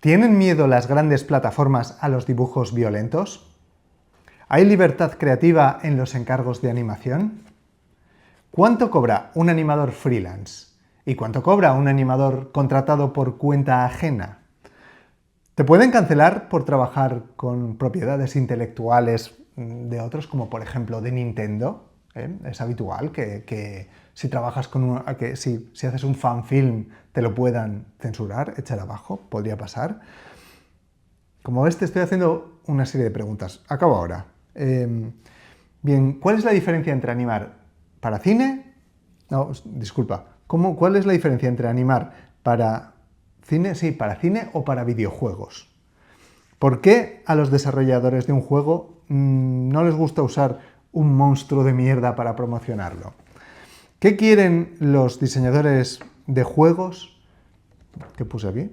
¿Tienen miedo las grandes plataformas a los dibujos violentos? ¿Hay libertad creativa en los encargos de animación? ¿Cuánto cobra un animador freelance? ¿Y cuánto cobra un animador contratado por cuenta ajena? ¿Te pueden cancelar por trabajar con propiedades intelectuales de otros, como por ejemplo de Nintendo? Es habitual que si trabajas con si haces un fanfilm te lo puedan censurar, echar abajo, podría pasar. Como ves, te estoy haciendo una serie de preguntas. Acabo ahora. Bien, ¿cuál es la diferencia entre animar para cine? No, disculpa. ¿Cuál es la diferencia entre animar para cine? Sí, para cine o para videojuegos. ¿Por qué a los desarrolladores de un juego no les gusta usar un monstruo de mierda para promocionarlo? ¿Qué quieren los diseñadores de juegos? ¿Qué puse aquí?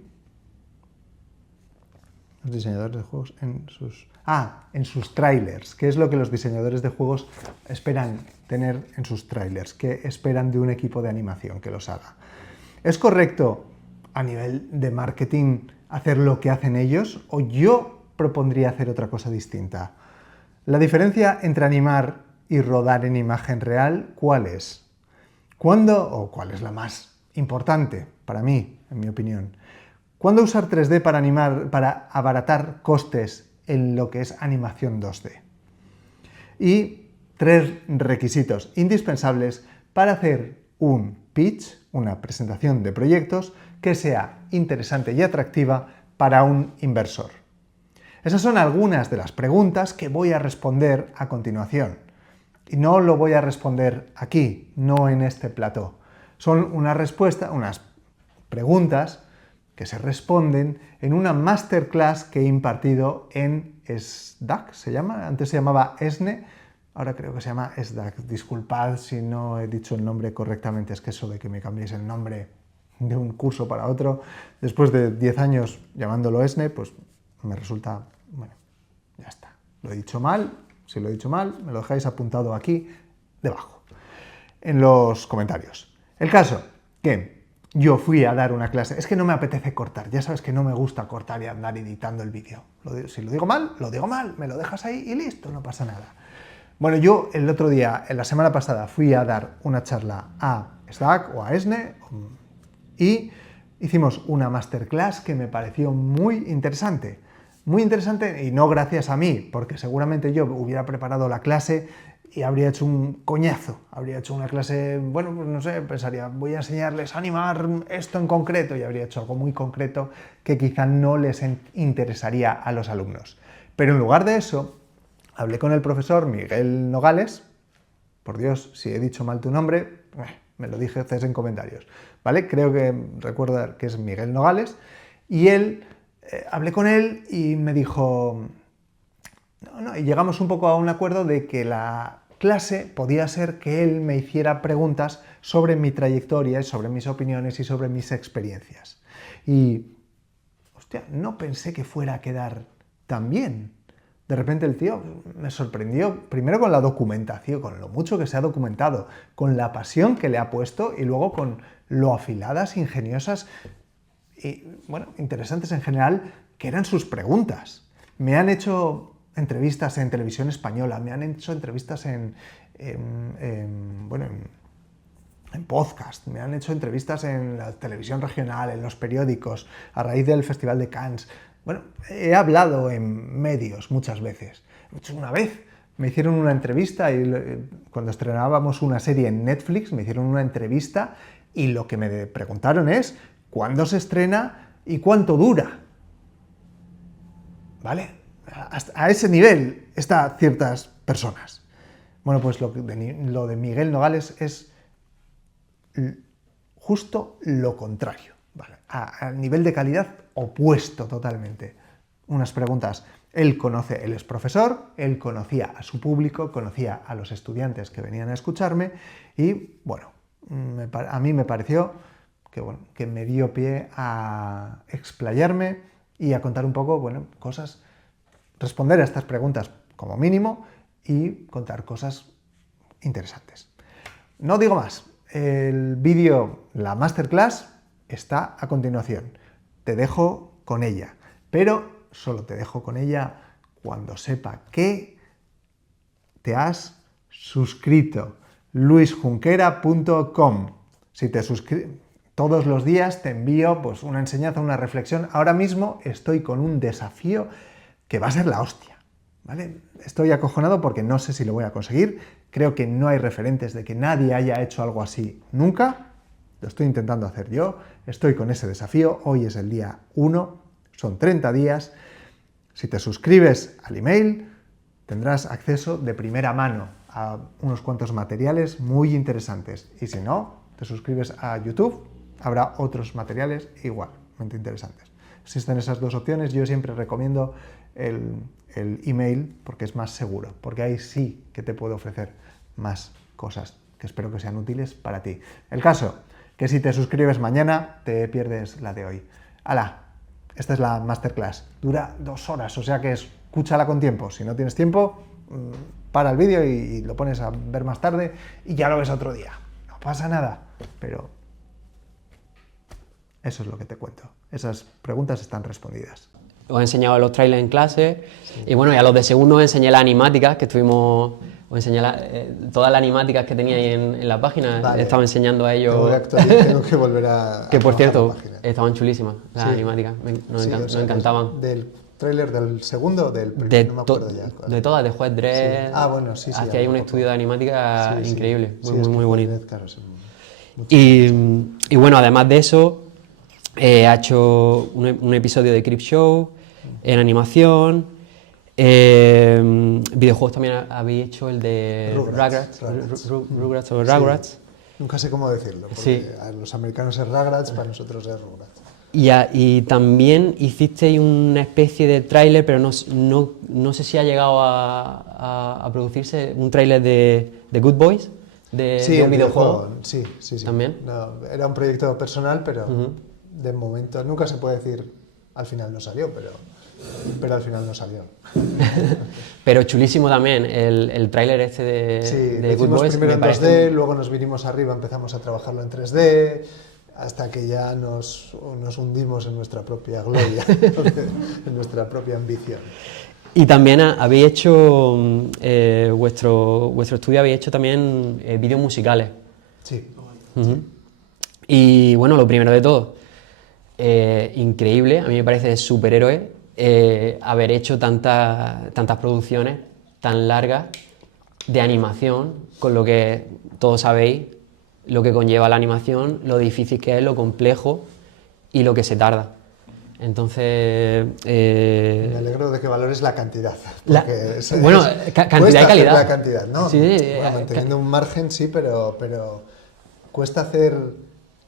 Los diseñadores de juegos en sus trailers. ¿Qué es lo que los diseñadores de juegos esperan tener en sus trailers? ¿Qué esperan de un equipo de animación que los haga? ¿Es correcto a nivel de marketing hacer lo que hacen ellos o yo propondría hacer otra cosa distinta? La diferencia entre animar y rodar en imagen real, ¿cuál es? ¿Cuándo o cuál es la más importante para mí, en mi opinión? ¿Cuándo usar 3D para animar, para abaratar costes en lo que es animación 2D? Y 3 requisitos indispensables para hacer un pitch, una presentación de proyectos que sea interesante y atractiva para un inversor. Esas son algunas de las preguntas que voy a responder a continuación. Y no lo voy a responder aquí, no en este plató. Son unas preguntas que se responden en una masterclass que he impartido en SDAC, ¿se llama? Antes se llamaba ESNE, ahora creo que se llama SDAC. Disculpad si no he dicho el nombre correctamente, es que eso de que me cambiéis el nombre de un curso para otro, después de 10 años llamándolo ESNE, pues me resulta, bueno, ya está. Lo he dicho mal, si lo he dicho mal, me lo dejáis apuntado aquí debajo, en los comentarios. El caso, que yo fui a dar una clase, es que no me apetece cortar, ya sabes que no me gusta cortar y andar editando el vídeo. Si lo digo mal, me lo dejas ahí y listo, no pasa nada. Bueno, yo el otro día, en la semana pasada, fui a dar una charla a SDAC o a ESNE y hicimos una masterclass que me pareció muy interesante. Muy interesante y no gracias a mí, porque seguramente yo hubiera preparado la clase y habría hecho un coñazo, habría hecho una clase, bueno, pues no sé, pensaría, voy a enseñarles a animar esto en concreto y habría hecho algo muy concreto que quizá no les interesaría a los alumnos. Pero en lugar de eso, hablé con el profesor Miguel Nogales, por Dios, si he dicho mal tu nombre, me lo dices en comentarios, ¿vale? Creo que recuerda que es Miguel Nogales, y hablé con él y me dijo, y llegamos un poco a un acuerdo de que la clase podía ser que él me hiciera preguntas sobre mi trayectoria, sobre mis opiniones y sobre mis experiencias. Y, hostia, no pensé que fuera a quedar tan bien. De repente el tío me sorprendió, primero con la documentación, con lo mucho que se ha documentado, con la pasión que le ha puesto y luego con lo afiladas, ingeniosas y, bueno, interesantes en general que eran sus preguntas. Me han hecho entrevistas en televisión española, me han hecho entrevistas en podcast, me han hecho entrevistas en la televisión regional, en los periódicos, a raíz del Festival de Cannes. Bueno, he hablado en medios muchas veces. Una vez me hicieron una entrevista y cuando estrenábamos una serie en Netflix me hicieron una entrevista y lo que me preguntaron es ¿cuándo se estrena y cuánto dura? ¿Vale? A ese nivel están ciertas personas. Bueno, pues lo de Miguel Nogales es justo lo contrario, ¿vale? A nivel de calidad opuesto totalmente. Unas preguntas, él es profesor, él conocía a su público, conocía a los estudiantes que venían a escucharme y, bueno, a mí me pareció que me dio pie a explayarme y a contar un poco, bueno, cosas, responder a estas preguntas como mínimo y contar cosas interesantes. No digo más. El vídeo, la masterclass, está a continuación. Te dejo con ella, pero solo te dejo con ella cuando sepa que te has suscrito. luisjunquera.com. Si te suscribes, todos los días te envío pues, una enseñanza, una reflexión. Ahora mismo estoy con un desafío que va a ser la hostia, ¿vale? Estoy acojonado porque no sé si lo voy a conseguir. Creo que no hay referentes de que nadie haya hecho algo así nunca. Lo estoy intentando hacer yo. Estoy con ese desafío. Hoy es el día 1. Son 30 días. Si te suscribes al email, tendrás acceso de primera mano a unos cuantos materiales muy interesantes. Y si no, te suscribes a YouTube, habrá otros materiales igualmente interesantes. Existen esas dos opciones. Yo siempre recomiendo el email porque es más seguro, porque ahí sí que te puedo ofrecer más cosas que espero que sean útiles para ti. El caso, que si te suscribes mañana, te pierdes la de hoy. ¡Hala! Esta es la masterclass. Dura 2 horas, o sea que escúchala con tiempo. Si no tienes tiempo, para el vídeo y lo pones a ver más tarde y ya lo ves otro día. No pasa nada, pero eso es lo que te cuento. Esas preguntas están respondidas. Os he enseñado los trailers en clase, sí. Y bueno, y a los de segundo os enseñé las animáticas, que estuvimos, os enseñé todas las animáticas que teníais en la página, vale. Estaba enseñando a ellos. Tengo que volver a que por cierto, estaban chulísimas las animáticas, nos encantaban. ¿Del tráiler del segundo o del primero? No me acuerdo ya. De todas, de Juez Dredd. Sí. Ah, bueno, sí. Hacía ahí un estudio de animática increíble, muy bonito. Dredd, claro, y bueno, además de eso, ha hecho un episodio de Crip Show en animación. Videojuegos también habéis hecho el de Rugrats o Rugrats. Sí. Nunca sé cómo decirlo, porque a los americanos es Rugrats, para nosotros es Rugrats. Y también hicisteis una especie de tráiler, pero no sé si ha llegado a producirse un tráiler de Good Boys, de un videojuego. Sí. ¿También? No, era un proyecto personal, pero de momento nunca se puede decir al final no salió, pero al final no salió. Pero chulísimo también el tráiler este de Good Boys. Primero en 2D, luego nos vinimos arriba, empezamos a trabajarlo en 3D, hasta que ya nos hundimos en nuestra propia gloria, en nuestra propia ambición. Y también habéis hecho, vuestro estudio habéis hecho también vídeos musicales. Sí. Y bueno, lo primero de todo, increíble, a mí me parece de superhéroe haber hecho tantas producciones tan largas de animación, con lo que todos sabéis lo que conlleva la animación, lo difícil que es, lo complejo y lo que se tarda. Entonces... Me alegro de que valores la cantidad. Cantidad y calidad. La cantidad, ¿no? Sí, manteniendo un margen, sí, pero cuesta hacer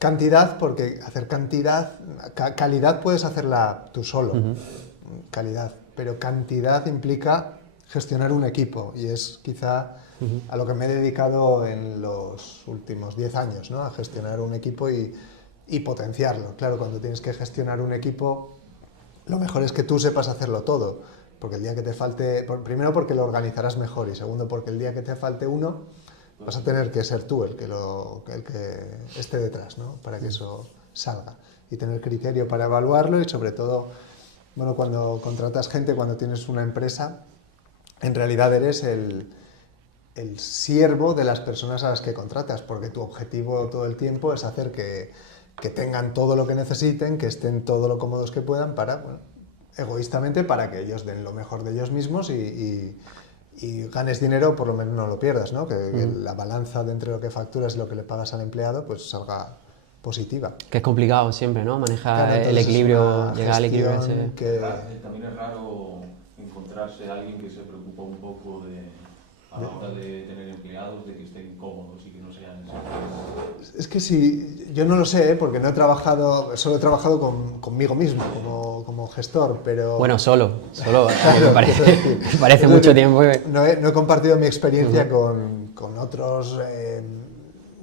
cantidad, porque hacer calidad puedes hacerla tú solo, calidad, pero cantidad implica gestionar un equipo, y es quizá a lo que me he dedicado en los últimos 10 años, ¿no? A gestionar un equipo y potenciarlo. Claro, cuando tienes que gestionar un equipo, lo mejor es que tú sepas hacerlo todo, porque el día que te falte, primero porque lo organizarás mejor, y segundo porque el día que te falte uno, vas a tener que ser tú el que esté detrás, ¿no? Para que eso salga, y tener criterio para evaluarlo, y sobre todo, bueno, cuando contratas gente, cuando tienes una empresa, en realidad eres el siervo de las personas a las que contratas, porque tu objetivo todo el tiempo es hacer que tengan todo lo que necesiten, que estén todo lo cómodos que puedan, egoístamente, para que ellos den lo mejor de ellos mismos y ganes dinero, por lo menos no lo pierdas, ¿no? Que la balanza de entre lo que facturas y lo que le pagas al empleado pues salga positiva. Que es complicado siempre, ¿no? Manejar el equilibrio, llegar al equilibrio ese. También es raro encontrarse a alguien que se preocupa un poco a la hora de tener empleados, de que estén cómodos y que no sean... Es que sí, yo no lo sé, porque solo he trabajado conmigo mismo como gestor, pero... Bueno, solo me parece mucho tiempo. No he compartido mi experiencia con otros,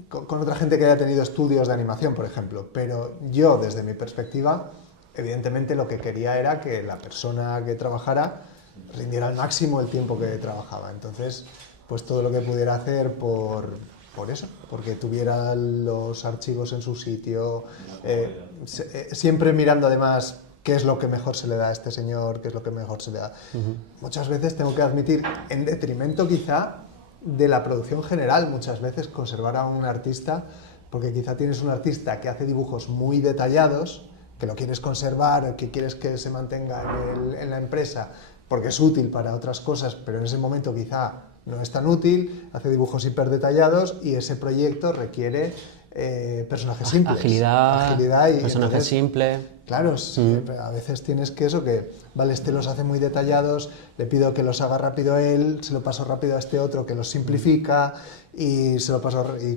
con otra gente que haya tenido estudios de animación, por ejemplo, pero yo, desde mi perspectiva, evidentemente lo que quería era que la persona que trabajara rindiera al máximo el tiempo que trabajaba. Entonces, pues todo lo que pudiera hacer por eso, porque tuviera los archivos en su sitio, siempre mirando además qué es lo que mejor se le da a este señor, qué es lo que mejor se le da. Muchas veces tengo que admitir, en detrimento quizá de la producción general, muchas veces conservar a un artista, porque quizá tienes un artista que hace dibujos muy detallados, que lo quieres conservar, que quieres que se mantenga en la empresa, porque es útil para otras cosas, pero en ese momento quizá no es tan útil, hace dibujos hiper detallados y ese proyecto requiere personajes simples. Agilidad y personajes entonces, simples. Claro, a veces tienes que eso, que vale, este los hace muy detallados, le pido que los haga rápido él, se lo paso rápido a este otro que los simplifica y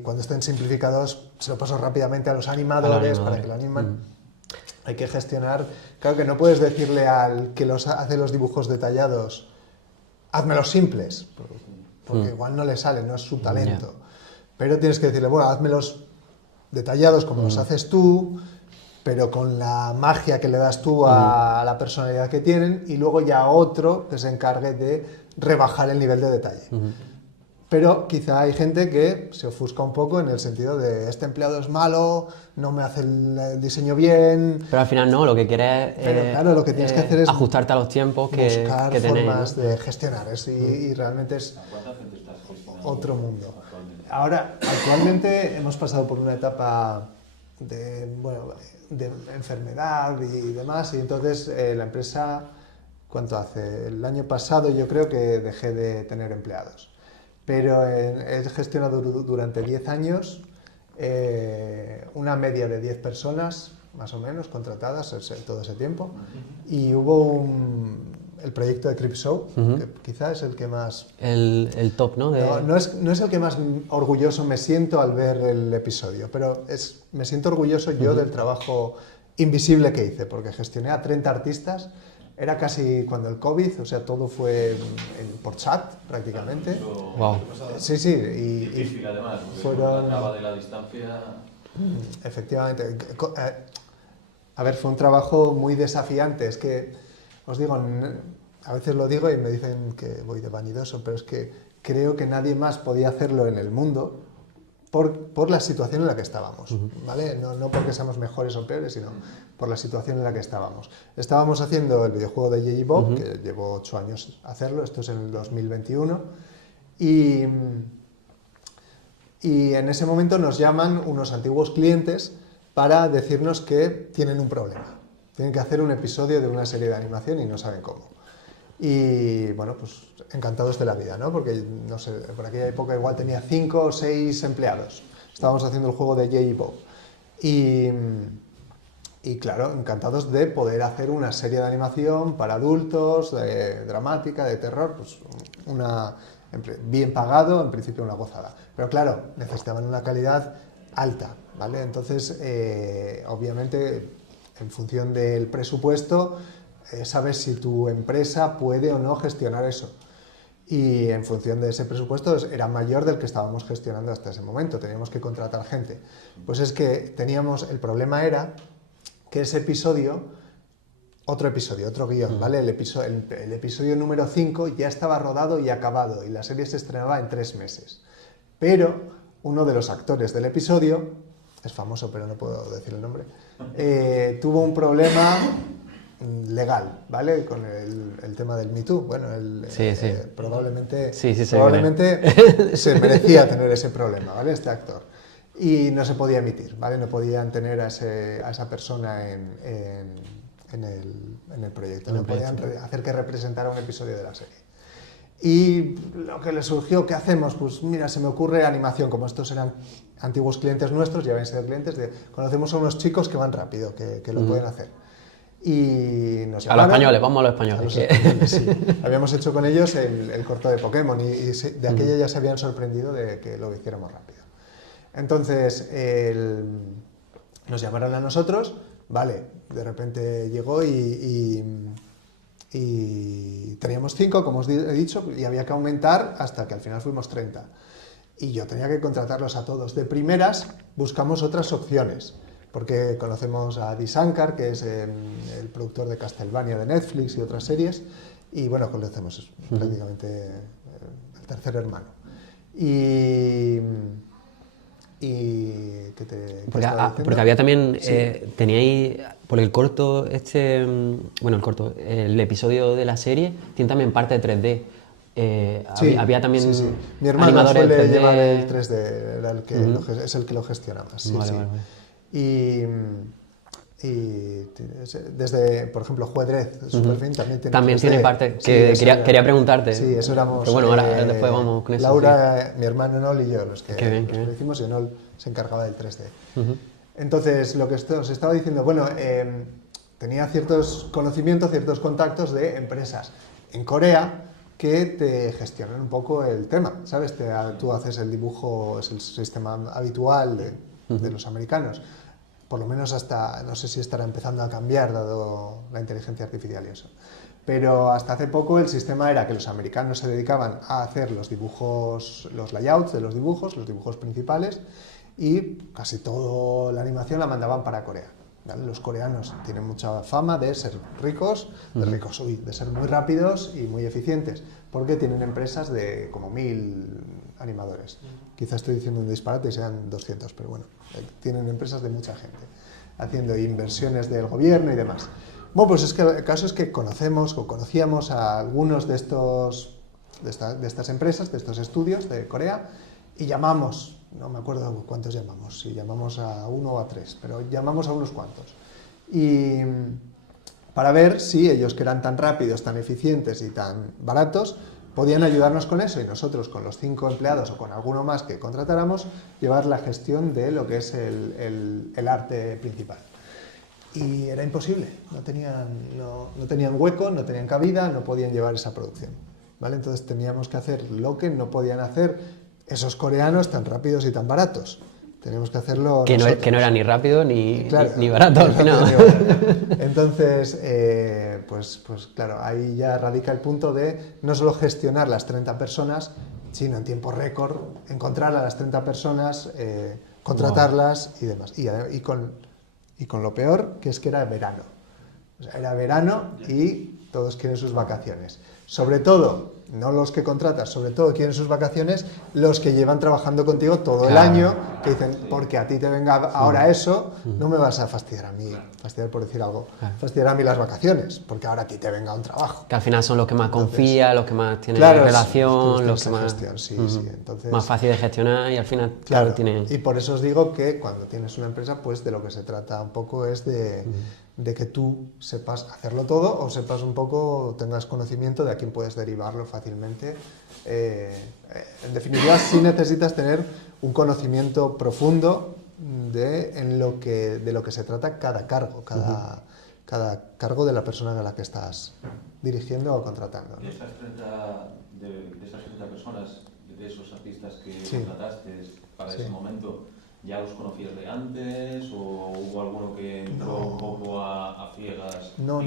cuando estén simplificados se lo paso rápidamente a los animadores para que lo animan. Hay que gestionar, claro que no puedes decirle al que hace los dibujos detallados, házmelos simples, porque igual no le sale, no es su talento. Pero tienes que decirle, bueno, házmelos detallados como los haces tú, pero con la magia que le das tú a la personalidad que tienen, y luego ya otro que se encargue de rebajar el nivel de detalle. Pero quizá hay gente que se ofusca un poco en el sentido de este empleado es malo, no me hace el diseño bien. Pero al final no, lo que quieres Pero claro, lo que tienes que hacer es ajustarte a los tiempos que buscar tenéis, formas ¿no? de gestionar y realmente es ¿Cuánta gente estás gestionando otro mundo. actualmente? Ahora, actualmente hemos pasado por una etapa de enfermedad y demás, y entonces la empresa, ¿cuánto hace? El año pasado yo creo que dejé de tener empleados, pero he gestionado durante 10 años una media de 10 personas, más o menos, contratadas todo ese tiempo, y hubo el proyecto de Creepshow, que quizás es el que más... El top, ¿no? No es el que más orgulloso me siento al ver el episodio, pero me siento orgulloso yo del trabajo invisible que hice, porque gestioné a 30 artistas, era casi cuando el COVID, o sea, todo fue por chat prácticamente. Wow. Sí, sí, Difícil además, porque con la traba de la distancia... Efectivamente. A ver, fue un trabajo muy desafiante, es que, os digo, a veces lo digo y me dicen que voy de vanidoso, pero es que creo que nadie más podía hacerlo en el mundo por la situación en la que estábamos, ¿vale? No porque seamos mejores o peores, sino por la situación en la que estábamos. Estábamos haciendo el videojuego de J.J. Bob, que llevo 8 años hacerlo, esto es en el 2021, y en ese momento nos llaman unos antiguos clientes para decirnos que tienen un problema. Tienen que hacer un episodio de una serie de animación y no saben cómo. Y bueno, pues encantados de la vida, ¿no? Porque, no sé, por aquella época igual tenía 5 o 6 empleados. Estábamos haciendo el juego de J.J. Bob. Y claro, encantados de poder hacer una serie de animación para adultos, de dramática, de terror, pues bien pagado, en principio una gozada. Pero claro, necesitaban una calidad alta, ¿vale? Entonces, obviamente, en función del presupuesto, sabes si tu empresa puede o no gestionar eso. Y en función de ese presupuesto era mayor del que estábamos gestionando hasta ese momento, teníamos que contratar gente. Pues es que el problema era que ese episodio, otro guión, ¿vale? El episodio número 5 ya estaba rodado y acabado y la serie se estrenaba en 3 meses. Pero uno de los actores del episodio, es famoso pero no puedo decir el nombre, tuvo un problema legal, ¿vale? Con el tema del Me Too. Bueno, probablemente se merecía tener ese problema, ¿vale? Este actor. Y no se podía emitir, ¿vale? No podían tener a esa persona en el proyecto, no podían hacer que representara un episodio de la serie. Y lo que le surgió, ¿qué hacemos? Pues mira, se me ocurre animación, como estos eran antiguos clientes nuestros, ya habían sido clientes, conocemos a unos chicos que van rápido, que lo pueden hacer. Y nos llamaron, a los españoles, vamos a los españoles. Sí. Habíamos hecho con ellos el corto de Pokémon y de aquella ya se habían sorprendido de que lo hiciéramos rápido. Entonces, nos llamaron a nosotros, vale, de repente llegó y teníamos 5, como os he dicho, y había que aumentar hasta que al final fuimos 30. Y yo tenía que contratarlos a todos. De primeras buscamos otras opciones, porque conocemos a Adi Shankar, que es el productor de Castlevania de Netflix y otras series, y bueno, conocemos prácticamente el tercer hermano. Y que porque había también, teníais, por el corto, el episodio de la serie, tiene también parte de 3D. Había también Mi hermano animadores suele 3D. llevar el 3D, era el que es el que lo gestiona más. Sí, Vale, sí. vale, vale. Y desde, por ejemplo, Juedrez, Superfilm también tiene También 3D. tiene parte, Sí, que eso quería preguntarte. Sí, eso éramos. Pero bueno, ahora después vamos con eso. Laura, mi hermano Enol y yo, los que Qué bien, lo hicimos, y Enol se encargaba del 3D. Uh-huh. Entonces, lo que os estaba diciendo, bueno, tenía ciertos conocimientos, ciertos contactos de empresas en Corea que te gestionan un poco el tema, ¿sabes? Tú haces el dibujo, es el sistema habitual de los americanos, por lo menos hasta, no sé si estará empezando a cambiar dado la inteligencia artificial y eso. Pero hasta hace poco el sistema era que los americanos se dedicaban a hacer los dibujos, los layouts de los dibujos principales, y casi toda la animación la mandaban para Corea. ¿Vale? Los coreanos tienen mucha fama de ser ricos, de ser muy rápidos y muy eficientes, porque tienen empresas de como 1000 animadores. Quizás estoy diciendo un disparate y sean 200, pero bueno, tienen empresas de mucha gente, haciendo inversiones del gobierno y demás. Bueno, pues es que el caso es que conocíamos a algunos de estas empresas, de estos estudios de Corea, y llamamos, no me acuerdo cuántos llamamos, si llamamos a 1 o a 3, pero llamamos a unos cuantos. Y para ver si ellos, que eran tan rápidos, tan eficientes y tan baratos, podían ayudarnos con eso, y nosotros, con los 5 empleados o con alguno más que contratáramos, llevar la gestión de lo que es el arte principal. Y era imposible, no tenían hueco, no tenían cabida, no podían llevar esa producción, ¿vale? Entonces teníamos que hacer lo que no podían hacer esos coreanos tan rápidos y tan baratos. Teníamos que hacerlo que nosotros. No era ni rápido ni barato al ni final. rápido ni barato. Entonces, pues claro, ahí ya radica el punto de no solo gestionar las 30 personas, sino en tiempo récord, encontrar a las 30 personas, contratarlas y demás. Y con lo peor, que es que era verano. O sea, era verano y todos quieren sus vacaciones. Sobre todo, no los que contratas, sobre todo quieren sus vacaciones los que llevan trabajando contigo todo el año, que dicen, porque a ti te venga ahora eso, no me vas a fastidiar a mí, fastidiar por decir algo, fastidiar a mí las vacaciones, porque ahora a ti te venga un trabajo. Que al final son los que más confían, los que más tienen relación, los que más... Gestión, sí. Entonces, más fácil de gestionar y al final, claro, tienen... Y por eso os digo que cuando tienes una empresa, pues de lo que se trata un poco es de que tú sepas hacerlo todo, o sepas un poco, tengas conocimiento de a quién puedes derivarlo fácilmente. En definitiva, sí necesitas tener un conocimiento profundo de lo que se trata cada cargo, cada cargo de la persona a la que estás dirigiendo o contratando, ¿no? De esas 30 personas, de esos artistas que contrataste para ese momento, ¿ya los conocías de antes o hubo alguno que entró un poco a ciegas? No.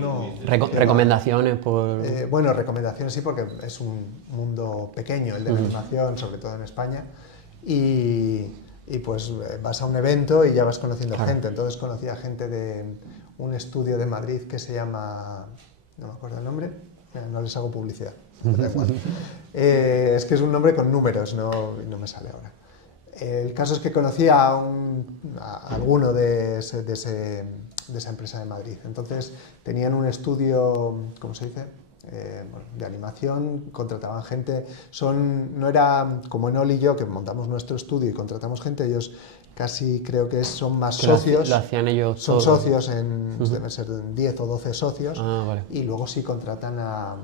¿Recomendaciones por...? Bueno, recomendaciones sí, porque es un mundo pequeño el de la animación, sobre todo en España, y pues vas a un evento y ya vas conociendo gente. Entonces conocía gente de un estudio de Madrid que se llama... no me acuerdo el nombre, no les hago publicidad, da igual. Es que es un nombre con números, no me sale ahora. El caso es que conocía a alguno de esa empresa de Madrid. Entonces tenían un estudio, ¿cómo se dice? De animación, contrataban gente. No era como Enol y yo, que montamos nuestro estudio y contratamos gente. Ellos casi creo que son más socios. Lo hacían ellos son todo. socios, deben ser 10 o 12 socios. Vale. Y luego sí contratan a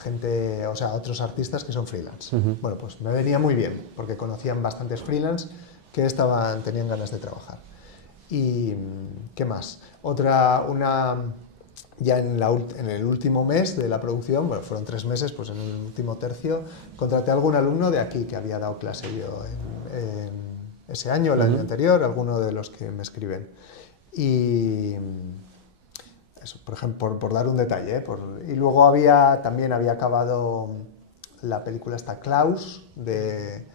gente, o sea, a otros artistas que son freelance. Bueno, pues me venía muy bien, porque conocían bastantes freelance que tenían ganas de trabajar. ¿Y qué más? Ya en el último mes de la producción, bueno, fueron 3 meses, pues en el último tercio, contraté a algún alumno de aquí que había dado clase yo en ese año, el año anterior, alguno de los que me escriben. Y... eso, por ejemplo, por dar un detalle, y luego también había acabado la película esta Klaus de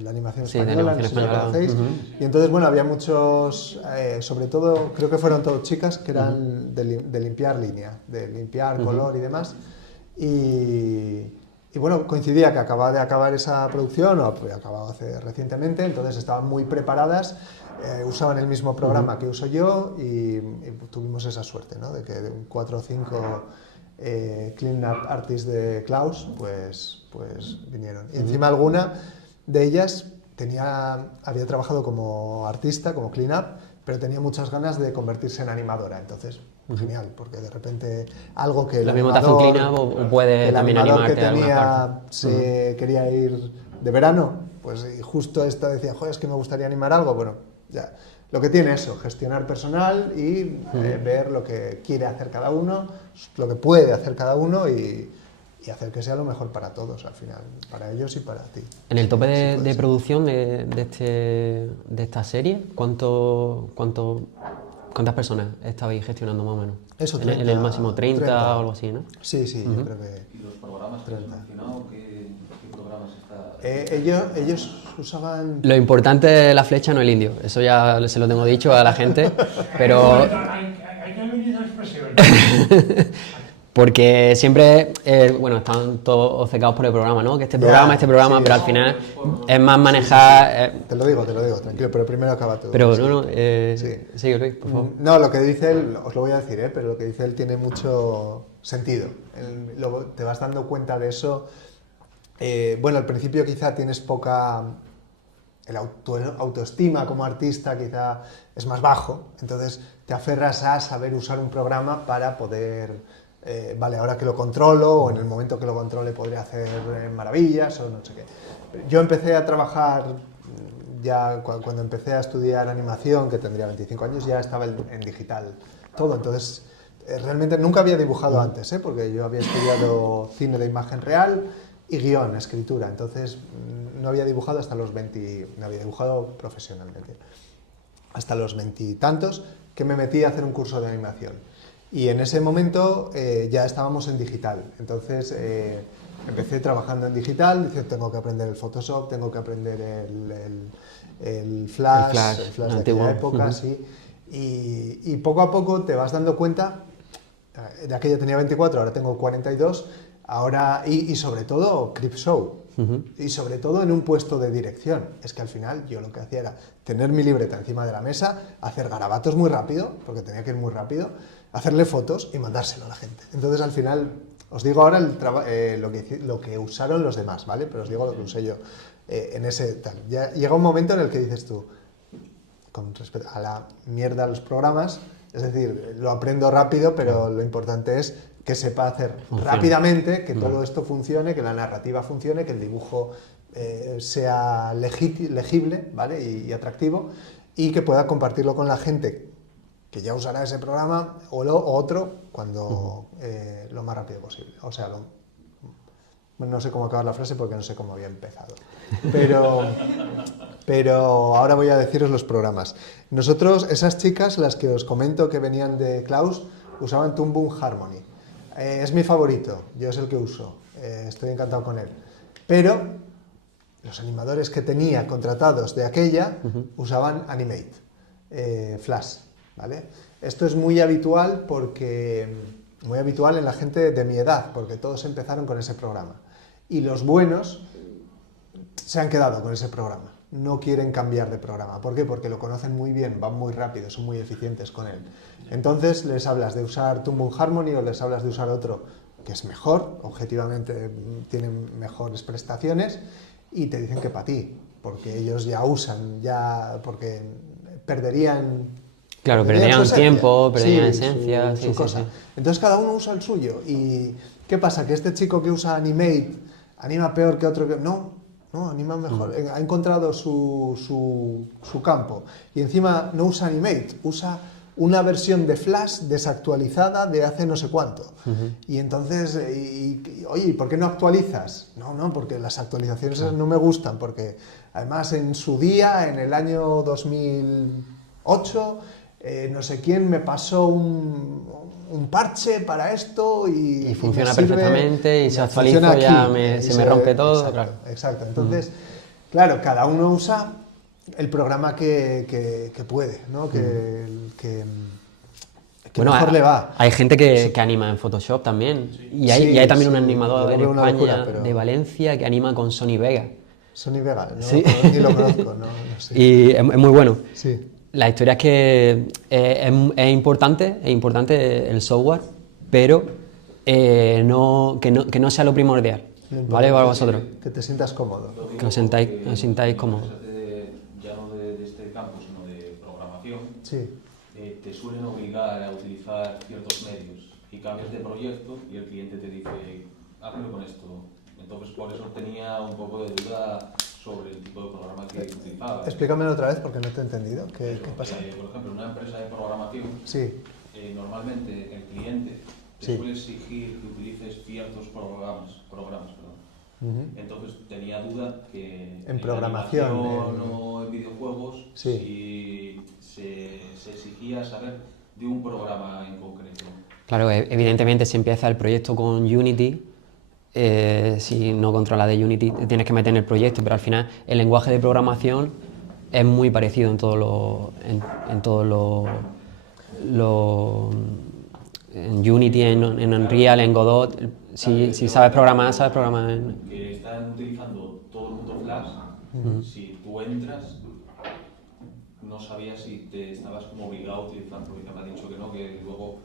la animación española, no sé si la conocéis, y entonces, bueno, había muchos, sobre todo, creo que fueron todas chicas que eran de limpiar línea, de limpiar color y demás, y Y bueno, coincidía que acababa de acabar esa producción, o había acabado recientemente, entonces estaban muy preparadas, usaban el mismo programa que uso yo y tuvimos esa suerte, ¿no? De que de 4 o 5 clean-up artists de Klaus, pues vinieron. Y encima alguna de ellas había trabajado como artista, como clean-up, pero tenía muchas ganas de convertirse en animadora, entonces genial, porque de repente algo que Lo mismo te hace un clean-up o puede también animarte que a alguna tenía parte. se quería ir de verano, pues y justo esta decía, joder, es que me gustaría animar algo, bueno, ya. Lo que tiene eso, gestionar personal y ver lo que quiere hacer cada uno, lo que puede hacer cada uno y hacer que sea lo mejor para todos al final, para ellos y para ti. En el tope Sí, de producción de esta serie, ¿cuántas personas estabais gestionando más o menos? Eso, En el máximo 30 o algo así, ¿no? Sí, yo creo que... ¿Y los programas que has mencionado, qué programas está...? Ellos usaban... Lo importante de la flecha no el indio, eso ya se lo tengo dicho a la gente, pero... Hay que oír esa expresión. Porque siempre, bueno, están todos obcecados por el programa, ¿no? Que este programa, sí, pero al final es más manejar... Te lo digo, tranquilo, pero primero acaba tú. Pero sí. no, Sí. sigue Luis, por favor. No, lo que dice él, os lo voy a decir, pero lo que dice él tiene mucho sentido. Te vas dando cuenta de eso. Bueno, al principio quizá tienes poca... El autoestima como artista quizá es más bajo, entonces te aferras a saber usar un programa para poder... vale, ahora que lo controlo, o en el momento que lo controle podría hacer maravillas, o no sé qué. Yo empecé a trabajar, ya cuando empecé a estudiar animación, que tendría 25 años, ya estaba en digital todo, entonces realmente nunca había dibujado antes, porque yo había estudiado cine de imagen real y guión, escritura, entonces no había dibujado hasta los 20, no había dibujado profesionalmente, hasta los 20 y tantos, que me metí a hacer un curso de animación. Y en ese momento ya estábamos en digital, entonces empecé trabajando en digital, dije, tengo que aprender el Photoshop, tengo que aprender el Flash de aquella época, sí. Y poco a poco te vas dando cuenta, de aquella tenía 24, ahora tengo 42, ahora, y sobre todo Creepshow, y sobre todo en un puesto de dirección. Es que al final yo lo que hacía era tener mi libreta encima de la mesa, hacer garabatos muy rápido, porque tenía que ir muy rápido, hacerle fotos y mandárselo a la gente. Entonces al final, os digo ahora lo que usaron los demás, ¿vale? Pero os digo lo que usé yo en ese tal. Ya llega un momento en el que dices tú, con respecto a la mierda de los programas, es decir, lo aprendo rápido, pero lo importante es que sepa hacer rápidamente, que todo esto funcione, que la narrativa funcione, que el dibujo sea legible, ¿vale? y atractivo, y que pueda compartirlo con la gente que ya usará ese programa o otro cuando lo más rápido posible. O sea, bueno, no sé cómo acabar la frase porque no sé cómo había empezado. Pero ahora voy a deciros los programas. Nosotros, esas chicas, las que os comento que venían de Klaus, usaban Toon Boom Harmony. Es mi favorito, yo es el que uso, estoy encantado con él. Pero los animadores que tenía contratados de aquella usaban Animate, Flash, ¿vale? Esto es muy habitual en la gente de mi edad, porque todos empezaron con ese programa. Y los buenos se han quedado con ese programa, no quieren cambiar de programa. ¿Por qué? Porque lo conocen muy bien, van muy rápido, son muy eficientes con él. Entonces les hablas de usar Toon Boom Harmony o les hablas de usar otro que es mejor, objetivamente tienen mejores prestaciones, y te dicen que para ti, porque ellos ya usan, porque perderían... Claro, perderían tiempo, perderían esencia, su cosa. Entonces cada uno usa el suyo. ¿Y qué pasa? ¿Que este chico que usa Animate anima peor que otro que...? No, anima mejor. Ha encontrado su campo. Y encima no usa Animate, usa una versión de Flash desactualizada de hace no sé cuánto. Y entonces, oye, ¿por qué no actualizas? No, porque las actualizaciones no me gustan, porque además en su día, en el año 2008... no sé quién me pasó un parche para esto y funciona perfectamente y se actualiza y ya se me rompe todo. Exacto. Entonces, claro, cada uno usa el programa que puede, ¿no? que que mejor le va. Hay gente que anima en Photoshop también. Y hay también un animador en España de Valencia que anima con Sony Vega. Sony Vega, no, Sí. ni lo conozco, no sé. Y es muy bueno. Sí. La historia es que es importante el software, pero que no sea lo primordial, ¿vale? Para vosotros. Que te sientas cómodo. Que os sintáis cómodos. Ya no de este campo, sino de programación, Sí. te suelen obligar a utilizar ciertos medios y cambias de proyecto y el cliente te dice, hazlo con esto. Entonces, por eso tenía un poco de duda sobre el tipo de programa que utilizaba. Explícamelo otra vez porque no te he entendido. ¿Qué pasa? Por ejemplo, en una empresa de programación, Sí. normalmente el cliente te Sí. suele exigir que utilices ciertos programas, perdón. Ujú. Entonces tenía duda que En programación, animación o en videojuegos Sí. si se exigía saber de un programa en concreto. Claro, evidentemente si empieza el proyecto con Unity, si no controlas de Unity te tienes que meter en el proyecto, pero al final el lenguaje de programación es muy parecido en en Unity, en Unreal, en Godot. Si sabes programar en... Que están utilizando todo el mundo Flash, si tú entras, no sabías si te estabas como obligado a utilizar, porque me ha dicho que no, que luego...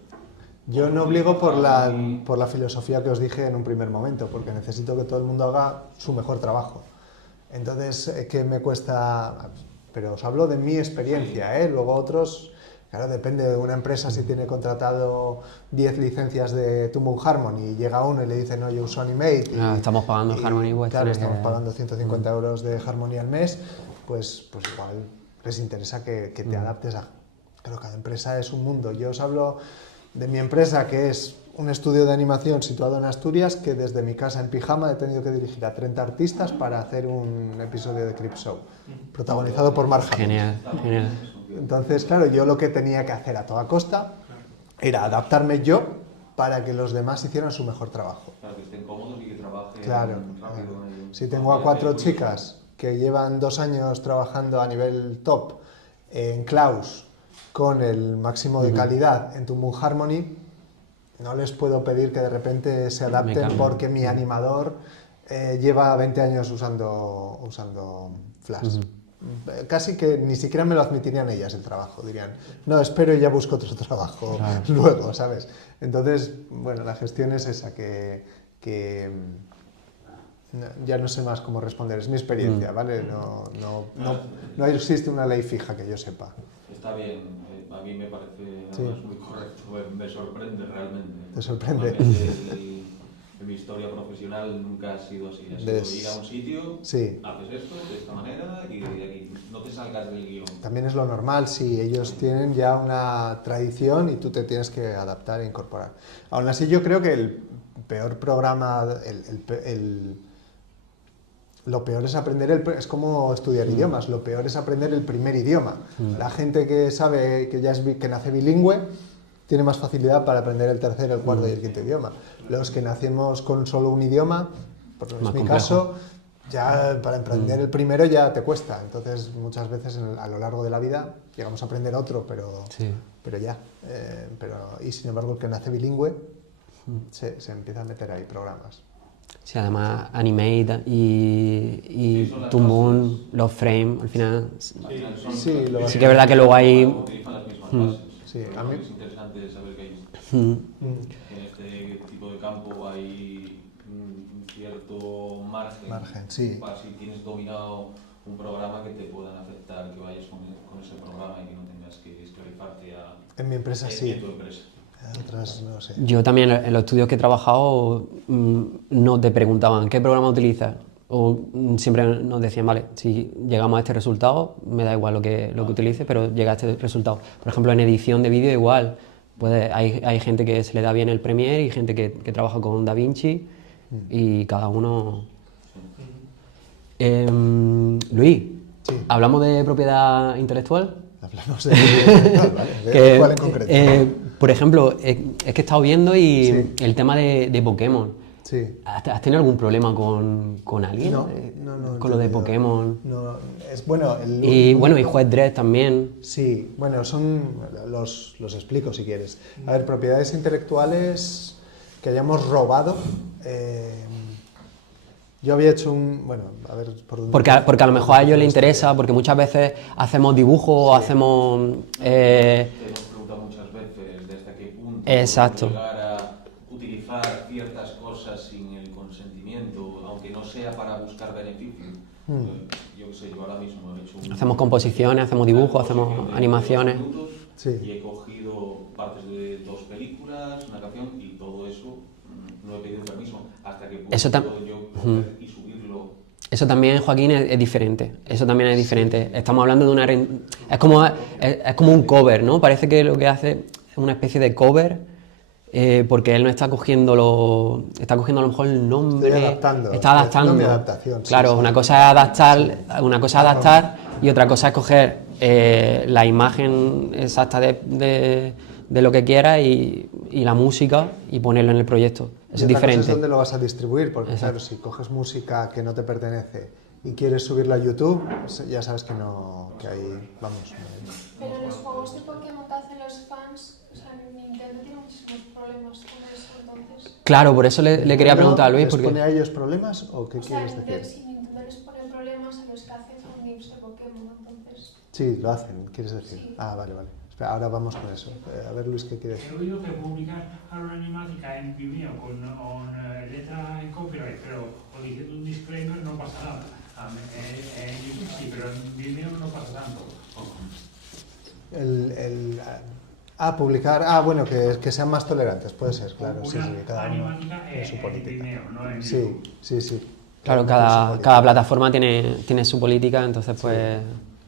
Yo no obligo por la filosofía que os dije en un primer momento, porque necesito que todo el mundo haga su mejor trabajo. Entonces, ¿qué me cuesta? Pero os hablo de mi experiencia, ¿eh? Luego otros, claro, depende de una empresa si tiene contratado 10 licencias de Toon Harmony y llega uno y le dice, no, yo uso Animate. estamos pagando Harmony, pues claro, tienes estamos que... pagando 150 euros de Harmony al mes, pues igual les interesa que te adaptes a... Claro, cada empresa es un mundo. Yo os hablo de mi empresa, que es un estudio de animación situado en Asturias, que desde mi casa en pijama he tenido que dirigir a 30 artistas para hacer un episodio de Creepshow, protagonizado por Mark Hamill. Genial. Entonces, claro, yo lo que tenía que hacer a toda costa era adaptarme yo para que los demás hicieran su mejor trabajo. Claro, que estén cómodos y que trabajen Claro, rápido con ello. si tengo a 4 chicas que llevan 2 años trabajando a nivel top en Klaus con el máximo de calidad en Toon Harmony, no les puedo pedir que de repente se adapten porque mi animador lleva 20 años usando Flash. Casi que ni siquiera me lo admitirían ellas el trabajo, dirían, no, espero y ya busco otro trabajo luego, ¿sabes? Entonces, bueno, la gestión es esa, que ya no sé más cómo responder, es mi experiencia, ¿vale? No existe una ley fija que yo sepa. Está bien, a mí me parece además muy correcto, me sorprende realmente. ¿Te sorprende? En mi historia profesional nunca ha sido así, ha sido ir a un sitio, haces esto de esta manera y de aquí, no te salgas del guión. También es lo normal, si ellos tienen ya una tradición y tú te tienes que adaptar e incorporar. Aún así yo creo que el peor programa, lo peor es aprender, es como estudiar idiomas, lo peor es aprender el primer idioma. La gente que sabe, que nace bilingüe, tiene más facilidad para aprender el tercero, el cuarto y el quinto idioma. Los que nacemos con solo un idioma, por lo menos en mi caso, ya para aprender el primero ya te cuesta. Entonces muchas veces a lo largo de la vida llegamos a aprender otro, pero ya. Y sin embargo el que nace bilingüe se empieza a meter ahí programas. Sí, además Animate y Toon Boom, los frames, al final... Sí que es verdad que luego hay... Utilizan las mismas bases. Sí, a mí... Es interesante saber que hay en este tipo de campo hay un cierto margen para si tienes dominado un programa que te puedan afectar, que vayas con ese programa y que no tengas que esclavizarte a... En mi empresa en tu empresa. Otras no sé. Yo también en los estudios que he trabajado no te preguntaban qué programa utilizas o siempre nos decían, vale, si llegamos a este resultado me da igual lo que utilices, pero llega a este resultado. Por ejemplo, en edición de vídeo igual, hay gente que se le da bien el Premiere y gente que trabaja con DaVinci y cada uno... Luis, ¿hablamos de propiedad intelectual? Hablamos de ¿vale? ¿Cuál en concreto? Por ejemplo, es que he estado viendo y el tema de Pokémon. Sí. ¿Has tenido algún problema con alguien? No, con lo de entendido. Pokémon. No, es bueno. Y bueno, y Juez Dredd también. Sí, bueno, los explico si quieres. A ver, propiedades intelectuales que hayamos robado. Yo había hecho bueno, a ver por dónde. Porque a lo mejor a ellos les interesa, porque muchas veces hacemos dibujos, hacemos... Te hemos preguntado muchas veces de hasta qué punto Exacto. llegar a utilizar ciertas cosas sin el consentimiento, aunque no sea para buscar beneficio. Yo qué sé, yo ahora mismo he hecho Hacemos composiciones, hacemos dibujos, una hacemos composición de animaciones. 2 minutos Sí. y he cogido partes de 2 películas, una canción y todo eso no he pedido permiso hasta que Eso puedo yo coger y subirlo. Eso también, Joaquín, es diferente. Eso también es diferente. Estamos hablando de una... Es como un cover, ¿no? Parece que lo que hace es una especie de cover, porque él no está cogiendo está cogiendo a lo mejor el nombre... Estoy adaptando. Está adaptando. Estoy haciendo mi adaptación, sí, Claro, sí. una cosa es adaptar y otra cosa es coger la imagen exacta de lo que quieras y la música y ponerlo en el proyecto. Y Eso es otra cosa diferente. es dónde lo vas a distribuir, porque Exacto. claro, si coges música que no te pertenece y quieres subirla a YouTube, ya sabes que no, que ahí, vamos. Pero los juegos de Pokémon que hacen los fans, o sea, Nintendo tiene muchísimos problemas con eso, entonces. Claro, por eso le quería preguntar a Luis, ¿Les porque... pone a ellos problemas o qué O sea, quieres decir? si Nintendo les pone problemas a los que hacen fangames de Pokémon, entonces. Sí, lo hacen, quieres decir. Sí. Ah, vale, vale. Espera, ahora vamos con eso. A ver, Luis, ¿qué quieres He decir? oído que publicar una animática en Vimeo con letra en copyright, pero o diciendo un disclaimer no pasa nada. En YouTube sí, pero en Vimeo no pasa tanto. Publicar. Bueno, que sean más tolerantes, puede ser, claro. Sí, Una sí, cada uno animática tiene su en política. Vimeo, no en Sí, YouTube. sí, sí. Claro, Cada uno tiene su cada política. plataforma tiene su política, entonces pues...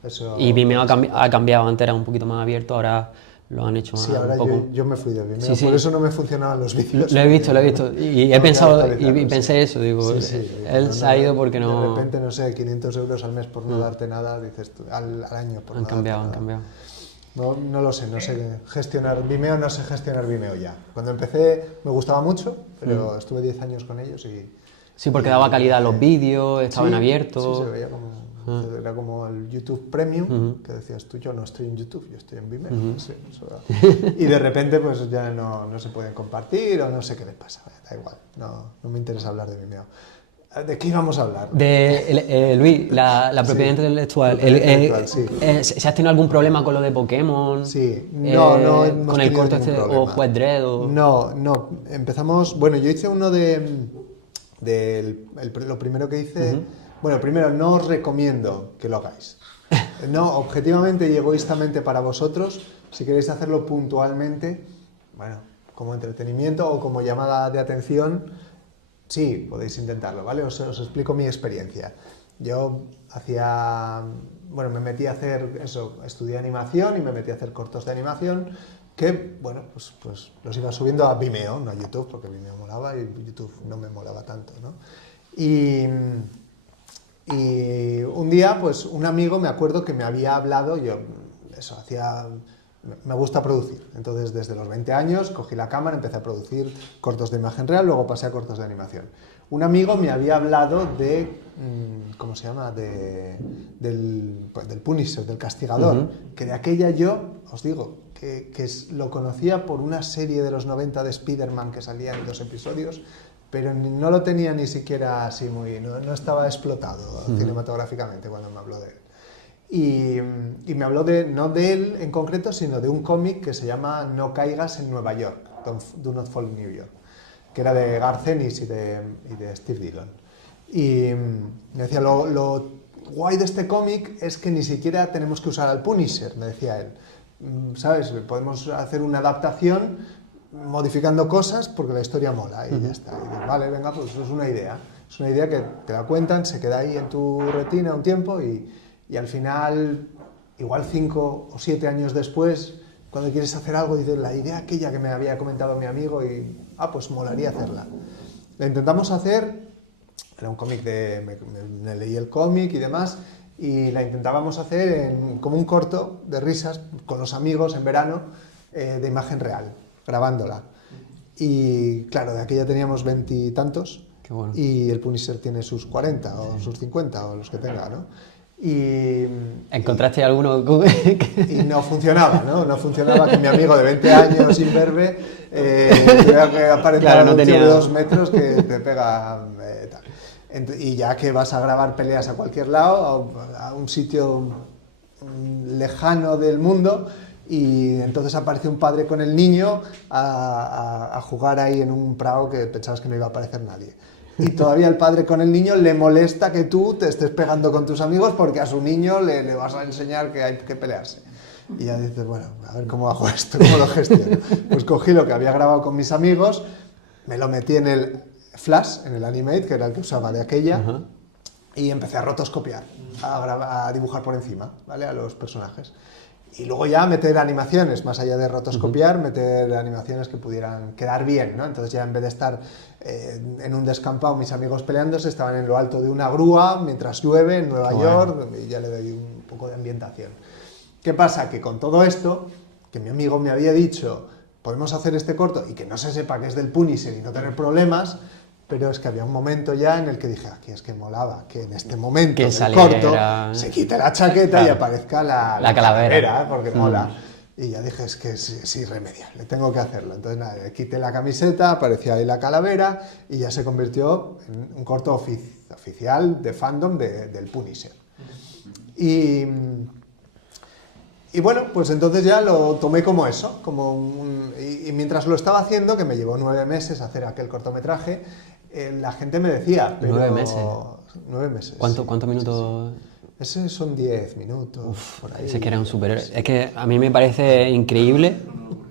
Eso- Y Vimeo ha cambiado, antes era un poquito más abierto, ahora lo han hecho más Sí, ahora un poco... yo me fui de Vimeo, Sí, sí. por eso no me funcionaban los vídeos. Lo he visto, y he No, pensado, claro, y sí. pensé eso, digo, Sí, sí, él se ha ido porque no... De repente, no sé, 500 euros al mes por no darte nada, dices tú, al año por Han no cambiado, darte han nada. cambiado. No lo sé, no sé gestionar Vimeo, no sé gestionar Vimeo ya. Cuando empecé me gustaba mucho, pero estuve 10 años con ellos y... Sí, porque daba calidad a los vídeos, estaban Sí, abiertos... Sí, se veía como... Era como el YouTube Premium, que decías tú, yo no estoy en YouTube, yo estoy en Vimeo. Sí, eso era. Y de repente pues ya no se pueden compartir o no sé qué les pasa, da igual, no me interesa hablar de Vimeo. ¿De qué íbamos a hablar? Luis, la propiedad Sí, intelectual. propiedad intelectual, sí. ¿Si has tenido algún problema con lo de Pokémon? Sí, no hemos con el tenido corto ningún o problema. Juez Dredd o... No, empezamos, bueno, yo hice uno lo primero que hice, bueno, primero no os recomiendo que lo hagáis. No, objetivamente y egoístamente para vosotros, si queréis hacerlo puntualmente, bueno, como entretenimiento o como llamada de atención, sí, podéis intentarlo, ¿vale? Os explico mi experiencia. Yo me metí a hacer eso, estudié animación y me metí a hacer cortos de animación que, bueno, pues los iba subiendo a Vimeo, no a YouTube, porque Vimeo molaba y YouTube no me molaba tanto, ¿no? Y un día, pues un amigo me acuerdo que me había hablado, me gusta producir, entonces desde los 20 años cogí la cámara, empecé a producir cortos de imagen real, luego pasé a cortos de animación. Un amigo me había hablado de, ¿cómo se llama?, del Punisher, del castigador, que de aquella yo, os digo, que lo conocía por una serie de los 90 de Spider-Man que salía en 2 episodios, pero no lo tenía ni siquiera así no estaba explotado cinematográficamente cuando me habló de él. Y me habló no de él en concreto, sino de un cómic que se llama No caigas en Nueva York, Do Not Fall in New York, que era de Garth Ennis y de Steve Dillon. Y me decía, lo guay de este cómic es que ni siquiera tenemos que usar al Punisher, me decía él. ¿Sabes? Podemos hacer una adaptación modificando cosas porque la historia mola y ya está. Y digo, vale, venga, pues es una idea. Es una idea que te la cuentan, se queda ahí en tu retina un tiempo y al final, igual 5 o 7 años después, cuando quieres hacer algo, dices, la idea aquella que me había comentado mi amigo y, pues molaría hacerla. La intentamos hacer, era un cómic me leí el cómic y demás, y la intentábamos hacer como un corto de risas con los amigos en verano, de imagen real, grabándola. Y claro, de aquella teníamos 20 y tantos, Qué bueno. y el Punisher tiene sus 40 o sus 50 o los que tenga, ¿no? Y ¿Encontraste alguno? y no funcionaba, ¿no? No funcionaba que mi amigo de 20 años imberbe tuviera que aparentar Claro, no un tío tenía- de 2 metros que te pega tal. Y ya que vas a grabar peleas a cualquier lado, a un sitio lejano del mundo, y entonces aparece un padre con el niño a jugar ahí en un prado que pensabas que no iba a aparecer nadie. Y todavía el padre con el niño le molesta que tú te estés pegando con tus amigos porque a su niño le vas a enseñar que hay que pelearse. Y ya dices, bueno, a ver cómo hago esto, cómo lo gestiono. Pues cogí lo que había grabado con mis amigos, me lo metí en el Flash, en el Animate, que era el que usaba de aquella, Ajá. y empecé a rotoscopiar, a dibujar por encima, ¿vale? A los personajes. Y luego ya meter animaciones, más allá de rotoscopiar, meter animaciones que pudieran quedar bien, ¿no? Entonces ya en vez de estar en un descampado mis amigos peleándose, estaban en lo alto de una grúa mientras llueve en Nueva Qué York, y ya le doy un poco de ambientación. ¿Qué pasa? Que con todo esto, que mi amigo me había dicho, podemos hacer este corto y que no se sepa que es del Punisher y no tener problemas, pero es que había un momento ya en el que dije, aquí es que molaba, que en este momento Que del saliera- corto se quite la chaqueta y Claro. aparezca la calavera. porque mola. Y ya dije, es que es irremediable, tengo que hacerlo. Entonces nada, le quité la camiseta, aparecía ahí la calavera y ya se convirtió en un corto oficial de fandom del Punisher. Y bueno, pues entonces ya lo tomé como eso, y mientras lo estaba haciendo, que me llevó 9 meses hacer aquel cortometraje, la gente me decía, pero... 9 meses. 9 meses. ¿Cuántos sí, minutos? sí, sí. Ese son 10 minutos, por ahí. Ese que era un superhéroe. Es que a mí me parece increíble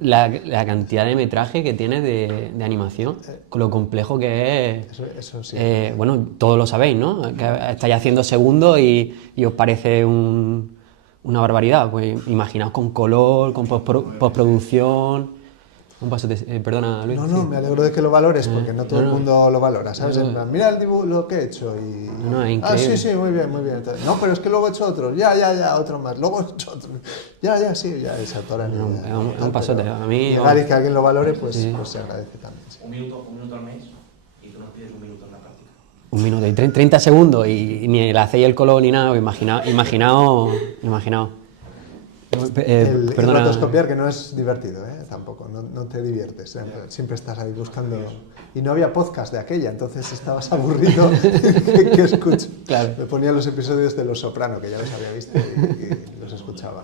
la cantidad de metraje que tiene de animación, con lo complejo que es. Eso sí. Bueno, todos lo sabéis, ¿no? Que estáis haciendo segundos y os parece una barbaridad. Pues imaginaos con color, con postproducción. Un paso perdona, Luis. No, no, sí. me alegro de que lo valores, porque no todo el no. mundo lo valora, ¿sabes? En plan, mira el dibujo, lo que he hecho y... No, es Ah, increíble. sí, muy bien, muy bien. Entonces, no, pero es que luego he hecho otro, ya, otro más, luego he hecho otro, sí, ya, esa tora No, es un pasote, a mí, llegar y que alguien lo valore, pues, Sí. pues se agradece también. Sí. Un minuto al mes y tú nos pides un minuto en la práctica. un minuto y 30 segundos y ni el hacéis el color ni nada, imaginaos. El Perdona. rotoscopiar, que no es divertido, tampoco, no te diviertes, siempre estás ahí buscando... Y no había podcast de aquella, entonces estabas aburrido, ¿qué escucho? Claro. Me ponía los episodios de Los Soprano, que ya los había visto y los escuchaba.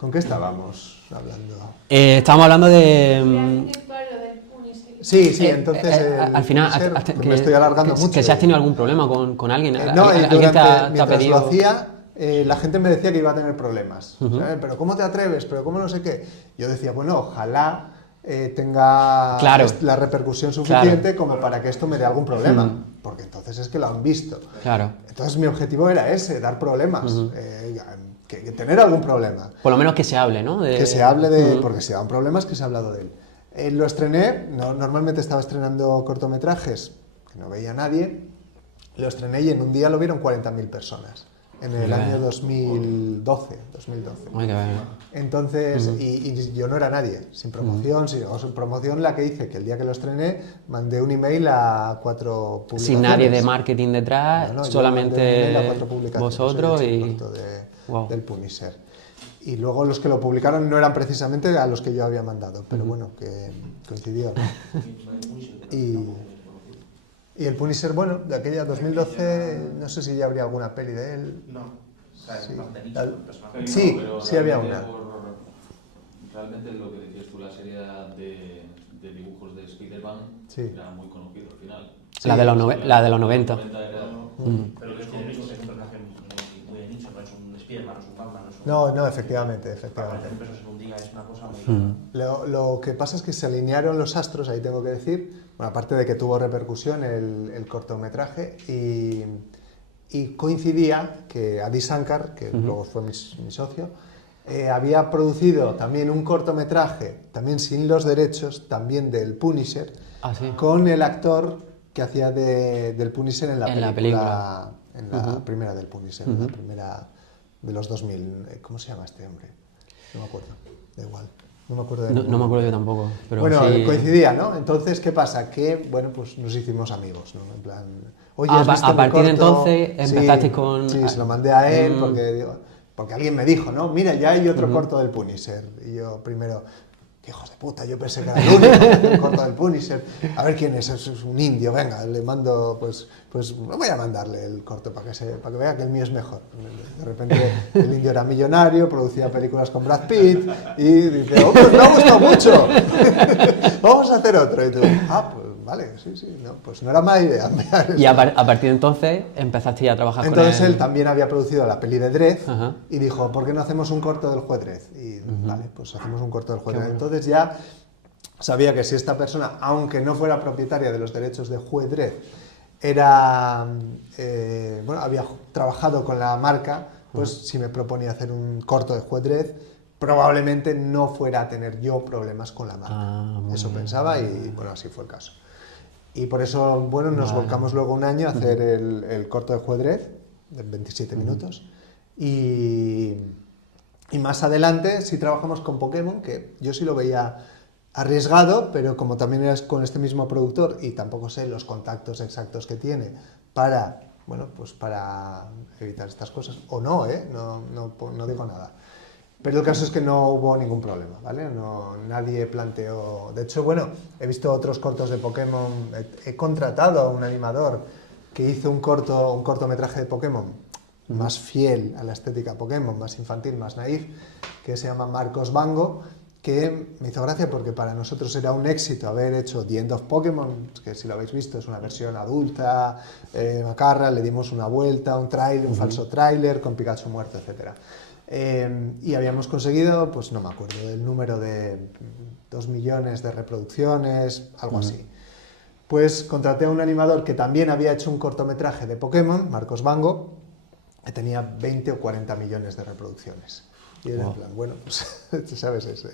¿Con qué estábamos hablando? Estábamos hablando de... Realmente, claro, lo del Punisher. Sí, entonces... el al final, Punisher, que me estoy alargando mucho. que si has tenido algún problema con alguien, No, alguien te ha mientras pedido... lo hacía, la gente me decía que iba a tener problemas. ¿Sabes? Pero ¿cómo te atreves? Pero ¿cómo no sé qué? Yo decía, bueno, ojalá tenga Claro. la repercusión suficiente como para que esto me dé algún problema. Porque entonces es que lo han visto. Claro. Entonces mi objetivo era ese, dar problemas. Que tener algún problema. Por lo menos que se hable, ¿no? Que se hable de... Porque si da un problema es que se ha hablado de él. Lo estrené, normalmente estaba estrenando cortometrajes que no veía nadie. Lo estrené y en un día lo vieron 40.000 personas. En el año 2012. Ay, qué bien. Entonces, y yo no era nadie, sin promoción, sin promoción la que hice, que el día que lo estrené mandé un email a 4 publicaciones. Sin nadie de marketing detrás, No, yo mandé un solamente email a 4 publicaciones, vosotros he hecho un y... corto Wow. del Punisher. Y luego los que lo publicaron no eran precisamente a los que yo había mandado, pero bueno, que coincidió, ¿no? Y el Punisher, bueno, de aquella 2012, no sé si ya habría alguna peli de él. No, o sea, Sí. es más de nicho, el personaje. Sí, pero sí había realmente una. Realmente lo que decías tú, la serie de dibujos de Spider-Man Sí. era muy conocido al final. La de los 90. Era- Pero que es un personaje muy de nicho, no es un Spiderman, no es un Batman, no es un... No, efectivamente. Para hacer pesos en un día es una cosa muy... Lo que pasa es que se alinearon los astros, ahí tengo que decir, bueno, aparte de que tuvo repercusión el cortometraje, y coincidía que Adi Shankar, que luego fue mi socio, había producido también un cortometraje, también sin los derechos, también del Punisher, Ah, sí. con el actor que hacía del Punisher en la En la película, en la primera del Punisher, en la primera de los 2000. ¿Cómo se llama este hombre? No me acuerdo, da igual. No me acuerdo de No, ninguno. no me acuerdo yo tampoco, pero Bueno, sí. coincidía, ¿no? Entonces, ¿qué pasa? Que, bueno, pues nos hicimos amigos, ¿no? En plan, oye, Ah, ¿has visto a mi partir de corto? entonces empezaste con... Sí, se lo mandé a él Mm. porque alguien me dijo, ¿no? Mira, ya hay otro corto del Punisher. Y yo primero, qué hijos de puta, yo pensé que era el único que hacía un corto del Punisher. A ver quién es un indio, venga, le mando, pues voy a mandarle el corto para que vea que el mío es mejor. De repente el indio era millonario, producía películas con Brad Pitt y dice, oh, pues me ha gustado mucho, vamos a hacer otro. Y tú, pues vale, sí, no, pues no era mala idea. Y a partir de entonces empezaste ya a trabajar Entonces con él. él también había producido la peli de Dredd Ajá. y dijo, ¿por qué no hacemos un corto del juez Dredd? Y vale, pues hacemos un corto del juez Qué Dredd. bueno. Entonces ya sabía que si esta persona, aunque no fuera propietaria de los derechos de juez Dredd, era, bueno, había trabajado con la marca, pues si me proponía hacer un corto de juez Dredd, probablemente no fuera a tener yo problemas con la marca. Muy Eso bien. pensaba y bueno, así fue el caso. Y por eso, bueno, nos Vale. volcamos luego un año a hacer el corto de juez Dredd, de 27 minutos. Y más adelante sí trabajamos con Pokémon, que yo sí lo veía arriesgado, pero como también eras con este mismo productor y tampoco sé los contactos exactos que tiene para, bueno, pues para evitar estas cosas, o no, no digo nada. Pero el caso es que no hubo ningún problema, ¿vale? No, nadie planteó... De hecho, bueno, he visto otros cortos de Pokémon, he contratado a un animador que hizo un cortometraje de Pokémon más fiel a la estética Pokémon, más infantil, más naif, que se llama Marcos Bango, que me hizo gracia porque para nosotros era un éxito haber hecho The End of Pokémon, que si lo habéis visto es una versión adulta, macarra, le dimos una vuelta, un falso tráiler con Pikachu muerto, etcétera. Y habíamos conseguido, pues no me acuerdo, el número de 2 millones de reproducciones, algo así. Pues contraté a un animador que también había hecho un cortometraje de Pokémon, Marcos Bango, que tenía 20 o 40 millones de reproducciones. Y era en plan, bueno, pues, ¿sabes? Es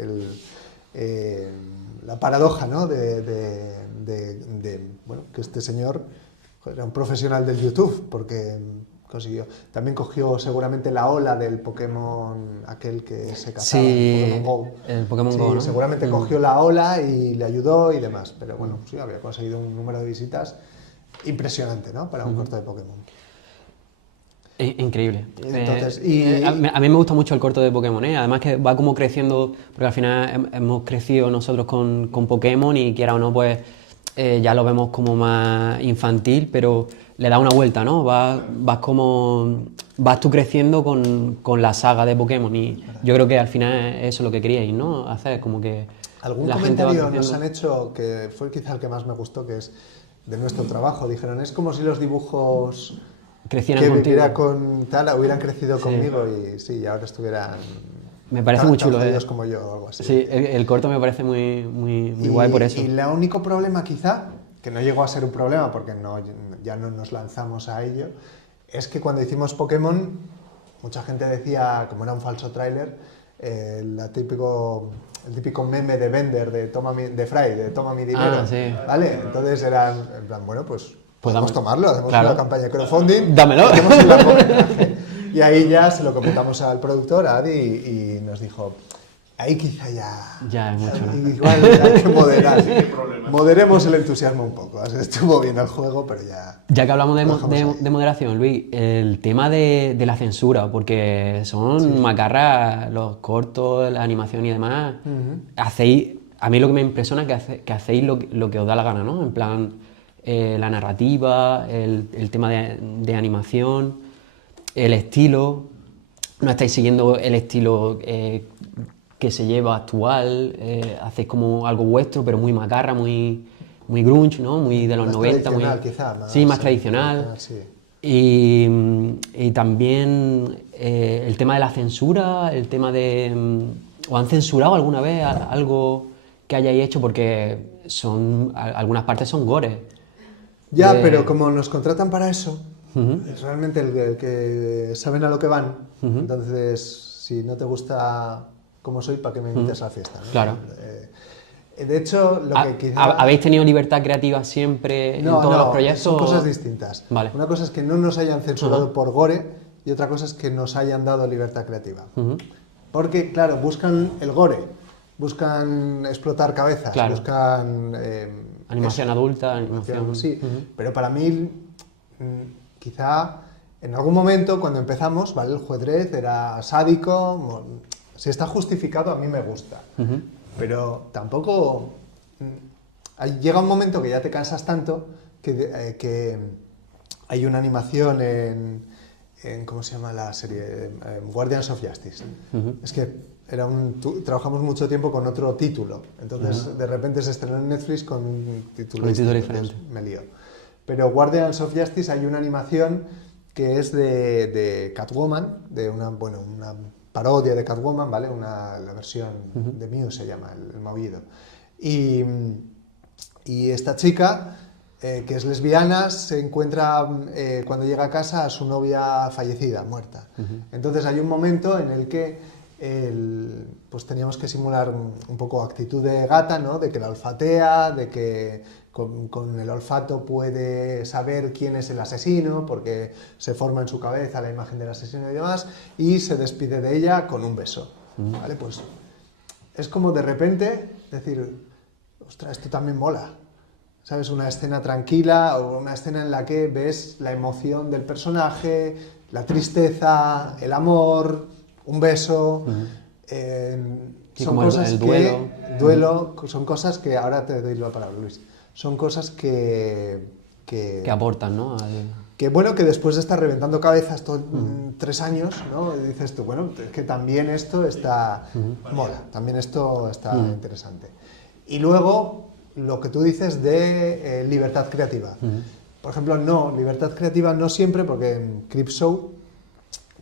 la paradoja, ¿no? Bueno, que este señor era un profesional del YouTube, porque consiguió. También cogió seguramente la ola del Pokémon, aquel que se cazaba, Sí, el Pokémon Go. el Pokémon Sí, Go, ¿no? seguramente cogió la ola y le ayudó y demás. Pero bueno, sí, había conseguido un número de visitas impresionante, ¿no? Para un corto de Pokémon. Increíble. Entonces, a mí me gusta mucho el corto de Pokémon, ¿eh? Además que va como creciendo, porque al final hemos crecido nosotros con Pokémon y quiera o no, pues ya lo vemos como más infantil, pero le da una vuelta, ¿no? Vas tú creciendo con la saga de Pokémon y yo creo que al final eso es lo que queríais, ¿no? Hacer como que algún la gente va comentario nos creciendo. han hecho que fue quizá el que más me gustó, que es de nuestro trabajo. Dijeron, es como si los dibujos Crecieran que contigo. viviera con tal hubieran crecido Sí. conmigo y sí, y ahora estuvieran Me parece tan- muy tan chulo, jodidos como yo o algo así. Sí, el corto me parece muy guay por eso. Y el único problema quizá, que no llegó a ser un problema porque ya no nos lanzamos a ello, es que cuando hicimos Pokémon, mucha gente decía, como era un falso tráiler, el típico meme de Bender, de Fry, de toma mi dinero, Ah, sí. ¿vale? Entonces eran, en plan, bueno, pues podemos dame- tomarlo, hacemos claro. una campaña de crowdfunding, Dámelo. hacemos un largometraje. Y ahí ya se lo comentamos al productor, a Adi, y nos dijo, ahí quizá ya... Ya es mucho, ¿no? Igual hay que moderar. Moderemos el entusiasmo un poco. O sea, estuvo bien el juego, pero ya... Ya que hablamos lo dejamos ahí. de moderación, Luis, el tema de la censura, porque son macarras los cortos, la animación y demás, hacéis, a mí lo que me impresiona es que hacéis lo que os da la gana, ¿no? En plan, la narrativa, el tema de animación, el estilo, no estáis siguiendo el estilo que se lleva actual, hacéis como algo vuestro, pero muy macarra, muy grunge, ¿no? Muy de los Más 90, muy... tradicional, quizá, más, sí, más sí, tradicional. sí. Y también el tema de la censura, el tema de... ¿O han censurado alguna vez algo que hayáis hecho? Porque algunas partes son gore. Ya, De- pero como nos contratan para eso, es realmente el que saben a lo que van. Entonces, si no te gusta cómo soy, ¿para qué me invitas a la fiesta? ¿no? Claro. De hecho, lo que quizá... ¿Habéis tenido libertad creativa siempre en todos los proyectos? son cosas distintas. Vale. Una cosa es que no nos hayan censurado por gore y otra cosa es que nos hayan dado libertad creativa. Porque, claro, buscan el gore, buscan explotar cabezas, Claro. buscan... Animación adulta, animación... Sí, pero para mí, quizá en algún momento cuando empezamos, ¿vale? El ajedrez era sádico, si está justificado a mí me gusta, pero tampoco... Llega un momento que ya te cansas tanto que hay una animación en ¿cómo se llama la serie? Guardians of Justice. Es que trabajamos mucho tiempo con otro título, entonces de repente se estrenó en Netflix con un título diferente. Me lío. Pero Guardians of Justice hay una animación que es de Catwoman, de una parodia de Catwoman, ¿vale? La versión de Mew se llama, el movido. Y esta chica, que es lesbiana, se encuentra cuando llega a casa a su novia fallecida, muerta. Entonces hay un momento en el que pues teníamos que simular un poco actitud de gata, ¿no? De que la olfatea, de que con el olfato puede saber quién es el asesino, porque se forma en su cabeza la imagen del asesino y demás, y se despide de ella con un beso. ¿Vale? Pues es como de repente decir, ostras, esto también mola. ¿Sabes? Una escena tranquila o una escena en la que ves la emoción del personaje, la tristeza, el amor, un beso. Son cosas el duelo, son cosas que, ahora te doy la palabra, Luis, son cosas que aportan, ¿no? Que bueno, que después de estar reventando cabezas 3 años, ¿no? Dices tú, bueno, es que también esto está mola, también esto está interesante. Y luego, lo que tú dices de libertad creativa. Por ejemplo, libertad creativa no siempre, porque en Creepshow,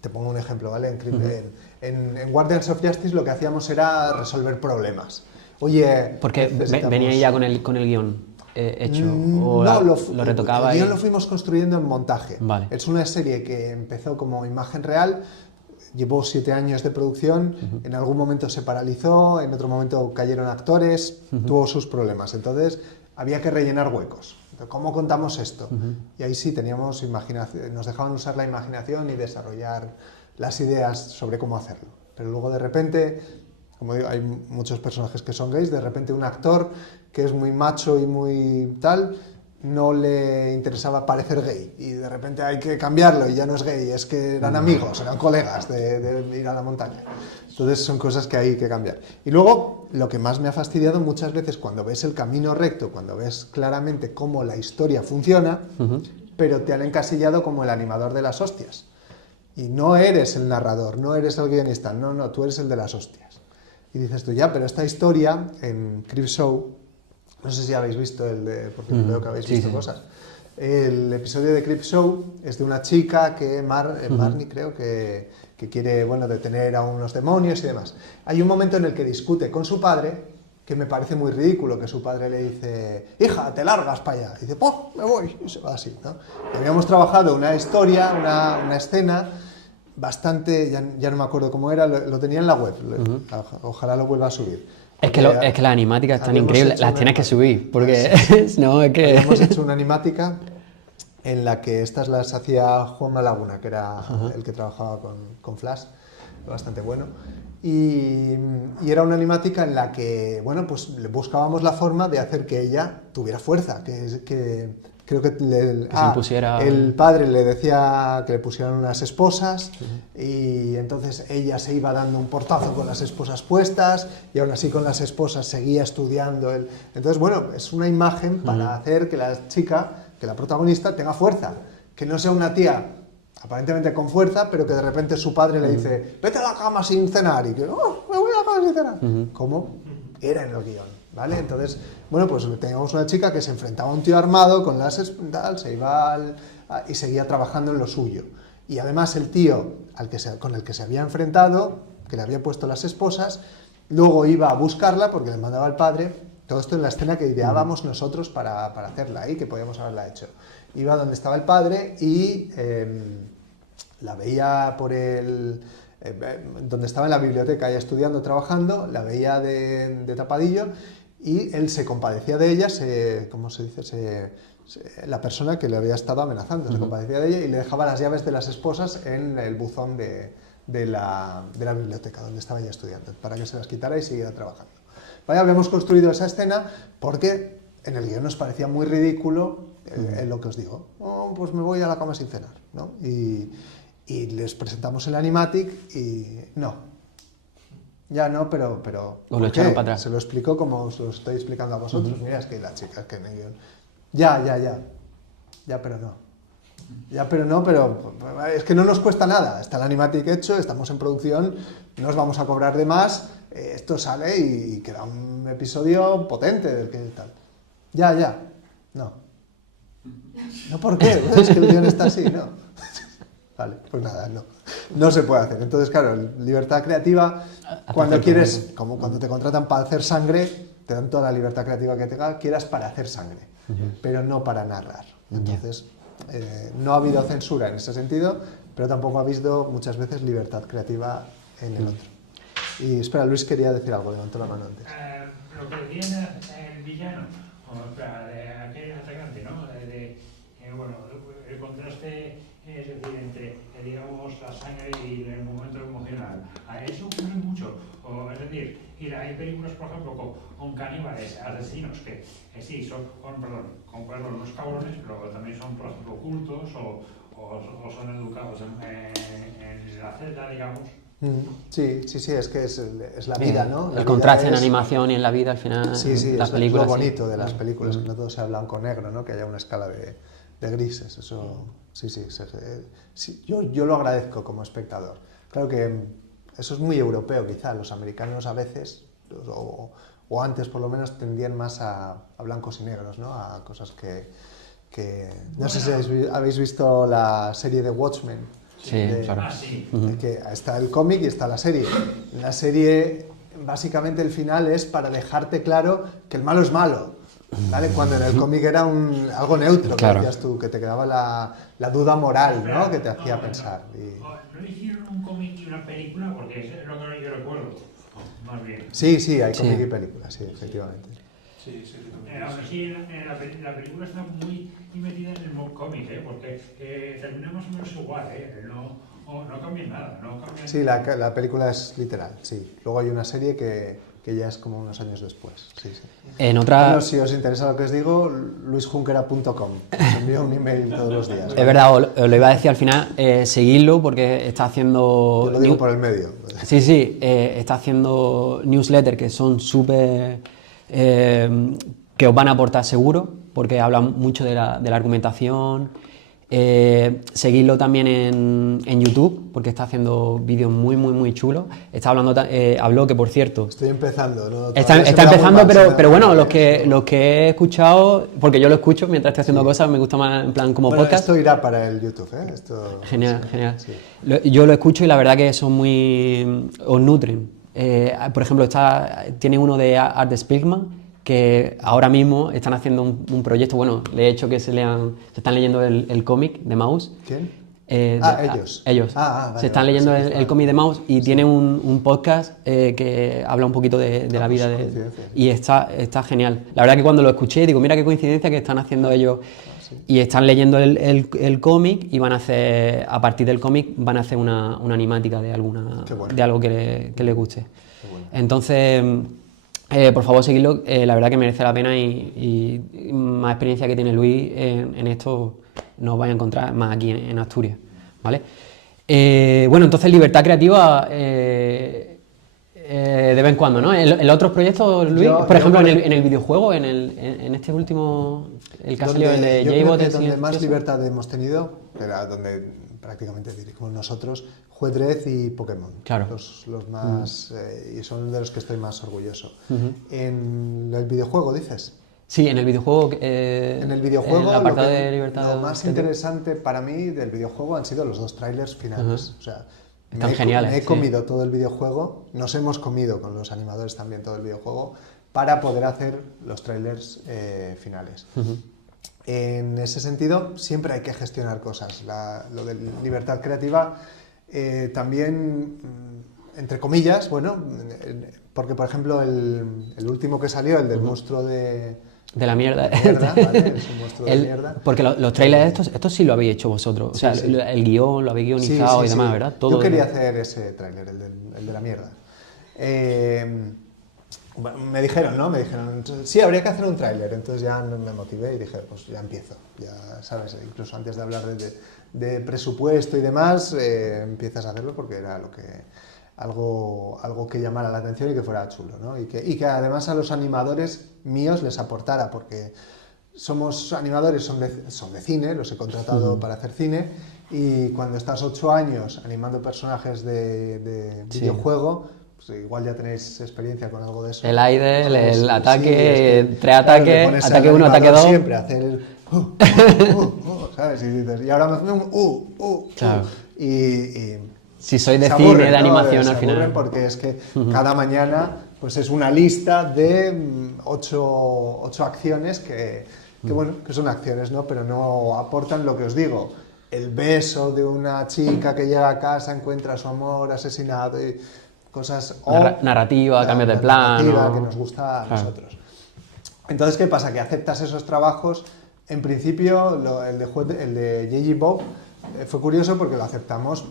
te pongo un ejemplo, ¿vale? En Guardians of Justice lo que hacíamos era resolver problemas. Oye, porque venía ya con el guión hecho, o no, lo retocaba. El guión lo fuimos construyendo en montaje. Vale. Es una serie que empezó como imagen real, llevó 7 años de producción, en algún momento se paralizó, en otro momento cayeron actores, tuvo sus problemas. Entonces había que rellenar huecos. Entonces, ¿cómo contamos esto? Y ahí sí teníamos imaginación, nos dejaban usar la imaginación y desarrollar las ideas sobre cómo hacerlo. Pero luego de repente, como digo, hay muchos personajes que son gays, de repente un actor que es muy macho y muy tal, no le interesaba parecer gay y de repente hay que cambiarlo y ya no es gay, es que eran amigos, eran colegas de ir a la montaña. Entonces son cosas que hay que cambiar. Y luego, lo que más me ha fastidiado muchas veces cuando ves el camino recto, cuando ves claramente cómo la historia funciona, pero te han encasillado como el animador de las hostias. Y no eres el narrador, no eres el guionista, no, tú eres el de las hostias. Y dices tú, ya, pero esta historia en Creepshow, no sé si habéis visto porque veo que habéis visto cosas. El episodio de Creepshow es de una chica que, Marnie creo, que quiere, bueno, detener a unos demonios y demás. Hay un momento en el que discute con su padre, que me parece muy ridículo, que su padre le dice, hija, te largas para allá. Y dice, pues, me voy. Y se va así, ¿no? Habíamos trabajado una historia, una escena bastante, ya no me acuerdo cómo era, lo tenía en la web, ojalá lo vuelva a subir. Es que las animáticas están increíbles, las tienes que subir, porque no, es que... Hemos hecho una animática en la que estas las hacía Juan Malaguna, que era el que trabajaba con Flash, bastante bueno. Y era una animática en la que, bueno, pues buscábamos la forma de hacer que ella tuviera fuerza, que creo que se impusiera... el padre le decía que le pusieran unas esposas y entonces ella se iba dando un portazo con las esposas puestas y aún así con las esposas seguía estudiando. Entonces, bueno, es una imagen para hacer que la chica, que la protagonista tenga fuerza, que no sea una tía aparentemente con fuerza, pero que de repente su padre le dice, vete a la cama sin cenar, y que, oh, me voy a la cama sin cenar. ¿Cómo? Era en el guión, ¿vale? Entonces, bueno, pues teníamos una chica que se enfrentaba a un tío armado con las se iba y seguía trabajando en lo suyo. Y además el tío con el que se había enfrentado, que le había puesto las esposas, luego iba a buscarla porque le mandaba al padre. Todo esto en la escena que ideábamos nosotros para hacerla ahí, que podíamos haberla hecho. Iba donde estaba el padre y la veía por donde estaba en la biblioteca, ella estudiando, trabajando, la veía de tapadillo y él se compadecía de ella, ¿cómo se dice? La persona que le había estado amenazando, se compadecía de ella y le dejaba las llaves de las esposas en el buzón de la biblioteca donde estaba ella estudiando, para que se las quitara y siguiera trabajando. Vaya, habíamos construido esa escena porque en el guión nos parecía muy ridículo lo que os digo. Oh, pues me voy a la cama sin cenar, ¿no? Y les presentamos el animatic y no. Ya no, pero Os lo echaron para atrás. Se lo explico como os lo estoy explicando a vosotros. Mira, es que la chica, es que en el guión... Ya, pero no. Ya, pero no, pero es que no nos cuesta nada. Está el animatic hecho, estamos en producción, no os vamos a cobrar de más, esto sale y queda un episodio potente del que tal. Ya, no. ¿No por qué? Es que el guión está así, ¿no? Vale, pues nada, no se puede hacer. Entonces, claro, libertad creativa, cuando quieres, como cuando te contratan para hacer sangre, te dan toda la libertad creativa que quieras para hacer sangre, pero no para narrar. Entonces, no ha habido censura en ese sentido, pero tampoco ha habido muchas veces libertad creativa en el otro. Y espera, Luis quería decir algo, levantó la mano antes. Lo que decía el villano, o sea, de aquel atacante, ¿no? Bueno, el contraste, es decir, entre, digamos, la sangre y el momento emocional. A eso ocurre mucho. Es decir, hay películas, por ejemplo, con caníbales, asesinos, que sí, son, con unos cabrones, pero también son, por ejemplo, cultos o son educados en la celda, digamos. Sí, es que es la vida, ¿no? El contraste en animación y en la vida, al final, sí, las es películas. lo bonito de las películas, que no todo sea blanco-negro, ¿no? Que haya una escala de grises, eso, sí, yo lo agradezco como espectador. Claro que eso es muy europeo, quizá, los americanos a veces, o antes por lo menos, tendían más a blancos y negros, ¿no? A cosas que no sé si habéis visto la serie de Watchmen. Sí, claro. Que está el cómic y está la serie. La serie, básicamente, el final es para dejarte claro que el malo es malo, ¿vale? Cuando en el cómic era algo neutro, claro. Que decías tú, que te quedaba la duda moral, ¿no? Que te hacía pensar. ¿No hicieron un cómic y una película? Porque es lo que yo recuerdo, más bien. Sí, hay cómic y película, sí, efectivamente. Sí. Aún así, la película está muy metida en el cómic, porque termina más o menos igual, no cambia nada. Sí, la película es literal, sí. Luego hay una serie que ya es como unos años después. Sí. En otra... Bueno, si os interesa lo que os digo, luisjunkera.com. Os envío un email todos los días. Es verdad, os lo iba a decir al final, seguidlo porque está haciendo... Yo lo digo por el medio. Sí, está haciendo newsletters que son súper... que os van a aportar seguro, porque hablan mucho de la argumentación. Seguidlo también en YouTube, porque está haciendo vídeos muy chulos. Está hablando, habló que, por cierto... Estoy empezando, ¿no? Está empezando, pero bueno, los que he escuchado, porque yo lo escucho mientras estoy haciendo cosas, me gusta más en plan como podcast. Esto irá para el YouTube, ¿eh? Genial. Sí. Yo lo escucho y la verdad que son os nutren. Por ejemplo, tiene uno de Art Spiegelman, que ahora mismo están haciendo un proyecto, bueno, le he hecho que se están leyendo el cómic de Maus. ¿Quién? Ellos. Vale, se están leyendo el cómic de Maus y tiene un podcast que habla un poquito de la vida y está genial. La verdad que cuando lo escuché digo, mira qué coincidencia que están haciendo ellos y están leyendo el cómic y van a hacer, a partir del cómic, van a hacer una animática de algo que les guste. Entonces... por favor, seguidlo, la verdad que merece la pena y más experiencia que tiene Luis en esto no os vais a encontrar más aquí en Asturias, ¿vale? Bueno, entonces libertad creativa de vez en cuando, ¿no? En los otros proyectos, Luis, por ejemplo, en el videojuego, en este último, el que ha salido, el de J-Bot... Donde más libertad hemos tenido, era donde prácticamente dirigimos nosotros, fue Dredd y Pokémon. Claro. Los más... y son de los que estoy más orgulloso. En el videojuego, dices. Sí, en el videojuego... en el videojuego, en el apartado de libertad... Lo más interesante para mí del videojuego han sido los 2 trailers finales. O sea, están geniales. Me he comido todo el videojuego, nos hemos comido con los animadores también todo el videojuego, para poder hacer los trailers finales. En ese sentido, siempre hay que gestionar cosas. Lo de libertad creativa... también, entre comillas, bueno, porque por ejemplo el último que salió, el del monstruo de la mierda, ¿vale? Es un monstruo de mierda. Porque los trailers estos sí lo habéis hecho vosotros, o sea, el guión lo habéis guionizado y demás, ¿verdad? Todo yo quería hacer ese tráiler, el de la mierda. Me dijeron, ¿no? Me dijeron, sí, habría que hacer un tráiler. Entonces ya me motivé y dije, pues ya empiezo. Ya sabes, incluso antes de hablar de presupuesto y demás, empiezas a hacerlo porque era algo que llamara la atención y que fuera chulo, ¿no? Y que además a los animadores míos les aportara, porque somos animadores, son de cine, los he contratado para hacer cine, y cuando estás 8 años animando personajes de videojuego, pues igual ya tenéis experiencia con algo de eso. El aire, el ataque, sí, 3 ataques, ataque 1, ataque 2. Siempre hacer el ¿sabes? Y dices, y ahora me hace un Claro. Y Si sois de se cine, aburren, de ¿no? animación Se al final. aburren porque es que cada mañana pues es una lista de 8 acciones que bueno, que son acciones, ¿no? Pero no aportan lo que os digo. El beso de una chica que llega a casa, encuentra a su amor asesinado y cosas... Narrativa, cambios de narrativa plano. que nos gusta a Claro. nosotros. Entonces, ¿qué pasa? Que aceptas esos trabajos. En principio, el de J.G. Bob fue curioso porque lo aceptamos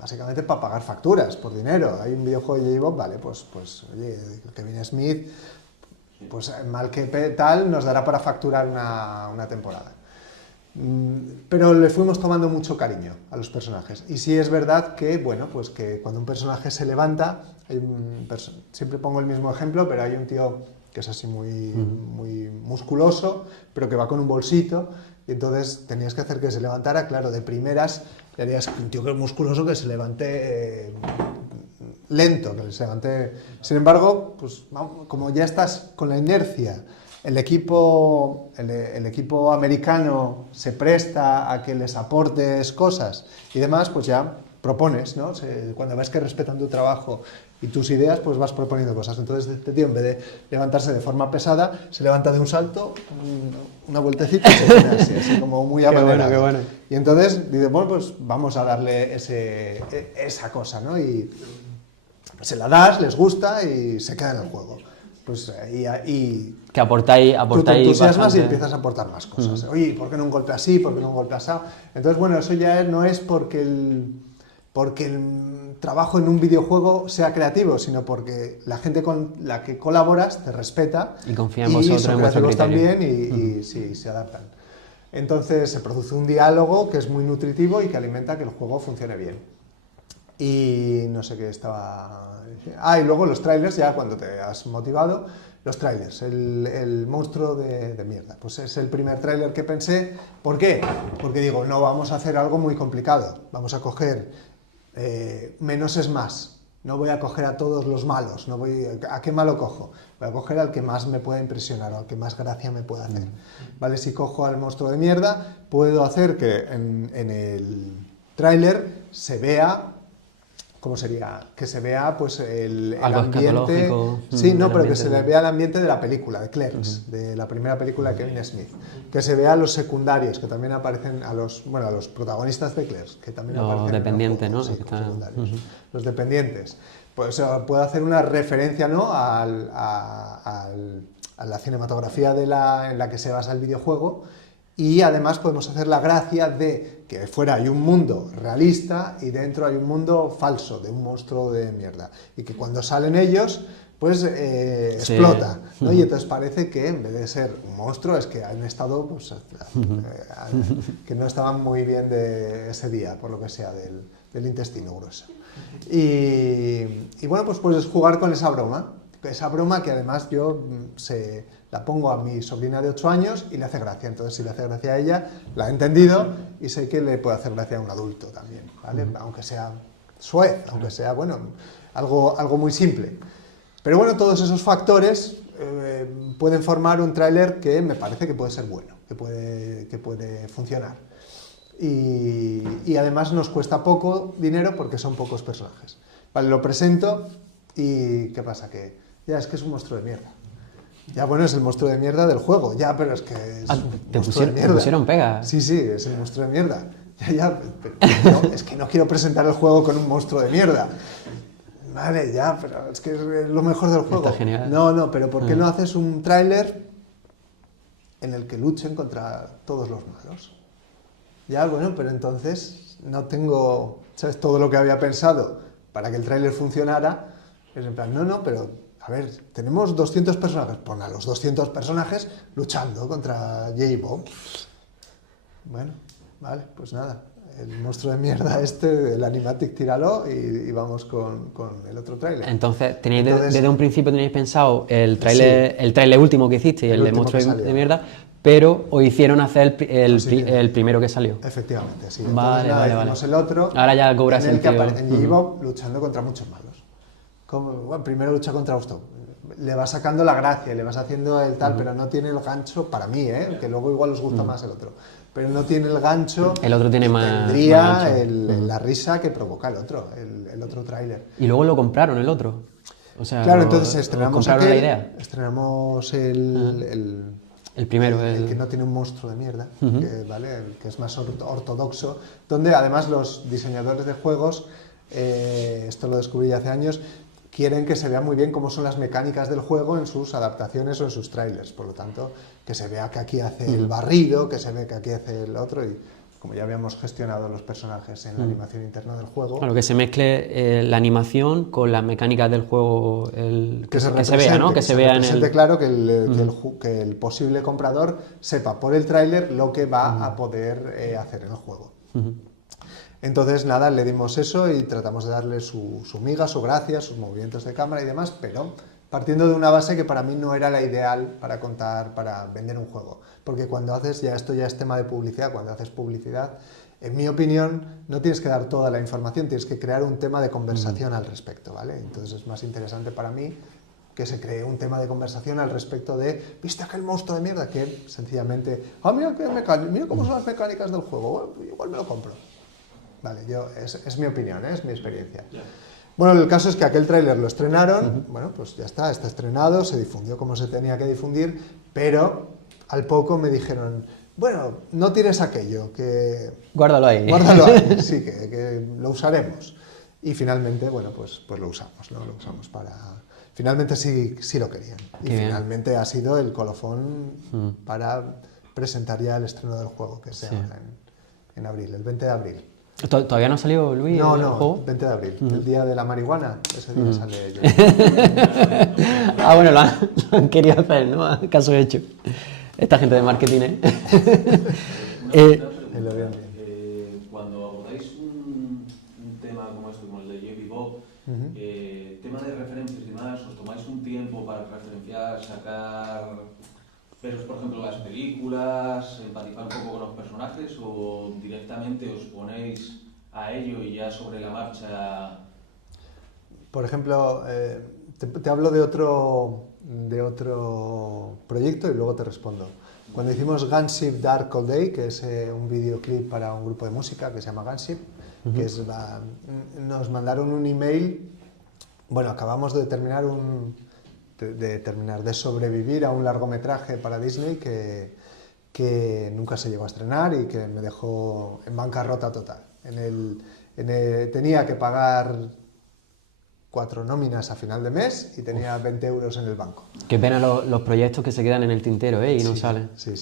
básicamente para pagar facturas, por dinero. Hay un videojuego de J.G. Bob, vale, pues oye, Kevin Smith, pues mal que tal, nos dará para facturar una temporada. Pero le fuimos tomando mucho cariño a los personajes. Y sí es verdad que, bueno, pues que cuando un personaje se levanta, siempre pongo el mismo ejemplo, pero hay un tío que es así muy musculoso, pero que va con un bolsito, y entonces tenías que hacer que se levantara, claro, de primeras le harías un tío que es musculoso que se levante lento, que se levante... Sin embargo, pues como ya estás con la inercia, el equipo americano se presta a que les aportes cosas y demás, pues ya propones, ¿no? Cuando ves que respetan tu trabajo y tus ideas, pues vas proponiendo cosas. Entonces este tío, en vez de levantarse de forma pesada, se levanta de un salto, una vueltecita y se pone así como muy amanerado. Qué bueno. Y entonces dice, bueno, pues vamos a darle esa cosa, ¿no? Y se la das, les gusta y se queda en el juego. Pues y Que aportáis tú te entusiasmas bastante. y empiezas a aportar más cosas. Oye, ¿por qué no un golpe así? ¿Por qué no un golpe así? Entonces, bueno, eso ya no es porque el trabajo en un videojuego sea creativo, sino porque la gente con la que colaboras te respeta Y confía en vosotros, son en vuestro creativos criterio. también y sí, se adaptan. Entonces se produce un diálogo que es muy nutritivo y que alimenta que el juego funcione bien. Y no sé qué estaba... y luego los trailers, ya cuando te has motivado, los trailers, el monstruo de mierda. Pues es el primer trailer que pensé. ¿Por qué? Porque digo, no vamos a hacer algo muy complicado. Vamos a coger menos es más. No voy a coger a todos los malos. ¿A qué malo cojo? Voy a coger al que más me pueda impresionar o al que más gracia me pueda hacer. ¿Vale? Si cojo al monstruo de mierda, puedo hacer que en el tráiler se vea... ¿Cómo sería? Que se vea pues el Algo ambiente... escatológico. Sí, no, El pero que ambiente se le vea el ambiente de la película, de Clerks, de la primera película de Kevin Smith. Que se vea a los secundarios, que también aparecen a los protagonistas de Clerks, que también Los aparecen dependientes, en el ¿no? juego, sí, Que están- secundarios. Los dependientes. Pues puedo hacer una referencia, ¿no? a la cinematografía en la que se basa el videojuego. Y además podemos hacer la gracia de que fuera hay un mundo realista y dentro hay un mundo falso, de un monstruo de mierda. Y que cuando salen ellos, pues explota, ¿no? Y entonces parece que en vez de ser un monstruo es que han estado, pues, que no estaban muy bien de ese día, por lo que sea, del intestino grueso. Y bueno, pues puedes jugar con esa broma que además yo la pongo a mi sobrina de 8 años y le hace gracia. Entonces, si le hace gracia a ella, la he entendido y sé que le puede hacer gracia a un adulto también, ¿vale? Aunque sea suez, aunque sea, bueno, algo muy simple. Pero bueno, todos esos factores pueden formar un tráiler que me parece que puede ser bueno, que puede funcionar. Y además nos cuesta poco dinero porque son pocos personajes. Vale, lo presento y ¿qué pasa? Que ya es que es un monstruo de mierda. Ya, bueno, es el monstruo de mierda del juego. Ya, pero es que es un monstruo de mierda. Te pusieron pega. Sí, es el monstruo de mierda. Ya, pero no, es que no quiero presentar el juego con un monstruo de mierda. Vale, ya, pero es que es lo mejor del juego. Está genial. No, pero ¿por qué no haces un tráiler en el que luchen contra todos los malos? Ya, bueno, pero entonces no tengo, ¿sabes? Todo lo que había pensado para que el tráiler funcionara. Es en plan, no, pero a ver, tenemos 200 personajes, pon a los 200 personajes luchando contra J-Bob. Bueno, vale, pues nada, el monstruo de mierda el animatic tíralo y vamos con el otro tráiler. Entonces, desde un principio tenéis pensado el tráiler último que hiciste y el de monstruo de mierda, pero os hicieron hacer el primero que salió. Efectivamente, sí. Vale, vale. El otro, ahora ya cobra en el que sentido. aparece J-Bob luchando contra muchos malos. Bueno, primero lucha contra Usopp. Le vas sacando la gracia, le vas haciendo el tal, pero no tiene el gancho, para mí, que luego igual os gusta más el otro, pero no tiene el gancho. El otro tiene más. Tendría más gancho. la risa que provoca el otro tráiler. Y luego lo compraron el otro. O sea, Claro, entonces estrenamos compraron la idea. Estrenamos el primero. El que no tiene un monstruo de mierda, el que es más ortodoxo, donde además los diseñadores de juegos, esto lo descubrí ya hace años, quieren que se vea muy bien cómo son las mecánicas del juego en sus adaptaciones o en sus trailers. Por lo tanto, que se vea que aquí hace el barrido, que se ve que aquí hace el otro, y como ya habíamos gestionado los personajes en la animación interna del juego... Claro, que se mezcle la animación con las mecánicas del juego, que se vea, ¿no? Que se vea en el... Claro, que el posible comprador sepa por el tráiler lo que va a poder hacer en el juego. Entonces, nada, le dimos eso y tratamos de darle su miga, su gracia, sus movimientos de cámara y demás, pero partiendo de una base que para mí no era la ideal para contar, para vender un juego. Porque cuando haces, esto ya es tema de publicidad, cuando haces publicidad, en mi opinión, no tienes que dar toda la información, tienes que crear un tema de conversación al respecto, ¿vale? Entonces es más interesante para mí que se cree un tema de conversación al respecto de ¿viste aquel monstruo de mierda? Que sencillamente, mira cómo son las mecánicas del juego, bueno, igual me lo compro. Vale, es mi opinión, es mi experiencia. Bueno, el caso es que aquel tráiler lo estrenaron, bueno, pues ya está estrenado, se difundió como se tenía que difundir, pero al poco me dijeron, bueno, no tires aquello, que... Guárdalo ahí. Guárdalo ahí, sí, que lo usaremos. Y finalmente, bueno, pues lo usamos, ¿no? Lo usamos para... Finalmente sí lo querían. Y finalmente ha sido el colofón para presentar ya el estreno del juego, que se haga en abril, el 20 de abril. ¿Todavía no salió, Luis, el juego? 20 de abril, el día de la marihuana, ese día sale yo. Bueno, lo han querido hacer, ¿no? Caso hecho. Esta gente de marketing, Cuando abordáis un tema como este, como el de J-Bob, tema de referencias y demás, ¿os tomáis un tiempo para referenciar, sacar... Pero, por ejemplo, las películas, empatizar un poco con los personajes o directamente os ponéis a ello y ya sobre la marcha... Por ejemplo, te hablo de otro proyecto y luego te respondo. Cuando hicimos Gunship Dark All Day, que es un videoclip para un grupo de música que se llama Gunship, nos mandaron un email, bueno, acabamos de terminar de sobrevivir a un largometraje para Disney que nunca se llegó a estrenar y que me dejó en bancarrota total. Tenía que pagar 4 nóminas a final de mes y tenía 20 euros en el banco. Qué pena los proyectos que se quedan en el tintero, y no salen. Sí.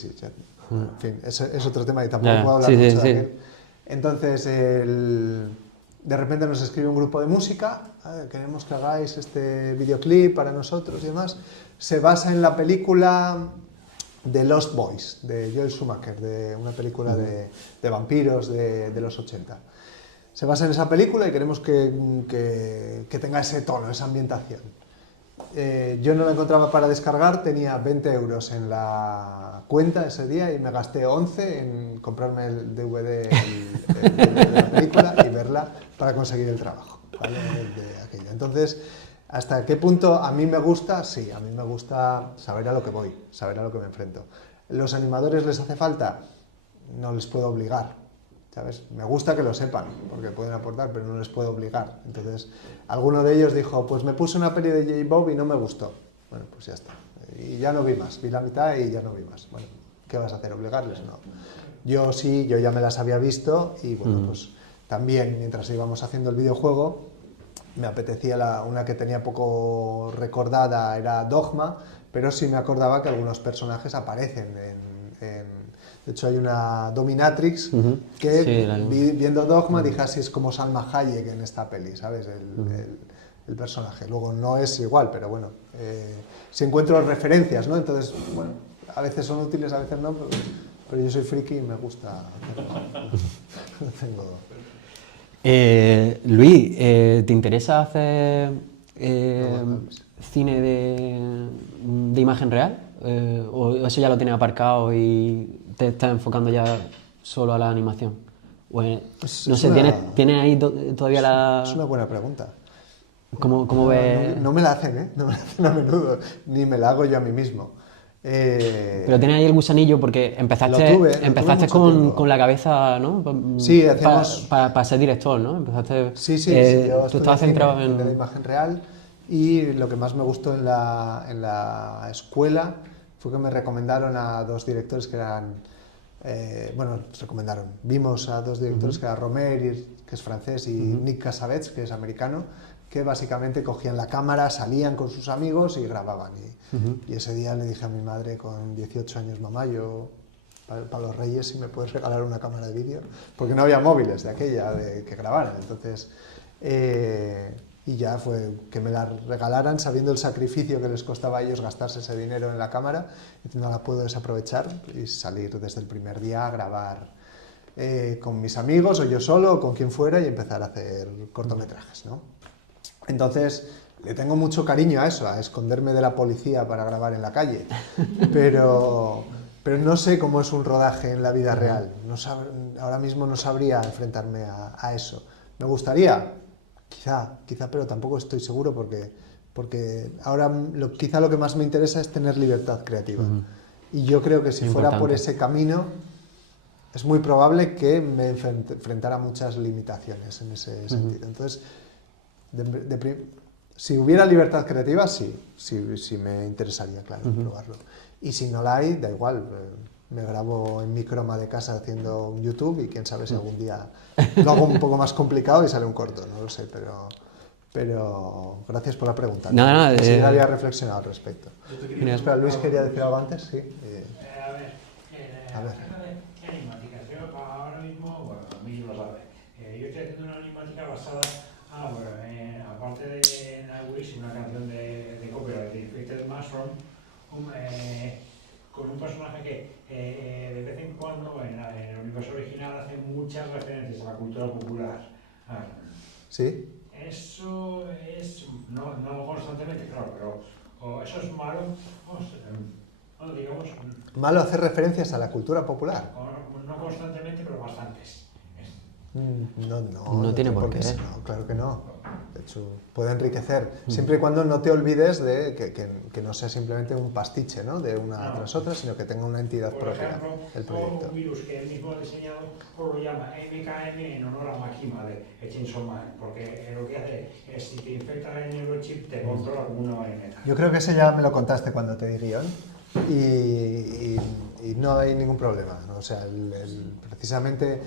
En fin, es otro tema y tampoco puedo hablar mucho de él. Entonces, de repente nos escribe un grupo de música, queremos que hagáis este videoclip para nosotros y demás. Se basa en la película de Lost Boys, de Joel Schumacher, de una película de vampiros de los 80. Se basa en esa película y queremos que tenga ese tono, esa ambientación. Yo no la encontraba para descargar, tenía 20 euros en la cuenta ese día y me gasté 11 en comprarme el DVD de la película y verla para conseguir el trabajo, ¿vale? De aquello. Entonces, ¿hasta qué punto a mí me gusta? Sí, a mí me gusta saber a lo que voy, saber a lo que me enfrento. ¿Los animadores les hace falta? No les puedo obligar, ¿sabes? Me gusta que lo sepan, porque pueden aportar, pero no les puedo obligar. Entonces, alguno de ellos dijo, pues me puse una peli de J-Bob y no me gustó. Bueno, pues ya está. Y ya no vi más, vi la mitad y ya no vi más. Bueno, ¿qué vas a hacer? ¿Obligarles? No. Yo sí, yo ya me las había visto y bueno, pues también mientras íbamos haciendo el videojuego, me apetecía una que tenía poco recordada, era Dogma, pero sí me acordaba que algunos personajes aparecen de hecho hay una dominatrix que viendo Dogma dije así es como Salma Hayek en esta peli, ¿sabes? el personaje. Luego no es igual, pero bueno, si encuentro referencias, ¿no? Entonces, bueno, a veces son útiles, a veces no, pero yo soy friki y me gusta hacerlo. Luis, ¿te interesa hacer cine de imagen real? ¿O eso ya lo tienes aparcado y te estás enfocando ya solo a la animación? No sé, ¿tienes ahí todavía la...? Es una buena pregunta. ¿Cómo ves...? No me la hacen, ¿eh? No me la hacen a menudo, ni me la hago yo a mí mismo. Pero tienes ahí el gusanillo porque empezaste con la cabeza, ¿no? Sí, hacemos... Para ser director, ¿no? Sí, yo tú estabas centrado en la imagen real y lo que más me gustó en la escuela fue que me recomendaron a dos directores que eran... vimos a dos directores que eran Romer, que es francés, y Nick Cassavetes, que es americano, que básicamente cogían la cámara, salían con sus amigos y grababan. Y ese día le dije a mi madre con 18 años, mamá, yo para los Reyes si me puedes regalar una cámara de vídeo, porque no había móviles de aquella que grabaran. Entonces, y ya fue que me la regalaran sabiendo el sacrificio que les costaba a ellos gastarse ese dinero en la cámara, y no la puedo desaprovechar y salir desde el primer día a grabar con mis amigos o yo solo o con quien fuera y empezar a hacer cortometrajes, ¿no? Entonces, le tengo mucho cariño a eso, a esconderme de la policía para grabar en la calle, pero no sé cómo es un rodaje en la vida real. Ahora mismo no sabría enfrentarme a eso. Me gustaría, quizá, pero tampoco estoy seguro porque ahora quizá lo que más me interesa es tener libertad creativa. Y yo creo que si fuera por ese camino, es muy probable que me enfrentara a muchas limitaciones en ese sentido. Entonces, si hubiera libertad creativa, sí me interesaría, claro, probarlo. Y si no la hay, da igual, me grabo en mi croma de casa haciendo un YouTube y quién sabe si algún día lo hago un poco más complicado y sale un corto, no lo sé, pero gracias por la pregunta. Nada, sí, había reflexionado al respecto. Espera, Luis quería decir algo antes, sí. A ver, ¿qué animática? Yo ahora mismo, bueno, a mí lo sabe, yo estoy haciendo una animática basada, aparte de Nightwish, una canción de copyright de Infected Mushroom, con un personaje que de vez en cuando en el universo original hace muchas referencias a la cultura popular. ¿Sí? Eso es, no constantemente, claro, pero eso es malo, digamos... Malo hacer referencias a la cultura popular. No constantemente, pero bastantes. No tiene por qué. No, claro que no. De hecho, puede enriquecer, siempre y cuando no te olvides de que no sea simplemente un pastiche, ¿no? De una tras otra, sino que tenga una entidad propia, el proyecto. Un virus que él mismo ha diseñado, lo llama MKM en honor a Makima de Chainsaw Man, porque lo que hace es, si te infecta el neurochip, te controla como una marioneta. Yo creo que ese ya me lo contaste cuando te di guión y no hay ningún problema, ¿no? O sea, precisamente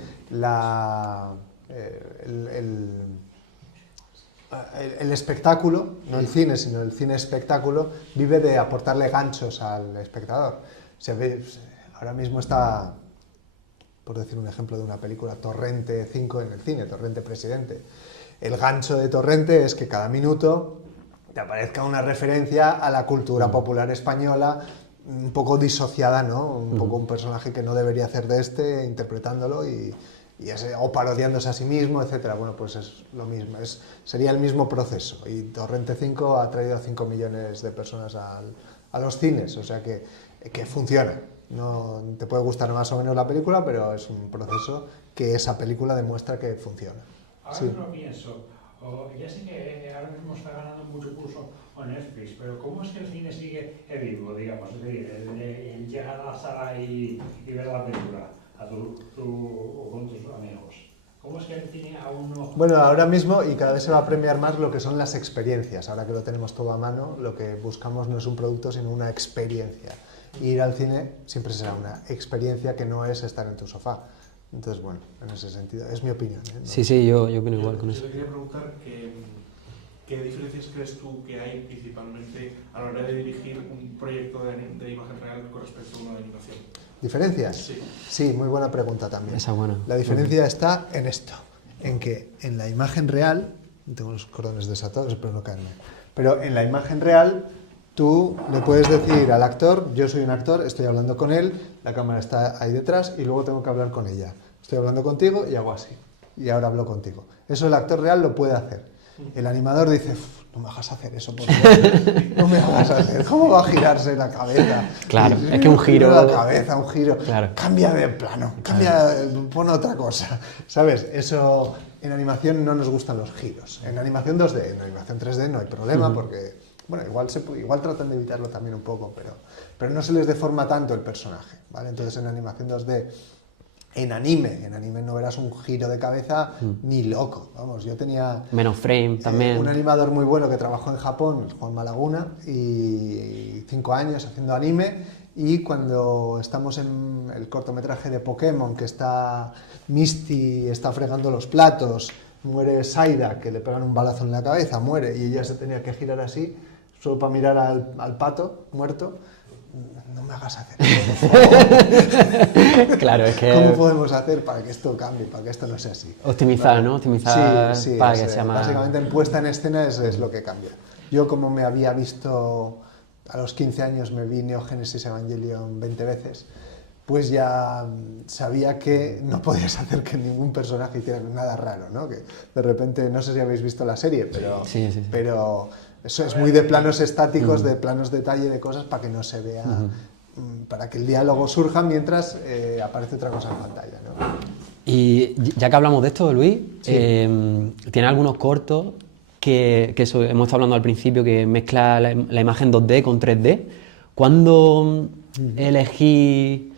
el espectáculo, no el cine, sino el cine espectáculo, vive de aportarle ganchos al espectador. O sea, ahora mismo está, por decir un ejemplo de una película, Torrente 5 en el cine, Torrente Presidente. El gancho de Torrente es que cada minuto te aparezca una referencia a la cultura popular española, un poco disociada, ¿no? Un poco un personaje que no debería hacer de interpretándolo o parodiándose a sí mismo, etcétera. Bueno, pues es lo mismo, sería el mismo proceso. Y Torrente 5 ha traído a 5 millones de personas a los cines, o sea que funciona. No te puede gustar más o menos la película, pero es un proceso que esa película demuestra que funciona. Ahora sí. Lo pienso, ya sé que ahora mismo está ganando mucho curso con Netflix, pero ¿cómo es que el cine sigue vivo, digamos? Es decir, el llegar a la sala y ver la película o con tus amigos. ¿Cómo es que el cine aún no...? Bueno, ahora mismo, y cada vez se va a premiar más lo que son las experiencias. Ahora que lo tenemos todo a mano, lo que buscamos no es un producto, sino una experiencia. Ir al cine siempre será una experiencia que no es estar en tu sofá. Entonces, bueno, en ese sentido, es mi opinión, ¿eh? ¿No? Sí, yo opino igual con eso. Yo te quería preguntar qué diferencias crees tú que hay principalmente a la hora de dirigir un proyecto de imagen real con respecto a uno de animación. ¿Diferencias? Sí. Sí, muy buena pregunta también. Esa buena. La diferencia está en esto, en que en la imagen real Tengo los cordones desatados, espero no caerme. Pero en la imagen real, tú le puedes decir al actor, yo soy un actor, estoy hablando con él, la cámara está ahí detrás y luego tengo que hablar con ella. Estoy hablando contigo y hago así. Y ahora hablo contigo. Eso el actor real lo puede hacer. El animador dice, no me hagas hacer eso, por favor. No me hagas hacer. ¿Cómo va a girarse la cabeza? Claro, es que un giro... La cabeza, un giro. Claro. Cambia de plano, cambia, pon otra cosa. ¿Sabes? Eso... En animación no nos gustan los giros. En animación 2D, en animación 3D no hay problema porque, bueno, igual tratan de evitarlo también un poco, pero no se les deforma tanto el personaje, ¿vale? Entonces en animación 2D, en anime no verás un giro de cabeza ni loco. Vamos, yo tenía... Menos frame también. Un animador muy bueno que trabajó en Japón, Juan Malaguna, y 5 años haciendo anime. Y cuando estamos en el cortometraje de Pokémon, que está Misty, está fregando los platos, muere Saida, que le pegan un balazo en la cabeza, muere, y ella se tenía que girar así, solo para mirar al pato muerto. No me hagas hacer eso, por favor. Claro, es que... ¿Cómo podemos hacer para que esto cambie, para que esto no sea así? Optimizar, ¿no? Optimizar sí, para que sea más... Básicamente en puesta en escena es lo que cambia. Yo como me había visto... A los 15 años me vi Neo Genesis Evangelion 20 veces, pues ya sabía que no podías hacer que ningún personaje hiciera nada raro, ¿no? Que de repente, no sé si habéis visto la serie, pero eso es muy de planos estáticos, de planos detalle de cosas para que no se vea, para que el diálogo surja mientras aparece otra cosa en pantalla, ¿no? Y ya que hablamos de esto, Luis, ¿tiene algunos cortos que eso hemos estado hablando al principio, que mezcla la imagen 2D con 3D? ¿Cuándo elegí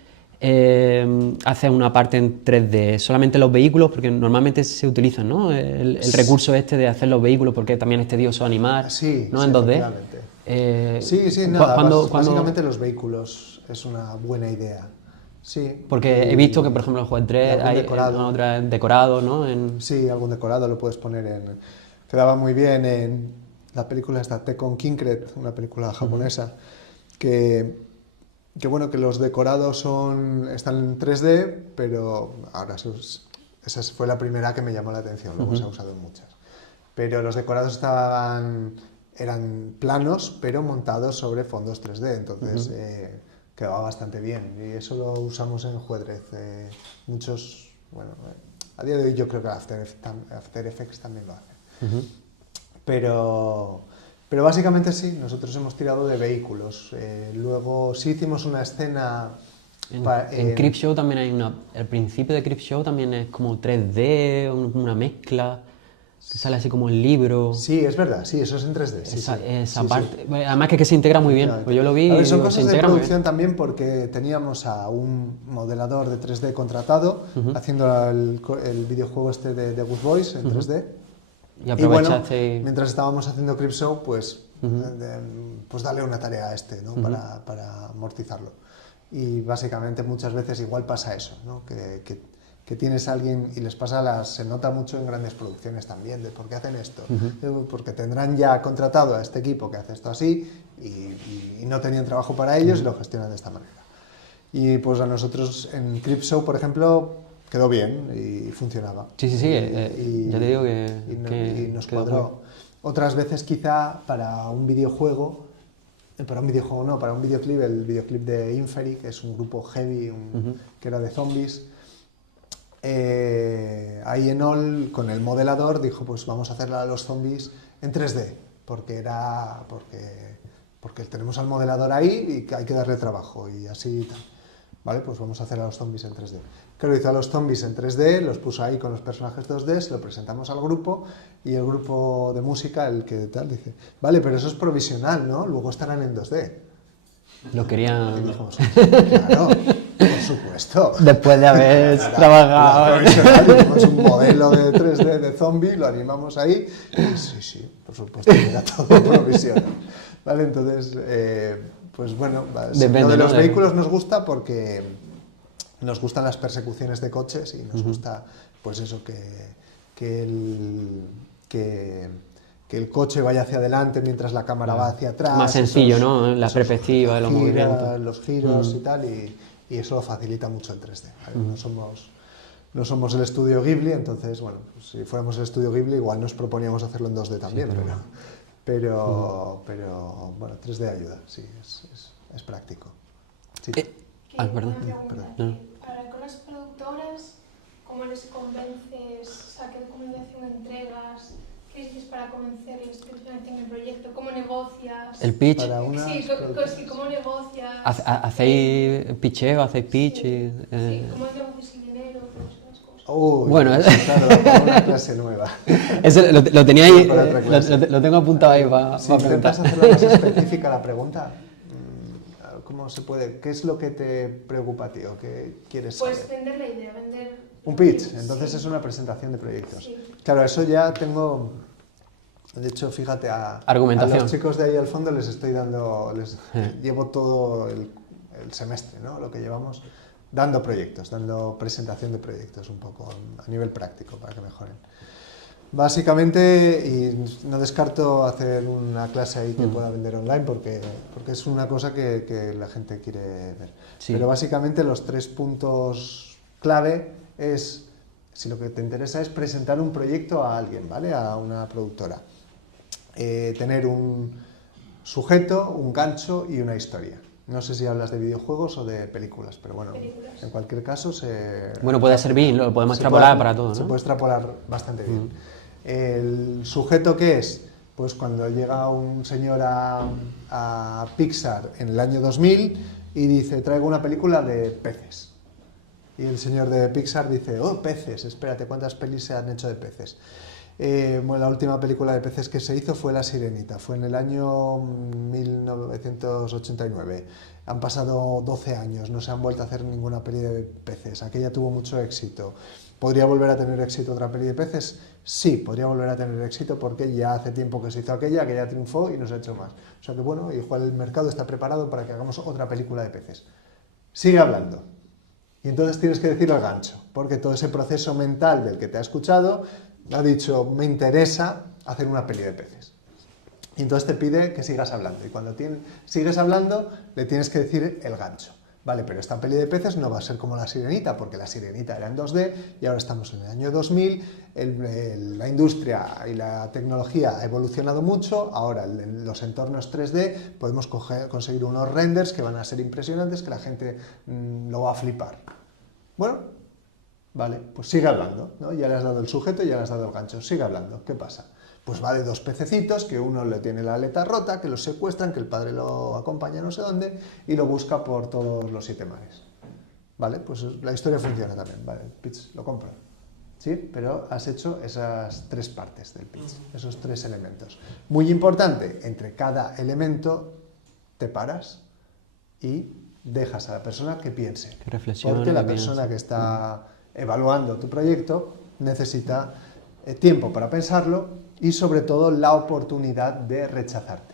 hacer una parte en 3D? ¿Solamente los vehículos? Porque normalmente se utilizan, ¿no? El recurso este de hacer los vehículos, porque también es tedioso animar, ¿no? En 2D. Básicamente los vehículos es una buena idea. Sí. Porque he visto que, por ejemplo, en Juez 3 hay decorado, ¿no? Sí, algún decorado lo puedes poner en... Quedaba muy bien en la película esta Tekkon Kinkret, una película japonesa, que bueno, que los decorados están en 3D, pero ahora esa fue la primera que me llamó la atención, luego se ha usado en muchas. Pero los decorados eran planos, pero montados sobre fondos 3D, entonces quedaba bastante bien. Y eso lo usamos en Juedrez. Muchos, bueno, a día de hoy yo creo que After Effects también lo hace. Pero básicamente sí, nosotros hemos tirado de vehículos. Luego sí hicimos una escena... En Creepshow también hay el principio de Creepshow también es como 3D, una mezcla, que sale así como el libro. Sí, es verdad, sí, eso es en 3D. Esa parte, además que se integra muy bien, pues yo lo vi. Son cosas de producción también, porque teníamos a un modelador de 3D contratado haciendo el videojuego este de The Good Boys en 3D. Y bueno, mientras estábamos haciendo Creepshow, pues darle una tarea a este, ¿no? Para amortizarlo. Y básicamente muchas veces igual pasa eso, ¿no? Que tienes a alguien, y les pasa, se nota mucho en grandes producciones también, de por qué hacen esto. Porque tendrán ya contratado a este equipo que hace esto así y no tenían trabajo para ellos y lo gestionan de esta manera. Y pues a nosotros en Creepshow, por ejemplo, quedó bien y funcionaba. Sí, ya te digo que nos cuadró. Otras veces quizá para un videojuego, para un videoclip, el videoclip de Inferi, que es un grupo heavy, que era de zombies, ahí Enol con el modelador dijo, pues vamos a hacer a los zombies en 3D, porque tenemos al modelador ahí y que hay que darle trabajo y así tal. Vale, pues vamos a hacer a los zombies en 3D. Claro, hizo a los zombies en 3D, los puso ahí con los personajes 2D, se lo presentamos al grupo y el grupo de música, el que tal, dice, vale, pero eso es provisional, ¿no? Luego estarán en 2D. Lo querían... Y dijimos, claro, por supuesto. Después de haber trabajado... Hicimos un modelo de 3D de zombie, lo animamos ahí, y sí, por supuesto, era todo provisional. Vale, entonces, pues bueno, depende, lo de los vehículos nos gusta porque nos gustan las persecuciones de coches y nos gusta, pues eso, que el coche vaya hacia adelante mientras la cámara va hacia atrás. Más sencillo, ¿no? La perspectiva de los movimientos. Los giros y tal, y eso lo facilita mucho el 3D. ¿Vale? no somos el estudio Ghibli, entonces, bueno, pues si fuéramos el estudio Ghibli igual nos proponíamos hacerlo en 2D también, Sí, pero bueno, 3D ayuda, sí, es práctico. Sí. Perdón. Una pregunta. No. Para con las productoras, ¿cómo les convences? O sea, ¿qué documentación entregas? ¿Qué dices para convencerles que financien el proyecto? ¿Cómo negocias? El pitch, Para unas Sí, productoras. ¿cómo negocias? ¿hacéis pitcheo, hacéis pitch? Sí, ¿cómo negocias el dinero? Todas esas cosas. Uy, Bueno, claro, para una clase nueva. Eso lo tenía ahí, Para otra clase. lo tengo apuntado ahí para Si intentas preguntar. hacerla más específica la pregunta, ¿cómo se puede? ¿Qué es lo que te preocupa a ti o qué quieres saber? Pues vender la idea, vender... Un pitch, entonces Sí. es una presentación de proyectos. Sí. Claro, eso ya tengo... De hecho, fíjate, a Argumentación. los chicos de ahí al fondo les estoy dando... llevo todo el semestre, ¿no? Lo que llevamos, dando proyectos, dando presentación de proyectos un poco a nivel práctico para que mejoren. Básicamente, y no descarto hacer una clase ahí que pueda vender online porque es una cosa que la gente quiere ver. Sí. Pero básicamente los 3 puntos clave es, si lo que te interesa es presentar un proyecto a alguien, ¿vale? A una productora. Tener un sujeto, un gancho y una historia. No sé si hablas de videojuegos o de películas, pero bueno, Películas. en cualquier caso Bueno, puede servir, lo podemos se extrapolar puede- para todo, Se ¿no? puede extrapolar bastante bien. ¿El sujeto qué es? Pues cuando llega un señor a Pixar en el año 2000 y dice, traigo una película de peces. Y el señor de Pixar dice, oh, peces, espérate, ¿cuántas pelis se han hecho de peces? Bueno, la última película de peces que se hizo fue La Sirenita, fue en el año 1989. Han pasado 12 años, no se han vuelto a hacer ninguna peli de peces. Aquella tuvo mucho éxito. ¿Podría volver a tener éxito otra peli de peces? Sí, podría volver a tener éxito porque ya hace tiempo que se hizo aquella triunfó y no se ha hecho más. O sea que bueno, igual el mercado está preparado para que hagamos otra película de peces. Sigue hablando. Y entonces tienes que decir el gancho, porque todo ese proceso mental del que te ha escuchado ha dicho, me interesa hacer una peli de peces. Y entonces te pide que sigas hablando. Y cuando sigues hablando, le tienes que decir el gancho. Vale, pero esta peli de peces no va a ser como La Sirenita, porque La Sirenita era en 2D y ahora estamos en el año 2000, la industria y la tecnología ha evolucionado mucho, ahora en los entornos 3D podemos conseguir unos renders que van a ser impresionantes, que la gente lo va a flipar. Bueno, vale, pues sigue hablando, ¿no? Ya le has dado el sujeto y ya le has dado el gancho, sigue hablando, ¿qué pasa? Pues va de 2 pececitos, que uno le tiene la aleta rota, que los secuestran, que el padre lo acompaña no sé dónde y lo busca por todos los 7 mares. ¿Vale? Pues la historia funciona también, ¿vale? El pitch lo compro. ¿Sí? Pero has hecho esas 3 partes del pitch, esos 3 elementos. Muy importante, entre cada elemento te paras y dejas a la persona que piense. Que reflexione, Porque la que piense. persona que está evaluando tu proyecto necesita tiempo para pensarlo y sobre todo la oportunidad de rechazarte.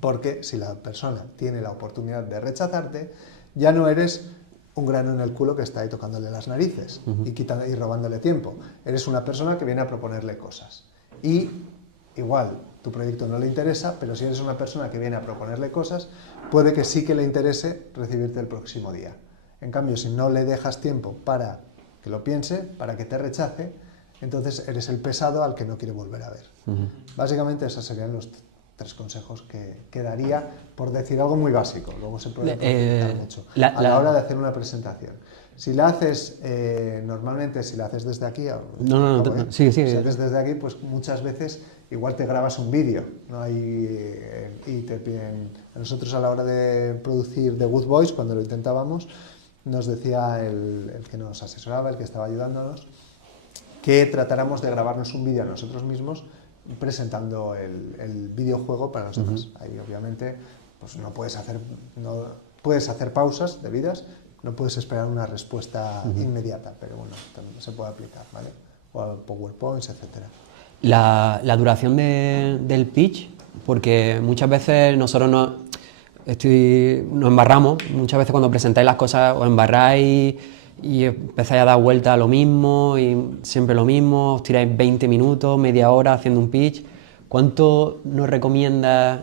Porque si la persona tiene la oportunidad de rechazarte, ya no eres un grano en el culo que está ahí tocándole las narices y robándole tiempo. Eres una persona que viene a proponerle cosas. Y igual tu proyecto no le interesa, pero si eres una persona que viene a proponerle cosas, puede que sí que le interese recibirte el próximo día. En cambio, si no le dejas tiempo para que lo piense, para que te rechace, entonces eres el pesado al que no quiere volver a ver. Básicamente esos serían los 3 consejos que daría, por decir algo muy básico. Luego se puede profundizar mucho. A la hora de hacer una presentación. Si la haces, normalmente si la haces desde aquí... No, sigue. Si haces desde aquí, pues muchas veces igual te grabas un vídeo, ¿no? y te piden... Nosotros a la hora de producir The Good Boys, cuando lo intentábamos, nos decía el que nos asesoraba, el que estaba ayudándonos, que tratáramos de grabarnos un vídeo a nosotros mismos presentando el videojuego para los demás. Ahí obviamente pues no puedes hacer pausas debidas, no puedes esperar una respuesta inmediata, pero bueno, también se puede aplicar, ¿vale? O a PowerPoints, etcétera. La duración del pitch, porque muchas veces nosotros nos embarramos, muchas veces cuando presentáis las cosas os embarráis y empezáis a dar vueltas a lo mismo y siempre lo mismo, os tiráis 20 minutos, media hora haciendo un pitch. ¿Cuánto nos recomiendas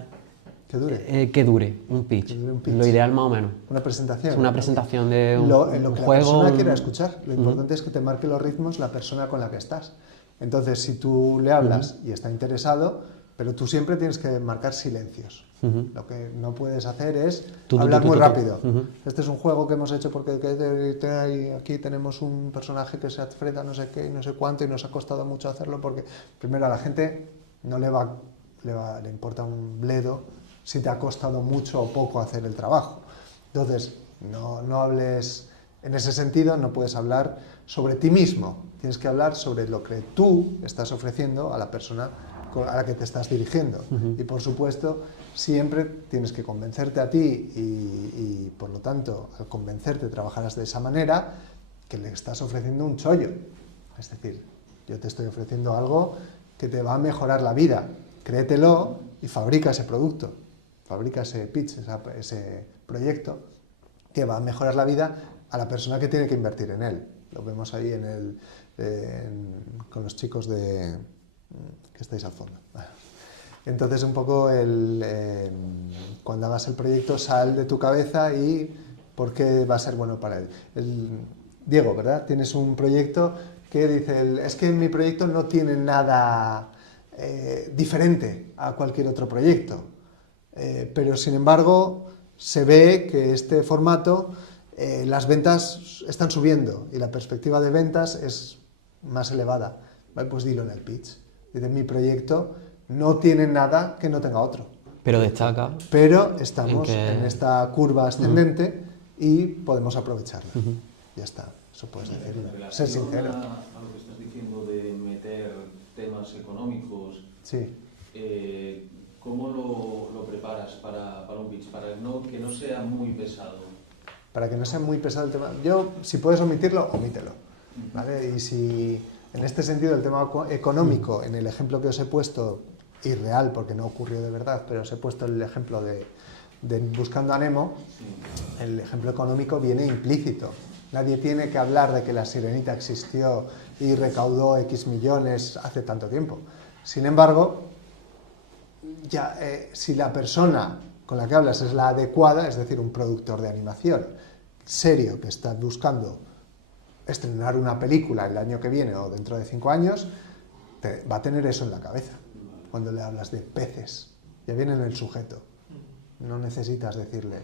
Que dure. Que dure un pitch. Que dure un pitch. Lo ideal más o menos. Una presentación. Es una presentación de un, lo un que juego. la persona quiera escuchar. Lo importante es que te marque los ritmos la persona con la que estás. Entonces, si tú le hablas y está interesado, pero tú siempre tienes que marcar silencios. Lo que no puedes hacer es hablar muy rápido. Este es un juego que hemos hecho porque aquí tenemos un personaje que se enfrenta no sé qué y no sé cuánto y nos ha costado mucho hacerlo porque primero a la gente no le importa un bledo si te ha costado mucho o poco hacer el trabajo. Entonces, no hables en ese sentido, no puedes hablar sobre ti mismo, tienes que hablar sobre lo que tú estás ofreciendo a la persona a la que te estás dirigiendo. Y por supuesto, siempre tienes que convencerte a ti y por lo tanto, al convencerte trabajarás de esa manera que le estás ofreciendo un chollo. Es decir, yo te estoy ofreciendo algo que te va a mejorar la vida, créetelo y fabrica ese producto, fabrica ese pitch, ese proyecto que va a mejorar la vida a la persona que tiene que invertir en él. Lo vemos ahí con los chicos que estáis al fondo. Entonces, un poco cuando hagas el proyecto, sal de tu cabeza y por qué va a ser bueno para él. Diego, ¿verdad? Tienes un proyecto que dice, es que mi proyecto no tiene nada diferente a cualquier otro proyecto, pero sin embargo se ve que este formato, las ventas están subiendo y la perspectiva de ventas es más elevada. Vale, pues dilo en el pitch. Dice, mi proyecto no tiene nada que no tenga otro. Pero destaca. Pero estamos en esta curva ascendente y podemos aprovecharla. Ya está, eso puedes decirlo. Ser sincero. A lo que estás diciendo de meter temas económicos, sí. ¿Cómo lo preparas para un pitch? Para que no sea muy pesado. Para que no sea muy pesado el tema. Yo, si puedes omitirlo, omítelo. ¿Vale? Y si en este sentido el tema económico, en el ejemplo que os he puesto, irreal porque no ocurrió de verdad, pero os he puesto el ejemplo de Buscando a Nemo, el ejemplo económico viene implícito. Nadie tiene que hablar de que la sirenita existió y recaudó X millones hace tanto tiempo. Sin embargo, ya, si la persona con la que hablas es la adecuada, es decir, un productor de animación serio que está buscando estrenar una película el año que viene o dentro de 5 años, va a tener eso en la cabeza cuando le hablas de peces. Ya viene en el sujeto. No necesitas decirle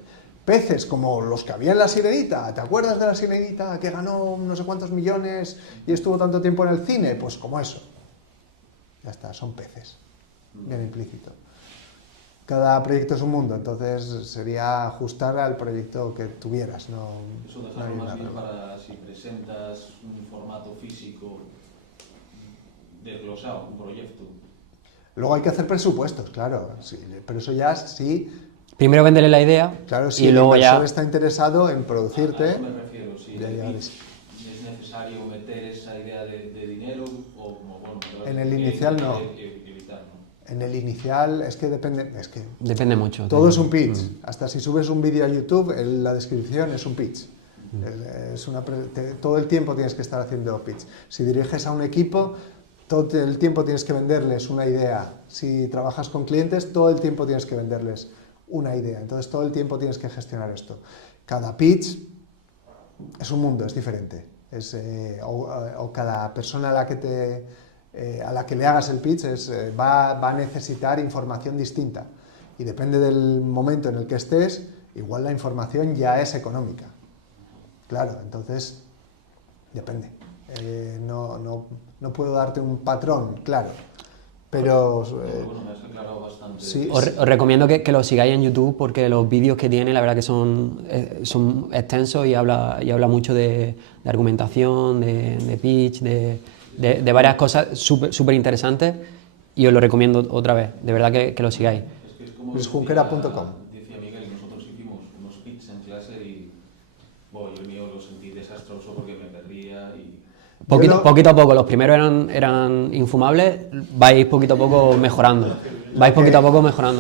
peces como los que había en la Sirenita. ¿Te acuerdas de la Sirenita que ganó no sé cuántos millones y estuvo tanto tiempo en el cine? Pues como eso. Ya está, son peces. Bien implícito. Cada proyecto es un mundo, entonces sería ajustar al proyecto que tuvieras. No, eso dejarlo más bien para si presentas un formato físico desglosado, un proyecto. Luego hay que hacer presupuestos, claro, sí, pero eso ya sí. Primero venderle la idea, claro, si y luego el ya está interesado en producirte. A eso me refiero, si es necesario meter esa idea de dinero o como, bueno, en el inicial no. Evitar, ¿no? En el inicial es que depende. Depende mucho. Todo es un pitch. Hasta si subes un vídeo a YouTube, la descripción es un pitch. Todo el tiempo tienes que estar haciendo pitch. Si diriges a un equipo, todo el tiempo tienes que venderles una idea. Si trabajas con clientes, todo el tiempo tienes que venderles una idea. Entonces, todo el tiempo tienes que gestionar esto. Cada pitch es un mundo, es diferente. O cada persona a la que le hagas el pitch va a necesitar información distinta. Y depende del momento en el que estés, igual la información ya es económica. Claro, entonces, depende. No puedo darte un patrón, claro. Pero bueno, me has aclarado bastante. Sí, os recomiendo que lo sigáis en YouTube porque los vídeos que tiene la verdad que son extensos y habla mucho de argumentación, de pitch, de varias cosas súper interesantes y os lo recomiendo otra vez, de verdad que lo sigáis. Es que es como luisjunquera.com. Decía Miguel, nosotros hicimos unos pitches en clase y bueno, yo el mío lo sentí desastroso porque me perdía y... Poquito a poco, los primeros eran infumables, vais poquito a poco mejorando.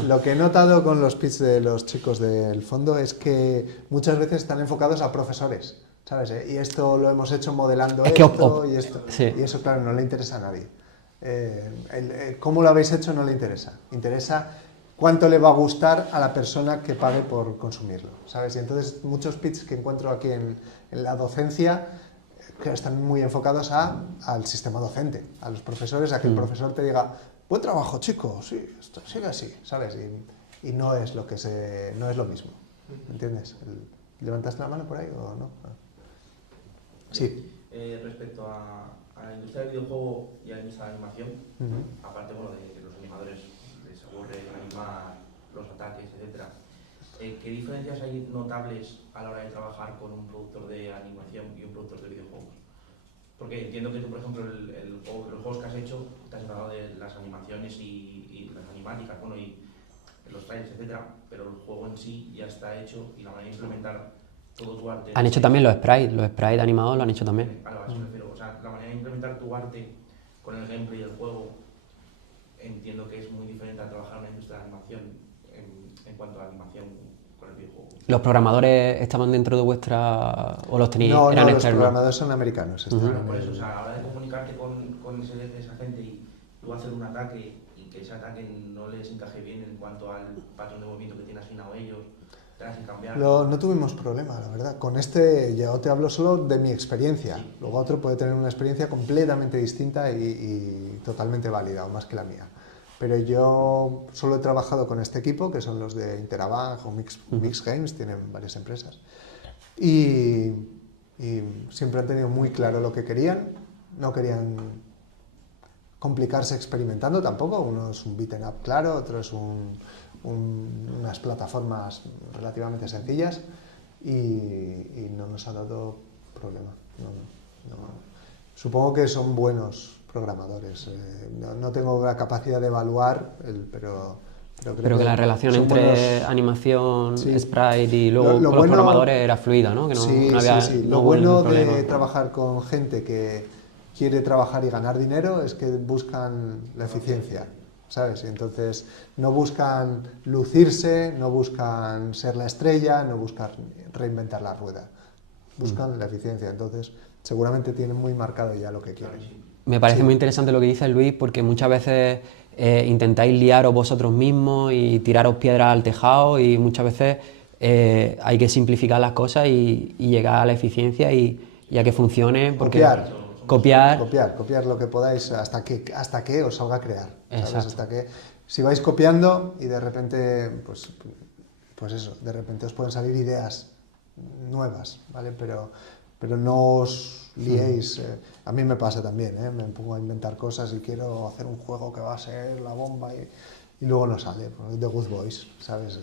Lo que he notado con los pitches de los chicos del fondo es que muchas veces están enfocados a profesores, ¿sabes? Y esto lo hemos hecho modelando y esto. Sí. Y eso, claro, no le interesa a nadie. Cómo lo habéis hecho no le interesa. Interesa cuánto le va a gustar a la persona que pague por consumirlo, ¿sabes? Y entonces muchos pitches que encuentro aquí en la docencia que están muy enfocados al sistema docente, a los profesores, a que el profesor te diga, buen trabajo, chico, sí, sigue así, ¿sabes? Y no es lo no es lo mismo, ¿me entiendes? ¿Levantaste la mano por ahí o no? Sí. Respecto a la industria del videojuego y a la industria de la animación, aparte bueno, de que los animadores les aburre animar los ataques, etcétera, ¿qué diferencias hay notables a la hora de trabajar con un productor de animación y un productor de videojuegos? Porque entiendo que tú, por ejemplo, los juegos que has hecho, te has encargado de las animaciones y las animáticas, bueno, y los trailers, etcétera, pero el juego en sí ya está hecho y la manera de implementar todo tu arte... Han hecho también los sprites animados lo han hecho también. A eso me refiero, o sea, la manera de implementar tu arte con el gameplay del juego, entiendo que es muy diferente a trabajar en una industria de animación en cuanto a la animación con el videojuego. ¿Los programadores estaban dentro de vuestra... o los teníais? No, eran los externos? programadores son americanos. Bueno, por eso, o sea, a la hora de comunicarte con esa gente y tú hacer un ataque y que ese ataque no les encaje bien en cuanto al patrón de movimiento que tienen asignado ellos, tengas que cambiar. No tuvimos problema, la verdad. Con yo te hablo solo de mi experiencia. Sí. Luego otro puede tener una experiencia completamente distinta y totalmente válida, o más que la mía. Pero yo solo he trabajado con este equipo, que son los de Interabank o Mix Games, tienen varias empresas. Y siempre han tenido muy claro lo que querían, no querían complicarse experimentando tampoco. Uno es un beat'em up claro, otro es unas plataformas relativamente sencillas y no nos ha dado problema. No. Supongo que son buenos programadores. No tengo la capacidad de evaluar, pero creo que la relación entre buenos... animación, sí. Sprite y luego con los programadores era fluida, ¿no? Que no había, sí. Lo bueno de trabajar con gente que quiere trabajar y ganar dinero es que buscan la eficiencia, ¿sabes? Y entonces no buscan lucirse, no buscan ser la estrella, no buscan reinventar la rueda, buscan la eficiencia. Entonces seguramente tienen muy marcado ya lo que quieren. Me parece muy interesante lo que dice Luis, porque muchas veces intentáis liaros vosotros mismos y tiraros piedras al tejado, y muchas veces hay que simplificar las cosas y llegar a la eficiencia y a que funcione. Porque copiar lo que podáis hasta que os salga a crear, ¿sabes? Hasta que, si vais copiando y de repente pues eso, de repente os pueden salir ideas nuevas, ¿vale? Pero no os liéis. A mí me pasa también, me pongo a inventar cosas y quiero hacer un juego que va a ser la bomba y luego no sale. The Good Boys, ¿sabes?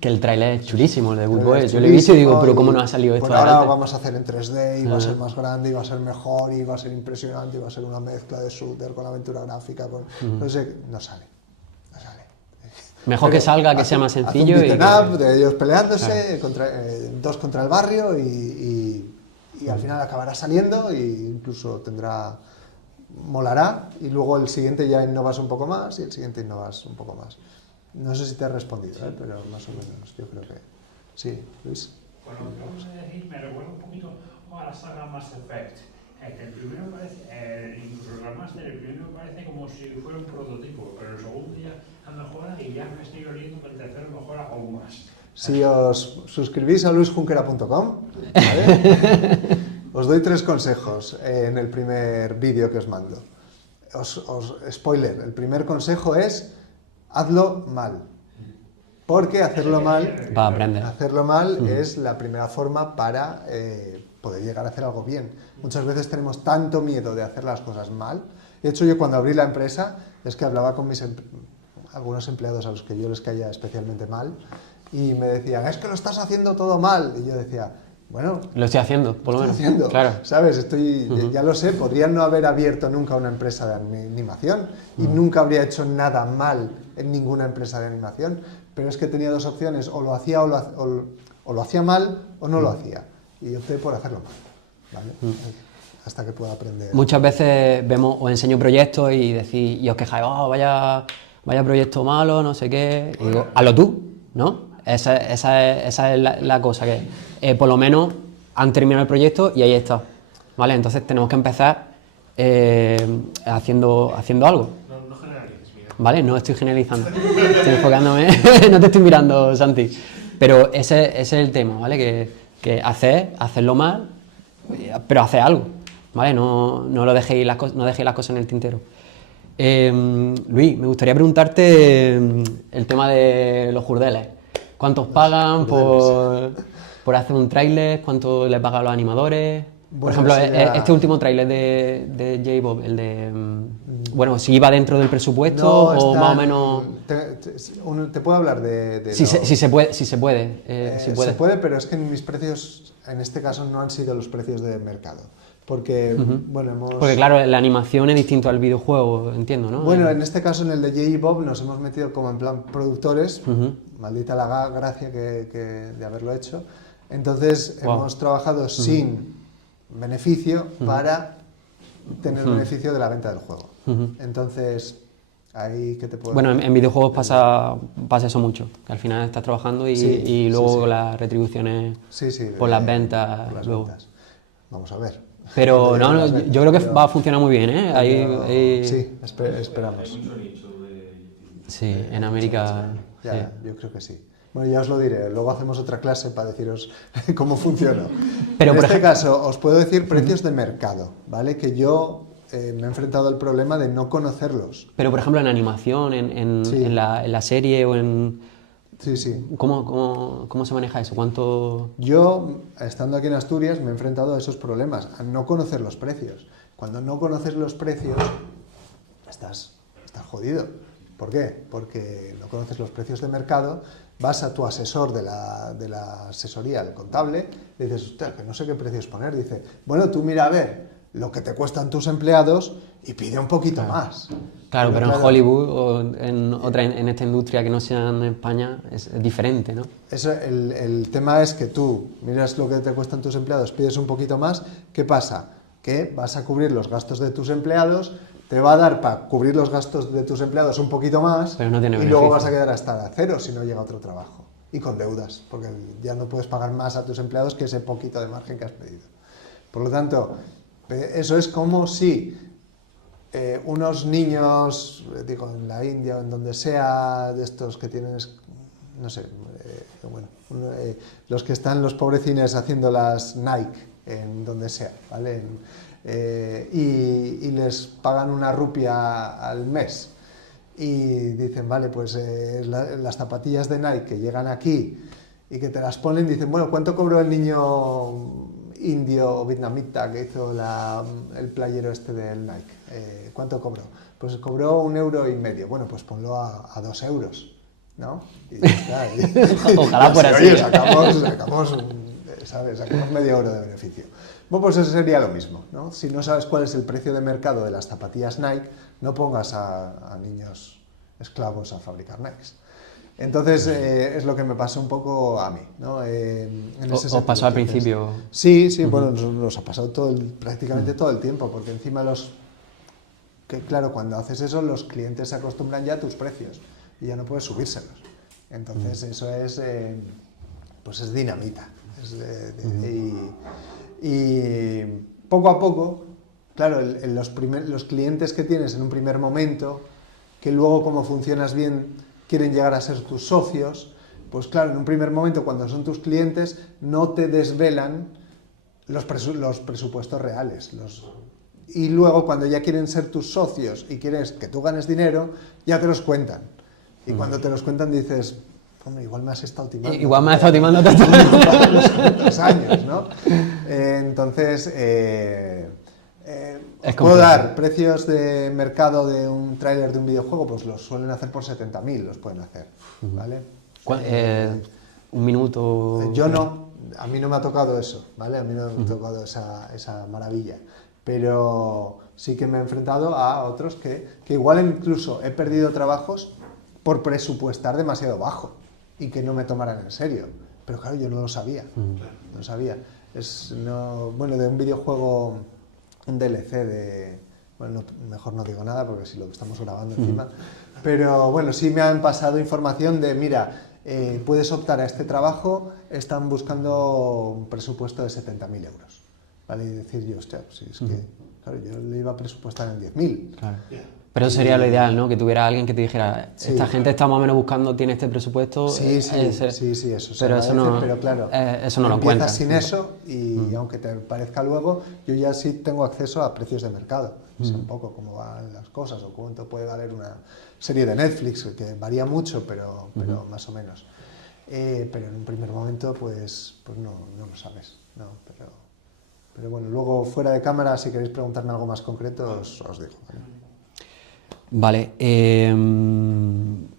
Que el tráiler es chulísimo, el de Good Boys. Yo lo he visto y digo, pero ¿cómo no ha salido esto ahora adelante? Vamos a hacer en 3D y va a ser más grande y va a ser mejor y va a ser impresionante y va a ser una mezcla de shooter con aventura gráfica, no sé, no sale. Mejor que salga, que sea más sencillo. Un beat'em up de ellos peleándose, dos contra el barrio y al final acabará saliendo e incluso molará, y luego el siguiente ya innovas un poco más y el siguiente innovas un poco más. No sé si te he respondido, pero más o menos yo creo que sí. Luis. Bueno, lo que vamos a decir me recuerda un poquito a la saga Mass Effect. El primero parece, incluso el remaster, el primero parece como si fuera un prototipo, pero el segundo ya ha mejorado y ya me estoy oliendo que el tercero mejora aún más. Si os suscribís a luisjunquera.com, ¿vale? Os doy 3 consejos en el primer vídeo que os mando. Spoiler, el primer consejo es hazlo mal. Porque hacerlo mal es la primera forma para poder llegar a hacer algo bien. Muchas veces tenemos tanto miedo de hacer las cosas mal. De hecho, yo cuando abrí la empresa es que hablaba con algunos empleados a los que yo les caía especialmente mal y me decían, es que lo estás haciendo todo mal. Y yo decía, bueno... Lo estoy haciendo, por lo menos. Claro. ¿Sabes? Ya lo sé, podría no haber abierto nunca una empresa de animación y nunca habría hecho nada mal en ninguna empresa de animación, pero es que tenía 2 opciones, o lo hacía o lo hacía mal o no lo hacía. Y opté por hacerlo mal, ¿vale? Hasta que pueda aprender. Muchas veces os enseño proyectos y os quejáis, vaya proyecto malo, no sé qué. Y digo, hazlo tú, ¿no? Esa es la cosa, que por lo menos han terminado el proyecto y ahí está, ¿vale? Entonces tenemos que empezar haciendo algo. No generalices, mira. ¿vale? No estoy generalizando, estoy enfocándome, no te estoy mirando, Santi. Pero ese es el tema, ¿vale? Que hacerlo mal, pero hacer algo, ¿vale? No dejéis las cosas en el tintero. Luis, me gustaría preguntarte el tema de los hurdeles. ¿Cuántos pagan por hacer un tráiler? ¿Cuánto le pagan a los animadores? Por ejemplo, este último tráiler de J-Bob, el de... Bueno, si iba dentro del presupuesto o más o menos... Te puedo hablar de si se puede. Se puede, pero es que mis precios, en este caso, no han sido los precios de mercado. Porque, Porque, claro, la animación es distinto al videojuego, entiendo, ¿no? Bueno, en este caso, en el de J-Bob, nos hemos metido como en plan productores. Maldita la gracia de haberlo hecho. Entonces, hemos trabajado sin beneficio para tener beneficio de la venta del juego. Entonces, ahí que te puedo... Bueno, en videojuegos pasa eso mucho, que al final estás trabajando y luego las retribuciones por las ventas. Vamos a ver. Pero yo creo que va a funcionar muy bien, ¿eh? Sí, esperamos. Sí, en América... Yo creo que sí. Bueno, ya os lo diré, luego hacemos otra clase para deciros cómo funciona. Pero en este caso, os puedo decir precios de mercado, ¿vale? Que yo me he enfrentado al problema de no conocerlos. Pero, por ejemplo, en animación, en la serie o en... Sí. ¿Cómo se maneja eso? ¿Cuánto...? Yo, estando aquí en Asturias, me he enfrentado a esos problemas, a no conocer los precios. Cuando no conoces los precios, estás jodido. ¿Por qué? Porque no conoces los precios de mercado, vas a tu asesor de la asesoría, el contable, le dices, hostia, que no sé qué precios poner. Dice, bueno, tú mira a ver lo que te cuestan tus empleados y pide un poquito más. Claro, pero en Hollywood o en esta industria que no sea en España es diferente, ¿no? El tema es que tú miras lo que te cuestan tus empleados, pides un poquito más. ¿Qué pasa? Que vas a cubrir los gastos de tus empleados, te va a dar para cubrir los gastos de tus empleados un poquito más, pero no tiene y beneficio. Luego vas a quedar hasta cero si no llega otro trabajo. Y con deudas, porque ya no puedes pagar más a tus empleados que ese poquito de margen que has pedido. Por lo tanto, eso es como si unos niños, digo, en la India o en donde sea, de estos que tienen, no sé, los que están los pobrecines haciendo las Nike, en donde sea, ¿vale? Y les pagan una rupia al mes y dicen, vale, pues las zapatillas de Nike que llegan aquí y que te las ponen, dicen, bueno, ¿cuánto cobró el niño indio o vietnamita que hizo el playero este del Nike? ¿Cuánto cobró? Pues cobró 1,5 €. Bueno, pues ponlo a 2 euros, ¿no? Y ya está. Ojalá fuera así. Oye, sacamos ¿sabes? Sacamos medio euro de beneficio. Bueno, pues eso sería lo mismo, ¿no? Si no sabes cuál es el precio de mercado de las zapatillas Nike, no pongas a niños esclavos a fabricar Nikes. Entonces, es lo que me pasó un poco a mí, ¿no? ¿Os pasó al principio? Sí, bueno, nos ha pasado prácticamente todo el tiempo, porque encima que claro, cuando haces eso, los clientes se acostumbran ya a tus precios y ya no puedes subírselos. Entonces, eso es, pues es dinamita. Y poco a poco, claro, los clientes que tienes en un primer momento, que luego como funcionas bien, quieren llegar a ser tus socios, pues claro, en un primer momento cuando son tus clientes no te desvelan los presupuestos reales. Y luego cuando ya quieren ser tus socios y quieres que tú ganes dinero, ya te los cuentan. Y cuando te los cuentan dices, hombre, igual me has estado timando. Igual me has estado timando tanto. Los años, ¿no? Entonces, ¿puedo dar precios de mercado de un tráiler de un videojuego? Pues los suelen hacer por 70.000, los pueden hacer, ¿vale? Un minuto... Yo no, a mí no me ha tocado eso, ¿vale? A mí no me ha tocado esa maravilla, pero sí que me he enfrentado a otros que igual incluso he perdido trabajos por presupuestar demasiado bajo y que no me tomaran en serio, pero claro, yo no lo sabía, no sabía. De un videojuego, un DLC bueno, mejor no digo nada porque si lo estamos grabando encima, pero bueno, sí me han pasado información de, mira, puedes optar a este trabajo, están buscando un presupuesto de 70.000 €, ¿vale? Y decir yo, hostia, si es que, claro, yo le iba a presupuestar en 10.000. Claro. Pero eso sería lo ideal, ¿no? Que tuviera alguien que te dijera, Sí. esta gente está más o menos buscando, tiene este presupuesto. Sí, eso se pero agradece, pero claro, eso no lo empiezas encuentras. sin eso y aunque te parezca luego, yo ya sí tengo acceso a precios de mercado. Sé un poco cómo van las cosas o cuánto puede valer una serie de Netflix, que varía mucho, pero más o menos. Pero en un primer momento, pues no lo sabes. No, pero bueno, luego fuera de cámara, si queréis preguntarme algo más concreto, os digo. ¿Vale? Vale.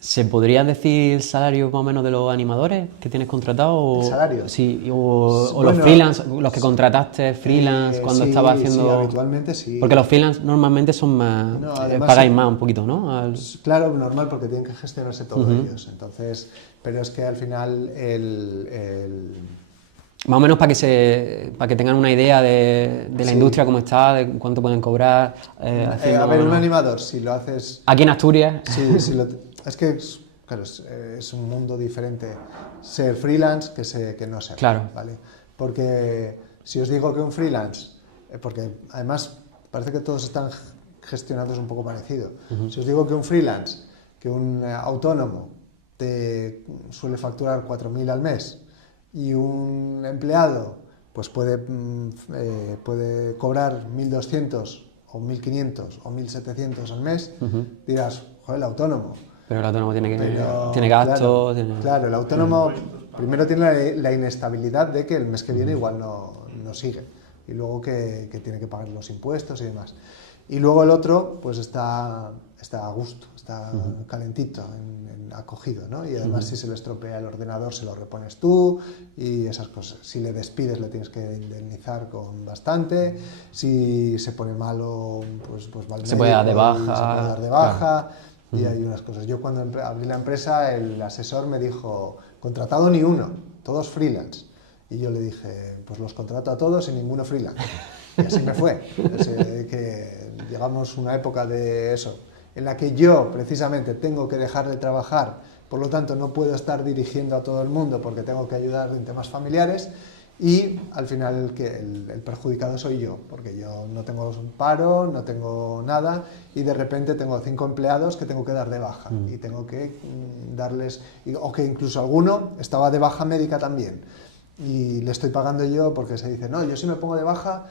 ¿Se podría decir salario más o menos de los animadores que tienes contratados? ¿El salario? Sí, o Bueno, los freelance, los que contrataste freelance cuando sí, estabas haciendo... Sí, habitualmente sí. Porque los freelance normalmente son más... No, además pagáis sí. más un poquito, ¿no? Claro, normal, porque tienen que gestionarse todos ellos. Entonces, pero es que al final Más o menos para que tengan una idea de la Sí. industria, cómo está, de cuánto pueden cobrar. haciendo a más ver, o un menos- animador, si lo haces... Aquí en Asturias. Sí, es que, claro, es un mundo diferente ser freelance que no ser. Claro. ¿Vale? Porque si os digo que un freelance, porque además parece que todos están gestionados un poco parecido. Si os digo que un freelance, que un autónomo te suele facturar 4.000 al mes y un empleado pues puede cobrar 1.200 o 1.500 o 1.700 al mes, dirás, joder, el autónomo. Pero el autónomo tiene Pero, gastos. Claro, el autónomo primero tiene la inestabilidad de que el mes que viene igual no sigue. Y luego que tiene que pagar los impuestos y demás. Y luego el otro, pues está a gusto, está calentito, acogido, ¿no? Y además si se le estropea el ordenador se lo repones tú y esas cosas. Si le despides le tienes que indemnizar con bastante. Si se pone malo, pues va al Se puede dar de médico y baja. se puede dar de baja. Y hay unas cosas. Yo cuando abrí la empresa, el asesor me dijo, contratado ni uno, todos freelance. Y yo le dije, pues los contrato a todos y ninguno freelance. Y así me fue. Que llegamos a una época de eso, en la que yo precisamente tengo que dejar de trabajar, por lo tanto no puedo estar dirigiendo a todo el mundo porque tengo que ayudar en temas familiares. Y al final el perjudicado soy yo, porque yo no tengo un paro, no tengo nada y de repente tengo 5 empleados que tengo que dar de baja y tengo que darles, o que incluso alguno estaba de baja médica también y le estoy pagando yo porque se dice, no, yo si me pongo de baja,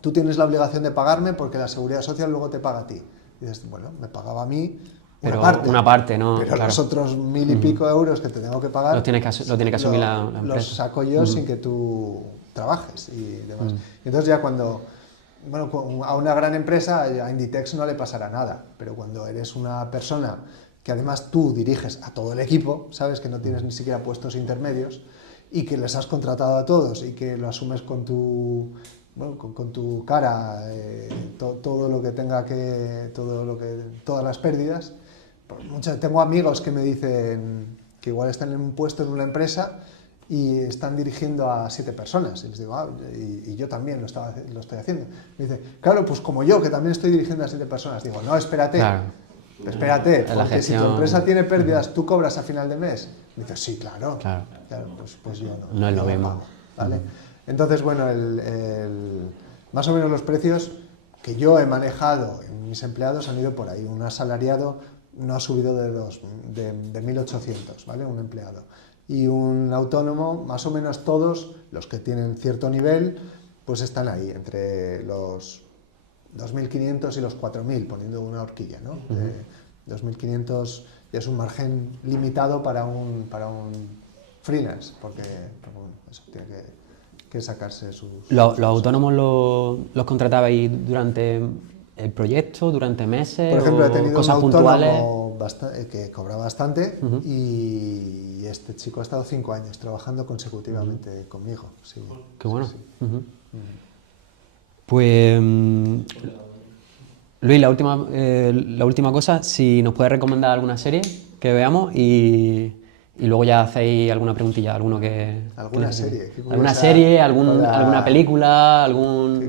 tú tienes la obligación de pagarme porque la Seguridad Social luego te paga a ti. Y dices, bueno, me pagaba a mí Pero una parte, ¿no? pero Claro. los otros 1.000 y pico euros que te tengo que pagar Lo tiene que asumir la empresa. los saco yo sin que tú trabajes y demás. Y entonces ya cuando, bueno, a una gran empresa, a Inditex no le pasará nada, pero cuando eres una persona que además tú diriges a todo el equipo, sabes que no tienes ni siquiera puestos intermedios y que les has contratado a todos y que lo asumes con tu... Bueno, con tu cara, todo lo que tenga todas las pérdidas. Tengo amigos que me dicen que igual están en un puesto en una empresa y están dirigiendo a 7 personas. Y les digo, y yo también lo estoy haciendo. Me dice, claro, pues como yo, que también estoy dirigiendo a 7 personas. Digo, no, espérate, Claro. espérate, En la porque si gestión. tu empresa tiene pérdidas, ¿tú cobras a final de mes? Me dice, sí, claro, Claro. pues yo no. No es lo yo mismo. pago, ¿vale? Entonces, bueno, más o menos los precios que yo he manejado en mis empleados han ido por ahí. Un asalariado no ha subido de 1.800, ¿vale? Un empleado. Y un autónomo, más o menos todos los que tienen cierto nivel, pues están ahí, entre los 2.500 y los 4.000, poniendo una horquilla, ¿no? 2.500 ya es un margen limitado para un freelance, porque bueno, eso tiene que sacarse sus... ¿Los autónomos los contratabais durante el proyecto, durante meses? Por ejemplo, o he tenido cosas un puntuales? autónomo que cobra bastante y este chico ha estado 5 años trabajando consecutivamente conmigo. Sí, Qué bueno. sí. Pues, Luis, la última cosa, si nos puedes recomendar alguna serie que veamos y luego ya hacéis alguna preguntilla, ¿Alguna que serie? Qué alguna curiosa serie, para- alguna película,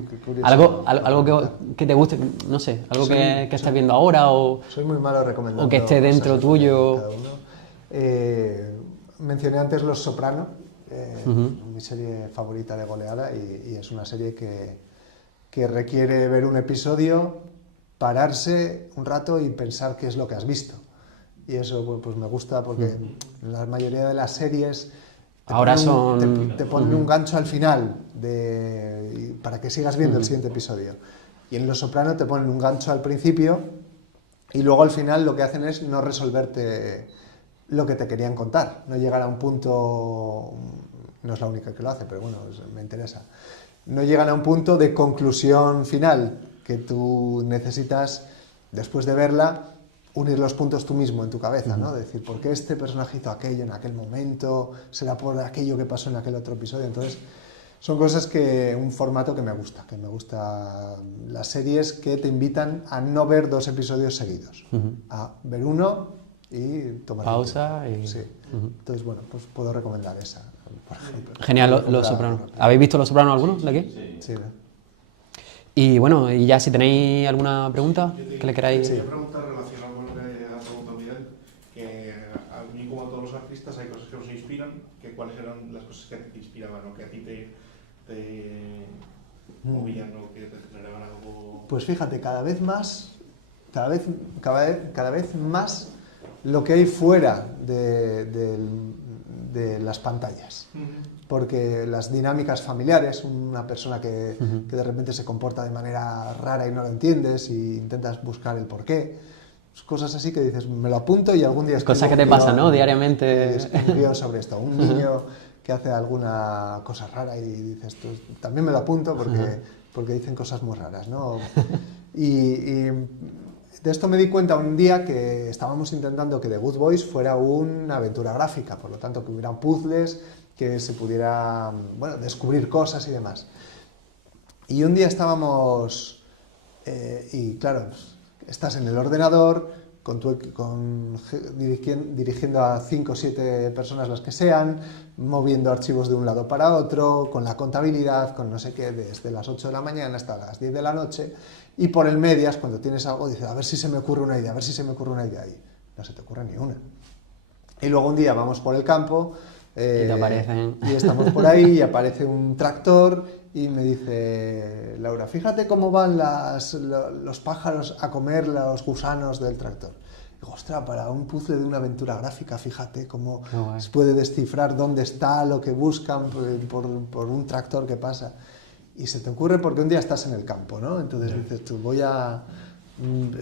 Qué curioso. algo que te guste, no sé, algo Soy- que estés viendo ahora o... Soy muy malo recomendando O que esté dentro cosas tuyo. cada uno. Mencioné antes Los Soprano, mi serie favorita de goleada y es una serie que que requiere ver un episodio, pararse un rato y pensar qué es lo que has visto. Y eso pues me gusta porque la mayoría de las series Ahora te ponen un gancho al final para que sigas viendo el siguiente episodio. Y en Los Soprano te ponen un gancho al principio y luego al final lo que hacen es no resolverte lo que te querían contar, no llegar a un punto, no es la única que lo hace, pero bueno, me interesa. No llegan a un punto de conclusión final que tú necesitas, después de verla, unir los puntos tú mismo en tu cabeza, ¿no? Decir, ¿por qué este personaje hizo aquello en aquel momento? ¿Será por aquello que pasó en aquel otro episodio? Entonces, son cosas un formato que me gusta las series que te invitan a no ver 2 episodios seguidos, a ver uno y tomar pausa y... Sí. Entonces, bueno, pues puedo recomendar esa, por ejemplo. Genial, Los Sopranos. ¿Habéis visto Los Sopranos alguno de aquí? Sí. Y bueno, y ya si tenéis alguna pregunta que le queráis... Quería preguntar relacionado con lo que ha preguntado Miguel, que a mí como a todos los artistas hay cosas que os inspiran, que cuáles eran las cosas que te inspiraban o que a ti te movían o que te generaban algo... Pues fíjate, cada vez más lo que hay fuera de las pantallas. Porque las dinámicas familiares, una persona que de repente se comporta de manera rara y no lo entiendes y intentas buscar el porqué, cosas así que dices, me lo apunto y algún día escribo cosas que te pasan, ¿no? Diariamente. Un guión sobre esto. Un niño que hace alguna cosa rara y dices, también me lo apunto porque dicen cosas muy raras, ¿no? Y de esto me di cuenta un día que estábamos intentando que The Good Boys fuera una aventura gráfica, por lo tanto que hubiera puzzles, que se pudiera, bueno, descubrir cosas y demás. Y un día estábamos, y claro, estás en el ordenador, dirigiendo a 5 o 7 personas las que sean, moviendo archivos de un lado para otro, con la contabilidad, con no sé qué, desde las 8 de la mañana hasta las 10 de la noche, y por el medias, cuando tienes algo, dices, a ver si se me ocurre una idea, a ver si se me ocurre una idea, y no se te ocurre ni una. Y luego un día vamos por el campo, y te aparecen. y estamos por ahí, y aparece un tractor, y me dice Laura, fíjate cómo van los pájaros a comer los gusanos del tractor. Digo, ostras, para un puzzle de una aventura gráfica, fíjate cómo se puede descifrar dónde está lo que buscan por un tractor que pasa. Y se te ocurre porque un día estás en el campo, ¿no? Entonces dices tú,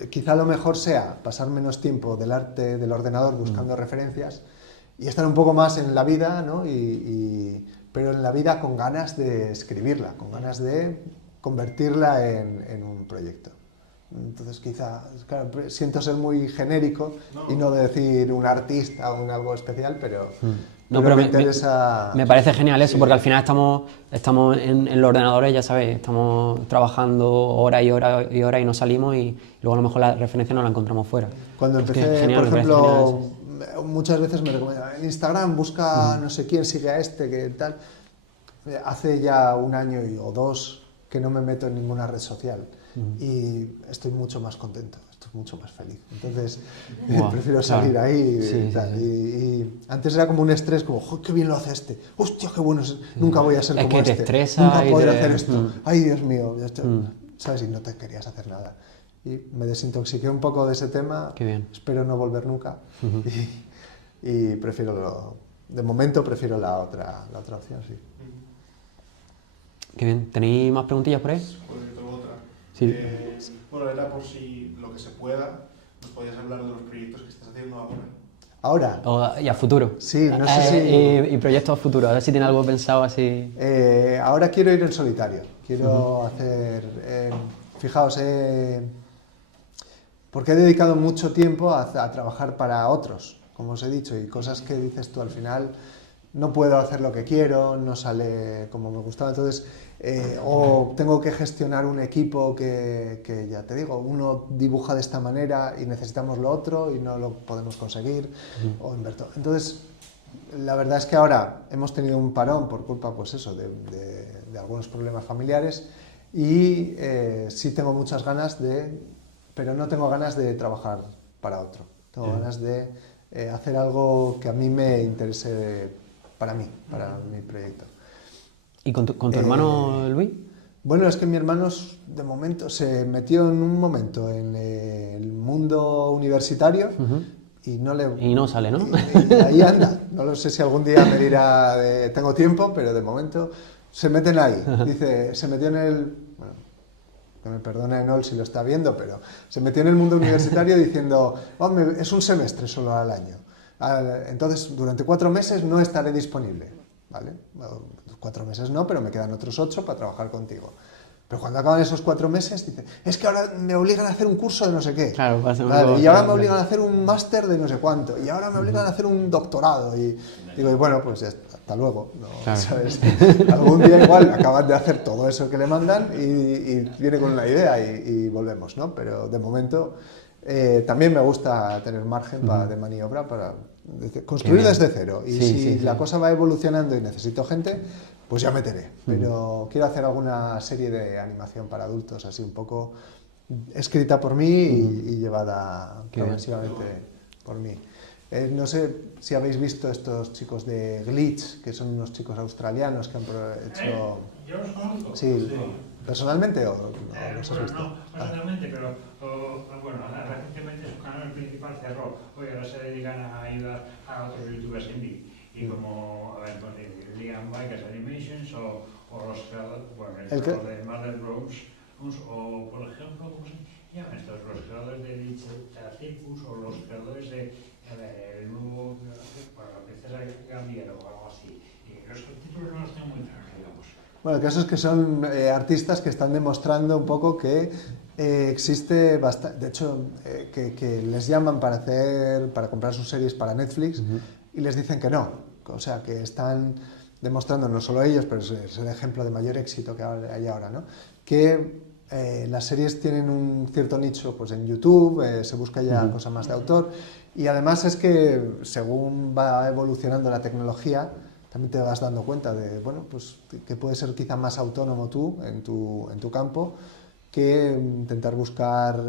quizá lo mejor sea pasar menos tiempo del ordenador buscando referencias y estar un poco más en la vida, ¿no? Pero en la vida con ganas de escribirla, con ganas de convertirla en un proyecto. Entonces quizá, claro, siento ser muy genérico y no decir un artista o algo especial, pero me interesa... Me parece genial eso, porque al final estamos en los ordenadores, ya sabes, estamos trabajando horas y horas y horas y no salimos y luego a lo mejor la referencia no la encontramos fuera. Cuando empecé, por ejemplo, muchas veces me recomiendan, en Instagram busca no sé quién sigue a este, que tal. Hace ya 1 año o 2 que no me meto en ninguna red social y estoy mucho más contento, estoy mucho más feliz. Entonces prefiero salir ahí y tal. Y antes era como un estrés, como, ¡joder, qué bien lo hace este! ¡Hostia, qué bueno es! Nunca voy a ser como este. Es que te estresa. Nunca podré hacer esto. ¡Ay, Dios mío! ¿Sabes? Y no te querías hacer nada. Y me desintoxiqué un poco de ese tema. Qué bien. Espero no volver nunca. Y prefiero, de momento prefiero la otra opción, sí. Qué bien. ¿Tenéis más preguntillas por ahí? Pues yo tengo otra. Sí. Bueno, era por si lo que se pueda, nos podías hablar de los proyectos que estás haciendo ahora. ¿Ahora? Y a futuro. Sí, no sé si... Y proyectos a futuro, a ver si tiene algo pensado así. Ahora quiero ir en solitario. Quiero hacer... fijaos, porque he dedicado mucho tiempo a trabajar para otros, como os he dicho, y cosas que dices tú al final, no puedo hacer lo que quiero, no sale como me gustaba, entonces, o tengo que gestionar un equipo que ya te digo, uno dibuja de esta manera y necesitamos lo otro y no lo podemos conseguir, o inverto. Entonces, la verdad es que ahora hemos tenido un parón por culpa, pues eso, de algunos problemas familiares y sí tengo muchas ganas pero no tengo ganas de trabajar para otro. Tengo ganas de hacer algo que a mí me interese para mí, para mi proyecto. ¿Y con tu hermano Luis? Bueno, es que mi hermano de momento se metió en un momento en el mundo universitario y no sale, ¿no? Y ahí anda. No lo sé si algún día me dirá tengo tiempo, pero de momento se meten ahí. Dice, se metió en el... Bueno, que me perdone Enol si lo está viendo, pero se metió en el mundo universitario diciendo, hombre, es un semestre solo al año. Entonces, durante 4 meses no estaré disponible, ¿vale? 4 meses no, pero me quedan otros 8 para trabajar contigo. Pero cuando acaban esos 4 meses, dice, es que ahora me obligan a hacer un curso de no sé qué. Claro, y ahora me obligan a hacer un máster de no sé cuánto. Y ahora me obligan a hacer un doctorado. Y digo, y bueno, pues hasta luego. ¿No? Claro. ¿Sabes? Algún día igual acaban de hacer todo eso que le mandan y viene con una idea y volvemos, ¿no? Pero de momento también me gusta tener margen de maniobra para construir desde cero. Y si la cosa va evolucionando y necesito gente, pues ya meteré. Pero quiero hacer alguna serie de animación para adultos, así un poco escrita por mí y llevada progresivamente por mí. No sé si habéis visto estos chicos de Glitch, que son unos chicos australianos que han hecho... Yo los conozco. Sí. ¿Personalmente o no los has Bueno, visto? no personalmente, pero bueno, recientemente su canal principal cerró. Hoy ahora se dedican a ayudar a otros youtubers indie. Y como, a ver, pues, Liam Bikers Animations o los creadores, bueno, el creador de Mother Rose, o por ejemplo, ¿cómo se llaman estos? Los creadores de Circus o los creadores de el nuevo, bueno, la princesa Gambiero o algo así. Y los subtítulos no los tengo muy claros, digamos. Bueno, el caso es que son artistas que están demostrando un poco que existe bastante, de hecho, que les llaman para comprar sus series para Netflix y les dicen que no. O sea, que están demostrando, no solo ellos, pero es el ejemplo de mayor éxito que hay ahora, ¿no? Que las series tienen un cierto nicho pues, en YouTube, se busca ya cosa más de autor y además es que según va evolucionando la tecnología, también te vas dando cuenta de, bueno, pues que puedes ser quizá más autónomo tú en tu campo que intentar buscar...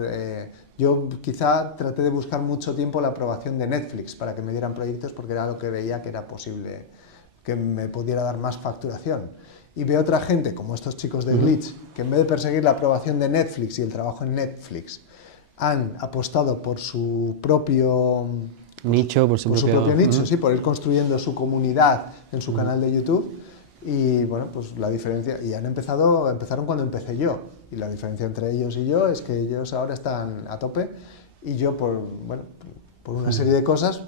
yo quizá traté de buscar mucho tiempo la aprobación de Netflix para que me dieran proyectos porque era lo que veía que era posible, que me pudiera dar más facturación. Y veo otra gente, como estos chicos de Glitch, que en vez de perseguir la aprobación de Netflix y el trabajo en Netflix, han apostado por su propio... nicho, por su propio nicho, sí, por ir construyendo su comunidad en su canal de YouTube y bueno, pues la diferencia, y empezaron cuando empecé yo y la diferencia entre ellos y yo es que ellos ahora están a tope y yo por una serie de cosas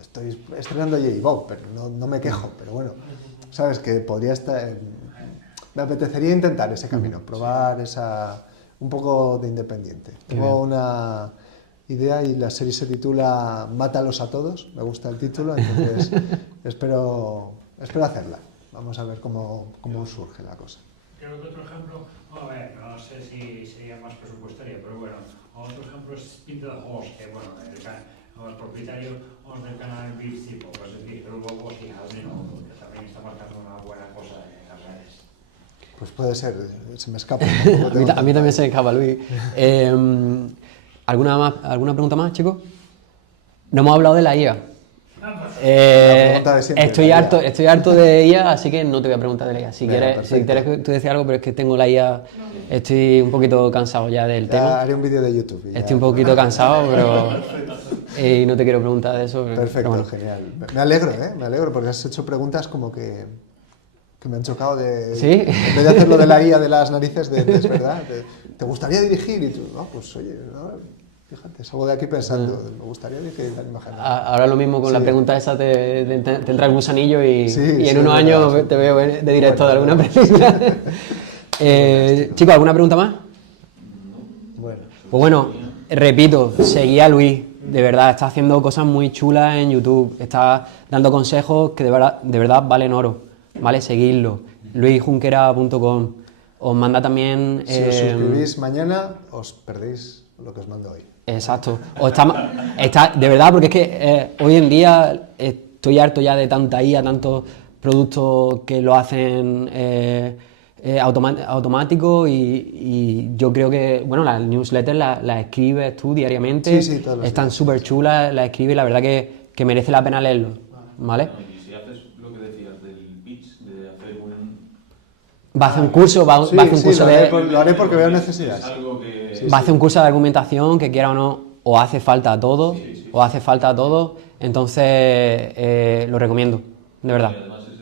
estoy estrenando J-Bob, pero no me quejo, pero bueno, sabes que podría estar, me apetecería intentar ese camino, probar un poco de independiente. Tengo una idea y la serie se titula Mátalos a todos, me gusta el título, entonces espero hacerla. Vamos a ver cómo surge la cosa. Creo que otro ejemplo, a ver, no sé si sería más presupuestaria, pero bueno, otro ejemplo es Pinto de Juegos, que bueno, el propietario del canal Beef Tipo, es decir, el Bobo y Aldeno, que también está marcando una buena cosa en las redes. Pues puede ser, se me escapa. A mí también se me escapa, Luis. ¿Alguna pregunta más, chicos? No hemos hablado de la IA. Estoy harto de IA, así que no te voy a preguntar de la IA. Si quieres tú decir algo, pero es que tengo la IA, estoy un poquito cansado ya del tema. Haré un vídeo de YouTube. Estoy un poquito cansado, pero y no te quiero preguntar de eso. Perfecto, bueno. Genial. Me alegro porque has hecho preguntas como que me han chocado de... ¿Sí? En vez de hacerlo de la IA de las narices, es verdad. ¿Te gustaría dirigir? Y tú, no, pues oye, no, fíjate, salgo de aquí pensando, me gustaría dirigir la imagen. Ahora lo mismo con la pregunta esa, te entra el gusanillo y en unos años te veo de directo de alguna película. Chicos, ¿alguna pregunta más? Bueno. Pues bueno, repito, seguí a Luis, de verdad, está haciendo cosas muy chulas en YouTube, está dando consejos que de verdad valen oro, ¿vale? Seguidlo, luisjunquera.com. Os manda también... Si os suscribís mañana, os perdéis lo que os mando hoy. Exacto. Está, de verdad, porque es que hoy en día estoy harto ya de tanta IA, tantos productos que lo hacen automático y yo creo que, bueno, las newsletters las escribes tú diariamente, están súper chulas, las escribes y la verdad que merece la pena leerlo, ¿vale? Y si haces lo que decías del pitch, de hacer va a hacer un curso, va a hacer un curso lo haré porque veo Es necesidades. algo que... va a hacer un curso de argumentación que quiera o no, o hace falta a todo, Sí, sí. o hace falta a todo, entonces lo recomiendo, de verdad. Y además